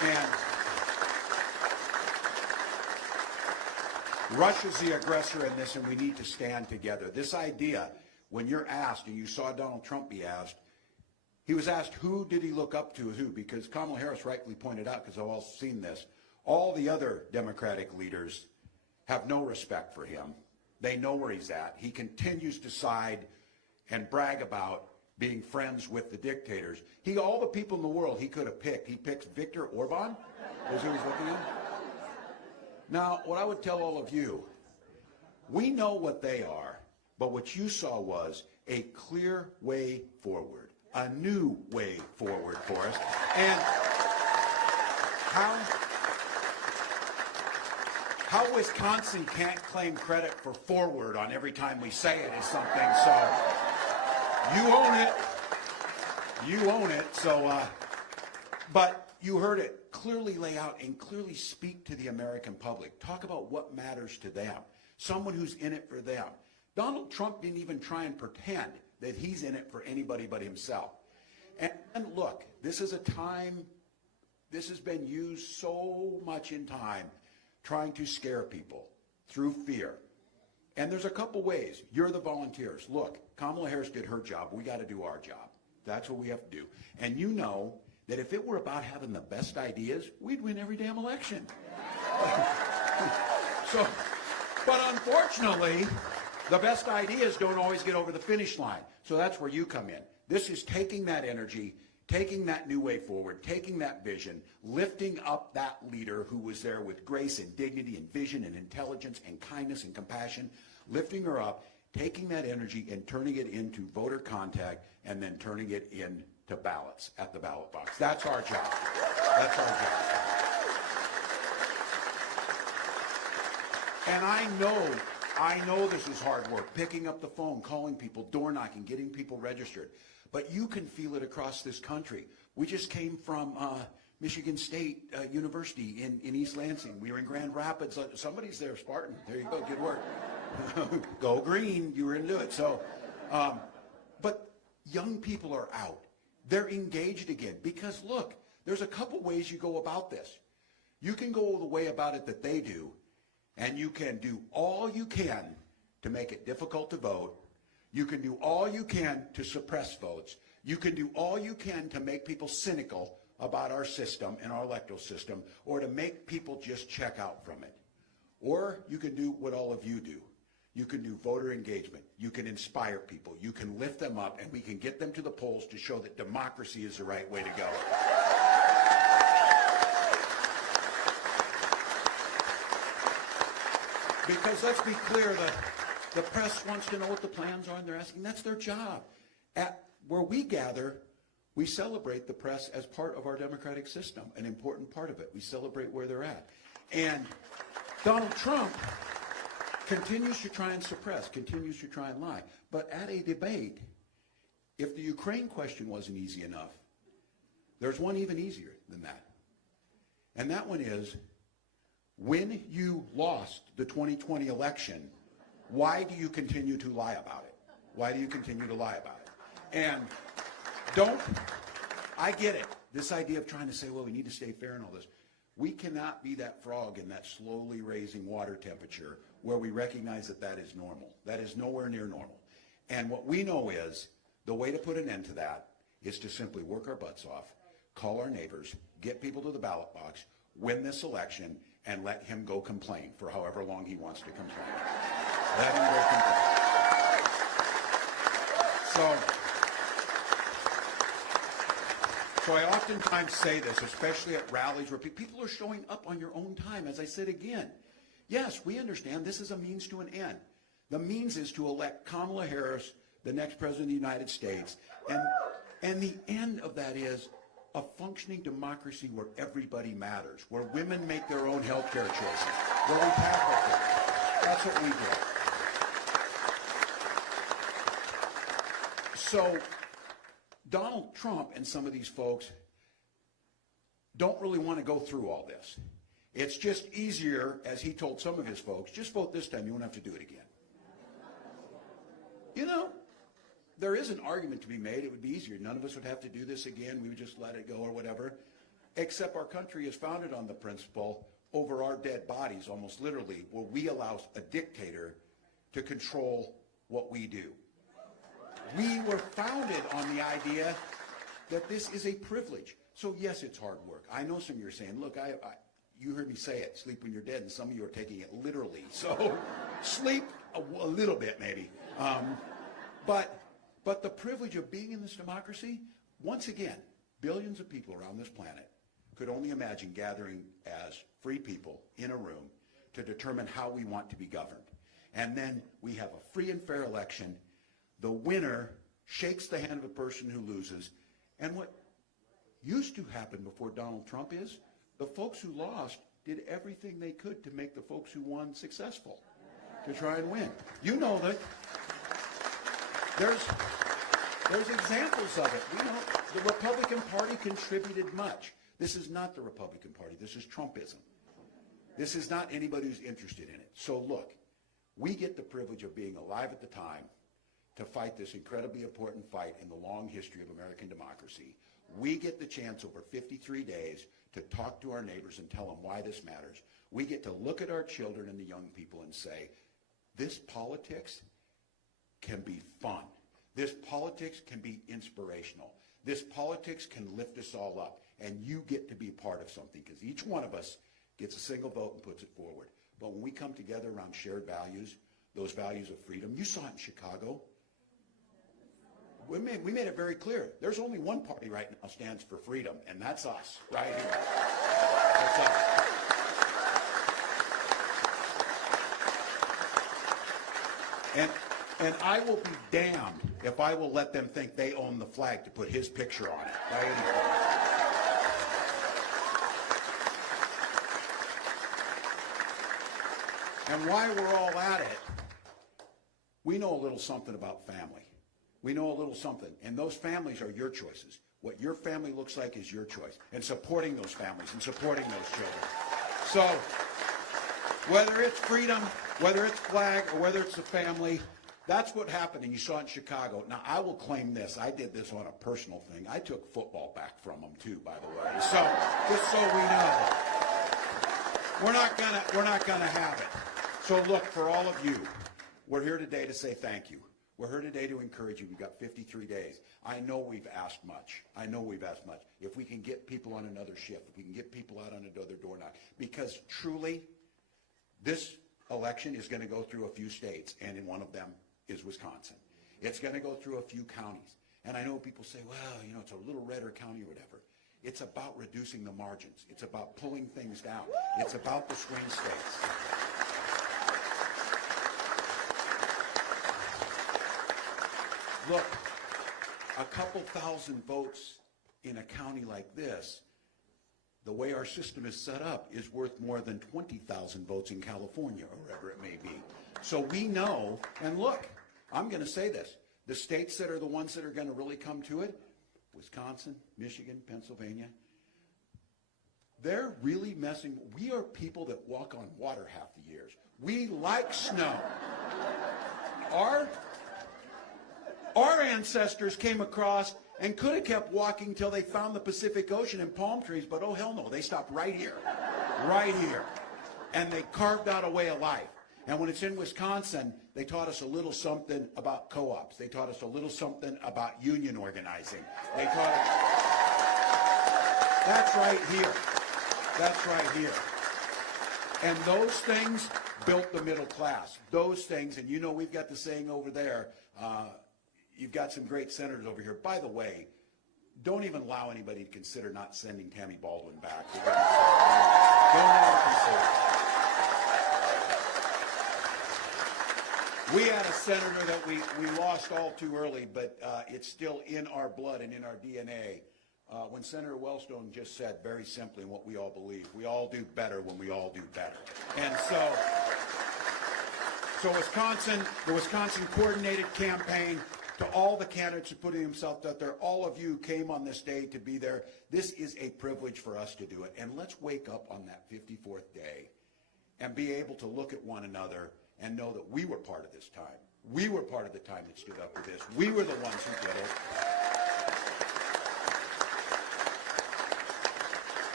And Russia's the aggressor in this, and we need to stand together. This idea, when you're asked, and you saw Donald Trump be asked, he was asked who did he look up to as who, because Kamala Harris rightly pointed out, because I've all seen this, all the other Democratic leaders have no respect for him. They know where he's at. He continues to side and brag about being friends with the dictators. All the people in the world he could have picked. He picks Viktor Orban, as he was looking at. Now, what I would tell all of you, we know what they are, but what you saw was a clear way forward, a new way forward for us. And how Wisconsin can't claim credit for forward on every time we say it is something, so you own it. You own it, so, but you heard it clearly lay out and clearly speak to the American public. Talk about what matters to them. Someone who's in it for them. Donald Trump didn't even try and pretend that he's in it for anybody but himself. And look, this is a time, this has been used so much in time trying to scare people through fear. And there's a couple ways. You're the volunteers. Look, Kamala Harris did her job. We got to do our job. That's what we have to do. And you know that if it were about having the best ideas, we'd win every damn election. But unfortunately, the best ideas don't always get over the finish line. So that's where you come in. This is taking that energy, taking that new way forward, taking that vision, lifting up that leader who was there with grace and dignity and vision and intelligence and kindness and compassion, lifting her up, taking that energy and turning it into voter contact and then turning it into ballots at the ballot box. That's our job. That's our job. And I know this is hard work, picking up the phone, calling people, door knocking, getting people registered. But you can feel it across this country. We just came from Michigan State University in East Lansing. We were in Grand Rapids. Somebody's there, Spartan. There you go, good work. Go green, you were into it. So, but young people are out. They're engaged again. Because look, there's a couple ways you go about this. You can go the way about it that they do, and you can do all you can to make it difficult to vote. You can do all you can to suppress votes. You can do all you can to make people cynical about our system and our electoral system, or to make people just check out from it. Or you can do what all of you do. You can do voter engagement. You can inspire people. You can lift them up, and we can get them to the polls to show that democracy is the right way to go. Because let's be clear, the press wants to know what the plans are, and they're asking. That's their job. At where we gather, we celebrate the press as part of our democratic system, an important part of it. We celebrate where they're at. And Donald Trump continues to try and suppress, continues to try and lie. But at a debate, if the Ukraine question wasn't easy enough, there's one even easier than that. And that one is, when you lost the 2020 election, why do you continue to lie about it? Why do you continue to lie about it? And I get it. This idea of trying to say, well, we need to stay fair and all this. We cannot be that frog in that slowly raising water temperature where we recognize that that is normal. That is nowhere near normal. And what we know is the way to put an end to that is to simply work our butts off, call our neighbors, get people to the ballot box, win this election, and let him go complain for however long he wants to complain. Let him go complain. So I oftentimes say this, especially at rallies where people are showing up on your own time. As I said again, yes, we understand this is a means to an end. The means is to elect Kamala Harris, the next president of the United States, and the end of that is a functioning democracy where everybody matters, where women make their own health care choices, where we tackle things. That's what we do. So Donald Trump and some of these folks don't really want to go through all this. It's just easier, as he told some of his folks, just vote this time, you won't have to do it again. You know, there is an argument to be made. It would be easier. None of us would have to do this again. We would just let it go or whatever. except our country is founded on the principle, over our dead bodies, almost literally, where we allow a dictator to control what we do. We were founded on the idea that this is a privilege. So yes, it's hard work. I know some of you are saying, look, you heard me say it, sleep when you're dead, and some of you are taking it literally. So sleep a little bit maybe. But the privilege of being in this democracy, once again, billions of people around this planet could only imagine gathering as free people in a room to determine how we want to be governed. And then we have a free and fair election. The winner shakes the hand of the person who loses. And what used to happen before Donald Trump is, the folks who lost did everything they could to make the folks who won successful, to try and win. You know that there's examples of it. You know, the Republican Party contributed much. This is not the Republican Party. This is Trumpism. This is not anybody who's interested in it. So look, we get the privilege of being alive at the time to fight this incredibly important fight in the long history of American democracy. We get the chance over 53 days to talk to our neighbors and tell them why this matters. We get to look at our children and the young people and say, this politics can be fun. This politics can be inspirational. This politics can lift us all up. And you get to be part of something, because each one of us gets a single vote and puts it forward. But when we come together around shared values, those values of freedom, you saw it in Chicago. We made it very clear. There's only one party right now stands for freedom, and that's us, right here. That's us. And I will be damned if I will let them think they own the flag to put his picture on it. Right? And while we're all at it, we know a little something about family. We know a little something, and those families are your choices. What your family looks like is your choice, and supporting those families and supporting those children. So whether it's freedom, whether it's flag, or whether it's the family, that's what happened, and you saw it in Chicago. Now, I will claim this. I did this on a personal thing. I took football back from them, too, by the way. So just so we know, we're not gonna have it. So look, for all of you, we're here today to say thank you. We're here today to encourage you. We've got 53 days. I know we've asked much. I know we've asked much. If we can get people on another shift, if we can get people out on another door knock, because truly, this election is going to go through a few states, and in one of them is Wisconsin. It's going to go through a few counties. And I know people say, well, you know, it's a little redder county or whatever. It's about reducing the margins. It's about pulling things down. It's about the swing states. Look, a couple thousand votes in a county like this, the way our system is set up, is worth more than 20,000 votes in California or wherever it may be. So we know, and look, I'm going to say this, the states that are the ones that are going to really come to it, Wisconsin, Michigan, Pennsylvania, they're really messing. We are people that walk on water half the years. We like snow. Our ancestors came across and could have kept walking till they found the Pacific Ocean and palm trees, but oh hell no, they stopped right here, and they carved out a way of life. And when it's in Wisconsin, they taught us a little something about co-ops. They taught us a little something about union organizing. They taught us, that's right here. That's right here. And those things built the middle class. Those things, and you know we've got the saying over there, you've got some great senators over here. By the way, don't even allow anybody to consider not sending Tammy Baldwin back. Don't ever consider. We had a senator that we lost all too early, but it's still in our blood and in our DNA. When Senator Wellstone just said very simply what we all believe, we all do better when we all do better. And so Wisconsin, the Wisconsin coordinated campaign, to all the candidates who putting themselves out there, all of you came on this day to be there. This is a privilege for us to do it. And let's wake up on that 54th day and be able to look at one another and know that we were part of this time. We were part of the time that stood up for this. We were the ones who did it.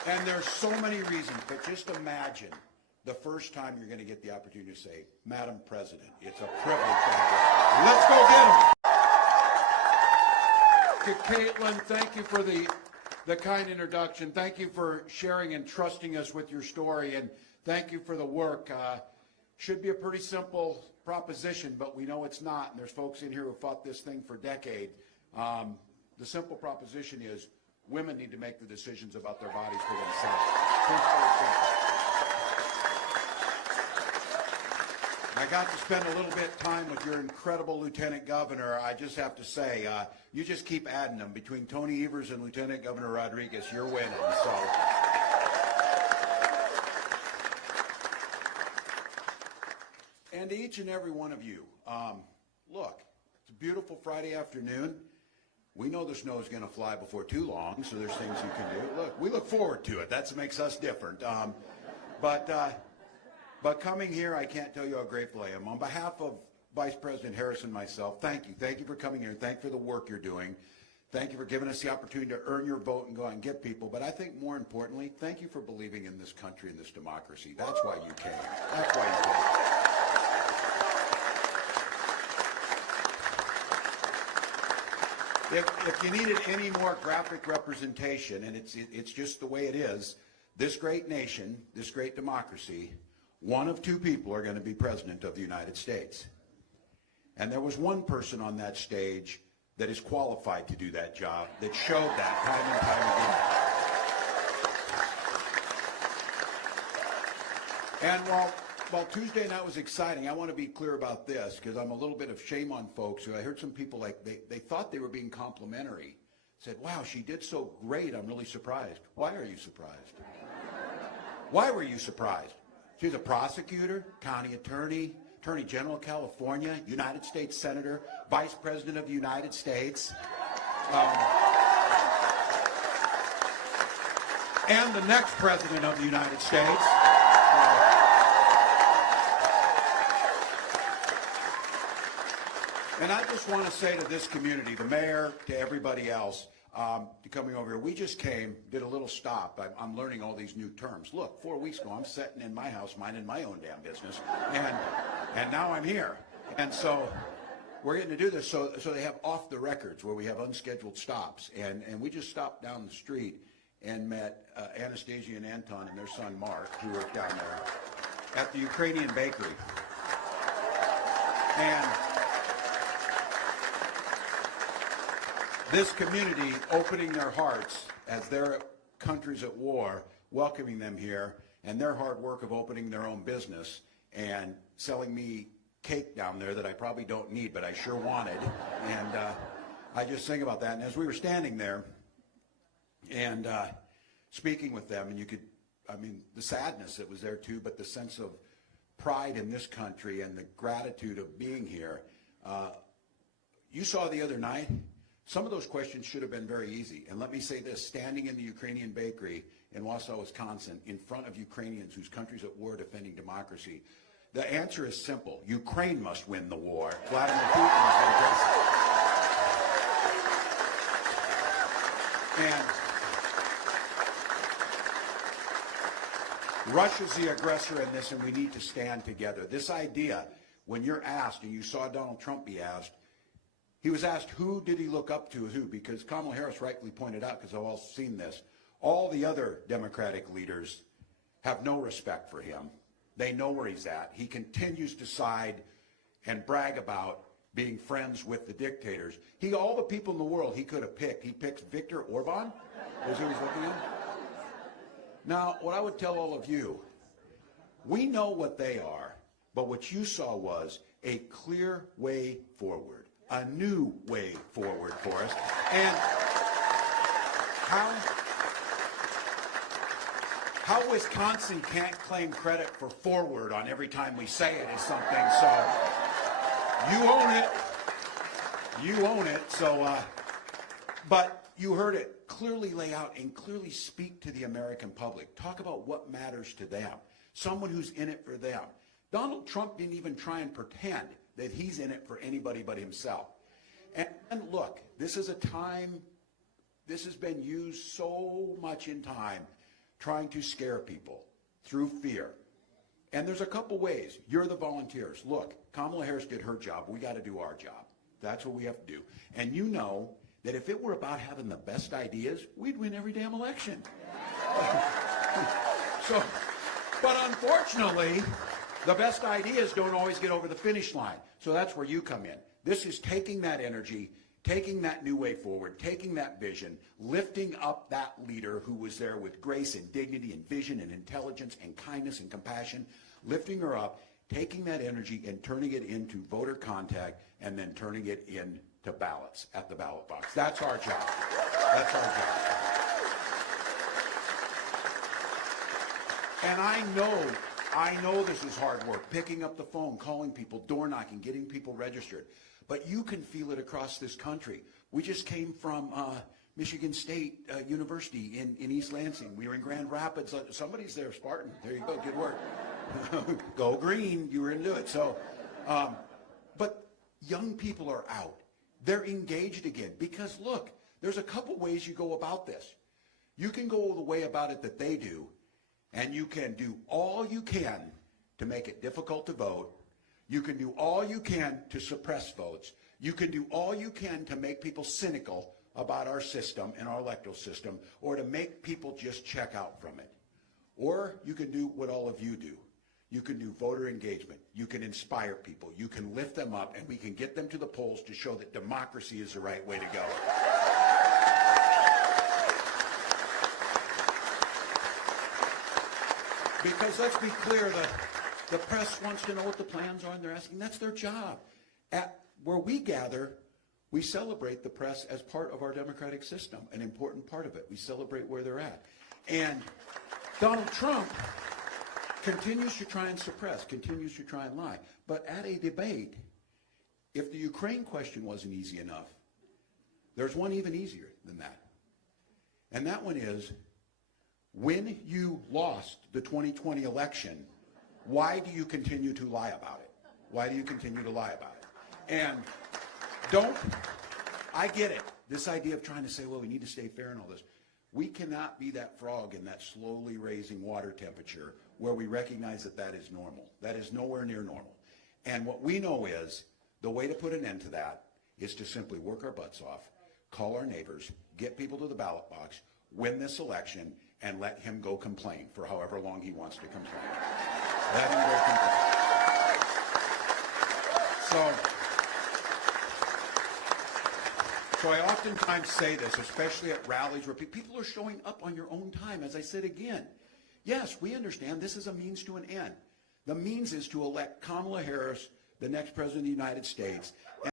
And there's so many reasons, but just imagine the first time you're going to get the opportunity to say, Madam President, it's a privilege to have you. Let's go get him. Caitlin, thank you for the kind introduction. Thank you for sharing and trusting us with your story, and thank you for the work. Should be a pretty simple proposition, but we know it's not, and there's folks in here who fought this thing for decades. The simple proposition is women need to make the decisions about their bodies for themselves. I got to spend a little bit of time with your incredible Lieutenant Governor. I just have to say, you just keep adding them. Between Tony Evers and Lieutenant Governor Rodriguez, you're winning. So, and to each and every one of you, look, it's a beautiful Friday afternoon. We know the snow is going to fly before too long, so there's things you can do. Look, we look forward to it. That makes us different. But coming here, I can't tell you how grateful I am. On behalf of Vice President Harris and myself, thank you. Thank you for coming here, and thank you for the work you're doing. Thank you for giving us the opportunity to earn your vote and go out and get people. But I think more importantly, thank you for believing in this country and this democracy. That's why you came. That's why you came. If you needed any more graphic representation, and it's just the way it is, this great nation, this great democracy, one of two people are going to be president of the United States. And there was one person on that stage that is qualified to do that job, that showed that time and time again. And while Tuesday night was exciting, I want to be clear about this, because I'm a little bit of shame on folks who I heard some people like, they thought they were being complimentary. Said, wow, she did so great, I'm really surprised. Why are you surprised? Why were you surprised? She's a prosecutor, county attorney, Attorney General of California, United States Senator, Vice President of the United States, and the next President of the United States. And I just want to say to this community, the mayor, to everybody else, to coming over here, we just came, did a little stop. I'm learning all these new terms. Look, 4 weeks ago, I'm sitting in my house, minding my own damn business, and now I'm here. And so we're getting to do this. So they have off the records where we have unscheduled stops. And we just stopped down the street and met Anastasia and Anton and their son, Mark, who work down there at the Ukrainian bakery. And this community opening their hearts as their country's at war, welcoming them here, and their hard work of opening their own business and selling me cake down there that I probably don't need, but I sure wanted. And I just think about that. And as we were standing there and speaking with them, and you could, I mean, the sadness that was there too, but the sense of pride in this country and the gratitude of being here. You saw the other night, some of those questions should have been very easy. And let me say this, standing in the Ukrainian bakery in Wausau, Wisconsin, in front of Ukrainians whose country's at war defending democracy, the answer is simple. Ukraine must win the war. Vladimir Putin is going to And Russia's the aggressor in this, and we need to stand together. This idea, when you're asked, and you saw Donald Trump be asked, he was asked who did he look up to, who, because Kamala Harris rightly pointed out, because I've all seen this, all the other Democratic leaders have no respect for him. They know where he's at. He continues to side and brag about being friends with the dictators. All the people in the world he could have picked. He picked Viktor Orban, was who he's looking at. Now, what I would tell all of you, we know what they are, but what you saw was a clear way forward, a new way forward for us. And how Wisconsin can't claim credit for forward on every time we say it is something, so you own it. You own it, so, but you heard it clearly lay out and clearly speak to the American public. Talk about what matters to them, someone who's in it for them. Donald Trump didn't even try and pretend that he's in it for anybody but himself. And look, this is a time, this has been used so much in time trying to scare people through fear. And there's a couple ways. You're the volunteers. Look, Kamala Harris did her job. We got to do our job. That's what we have to do. And you know that if it were about having the best ideas, we'd win every damn election. But unfortunately, the best ideas don't always get over the finish line. So that's where you come in. This is taking that energy, taking that new way forward, taking that vision, lifting up that leader who was there with grace and dignity and vision and intelligence and kindness and compassion, lifting her up, taking that energy and turning it into voter contact and then turning it into ballots at the ballot box. That's our job. That's our job. And I know this is hard work, picking up the phone, calling people, door knocking, getting people registered. But you can feel it across this country. We just came from Michigan State University in East Lansing. We were in Grand Rapids. Somebody's there, Spartan. There you go, good work. Go green, you were into it. So, but young people are out. They're engaged again because look, there's a couple ways you go about this. You can go the way about it that they do, and you can do all you can to make it difficult to vote. You can do all you can to suppress votes. You can do all you can to make people cynical about our system and our electoral system, or to make people just check out from it. Or you can do what all of you do. You can do voter engagement. You can inspire people. You can lift them up, and we can get them to the polls to show that democracy is the right way to go. Because let's be clear, the press wants to know what the plans are, and they're asking. That's their job. At where we gather, we celebrate the press as part of our democratic system, an important part of it. We celebrate where they're at. And Donald Trump continues to try and suppress, continues to try and lie. But at a debate, if the Ukraine question wasn't easy enough, there's one even easier than that. And that one is, when you lost the 2020 election, why do you continue to lie about it? Why do you continue to lie about it? And I get it, this idea of trying to say, well, we need to stay fair and all this. We cannot be that frog in that slowly raising water temperature where we recognize that that is normal. That is nowhere near normal. And what we know is the way to put an end to that is to simply work our butts off, call our neighbors, get people to the ballot box, win this election, and let him go complain for however long he wants to complain. Let him go complain. So I oftentimes say this, especially at rallies where people are showing up on your own time. As I said again, yes, we understand this is a means to an end. The means is to elect Kamala Harris, the next president of the United States.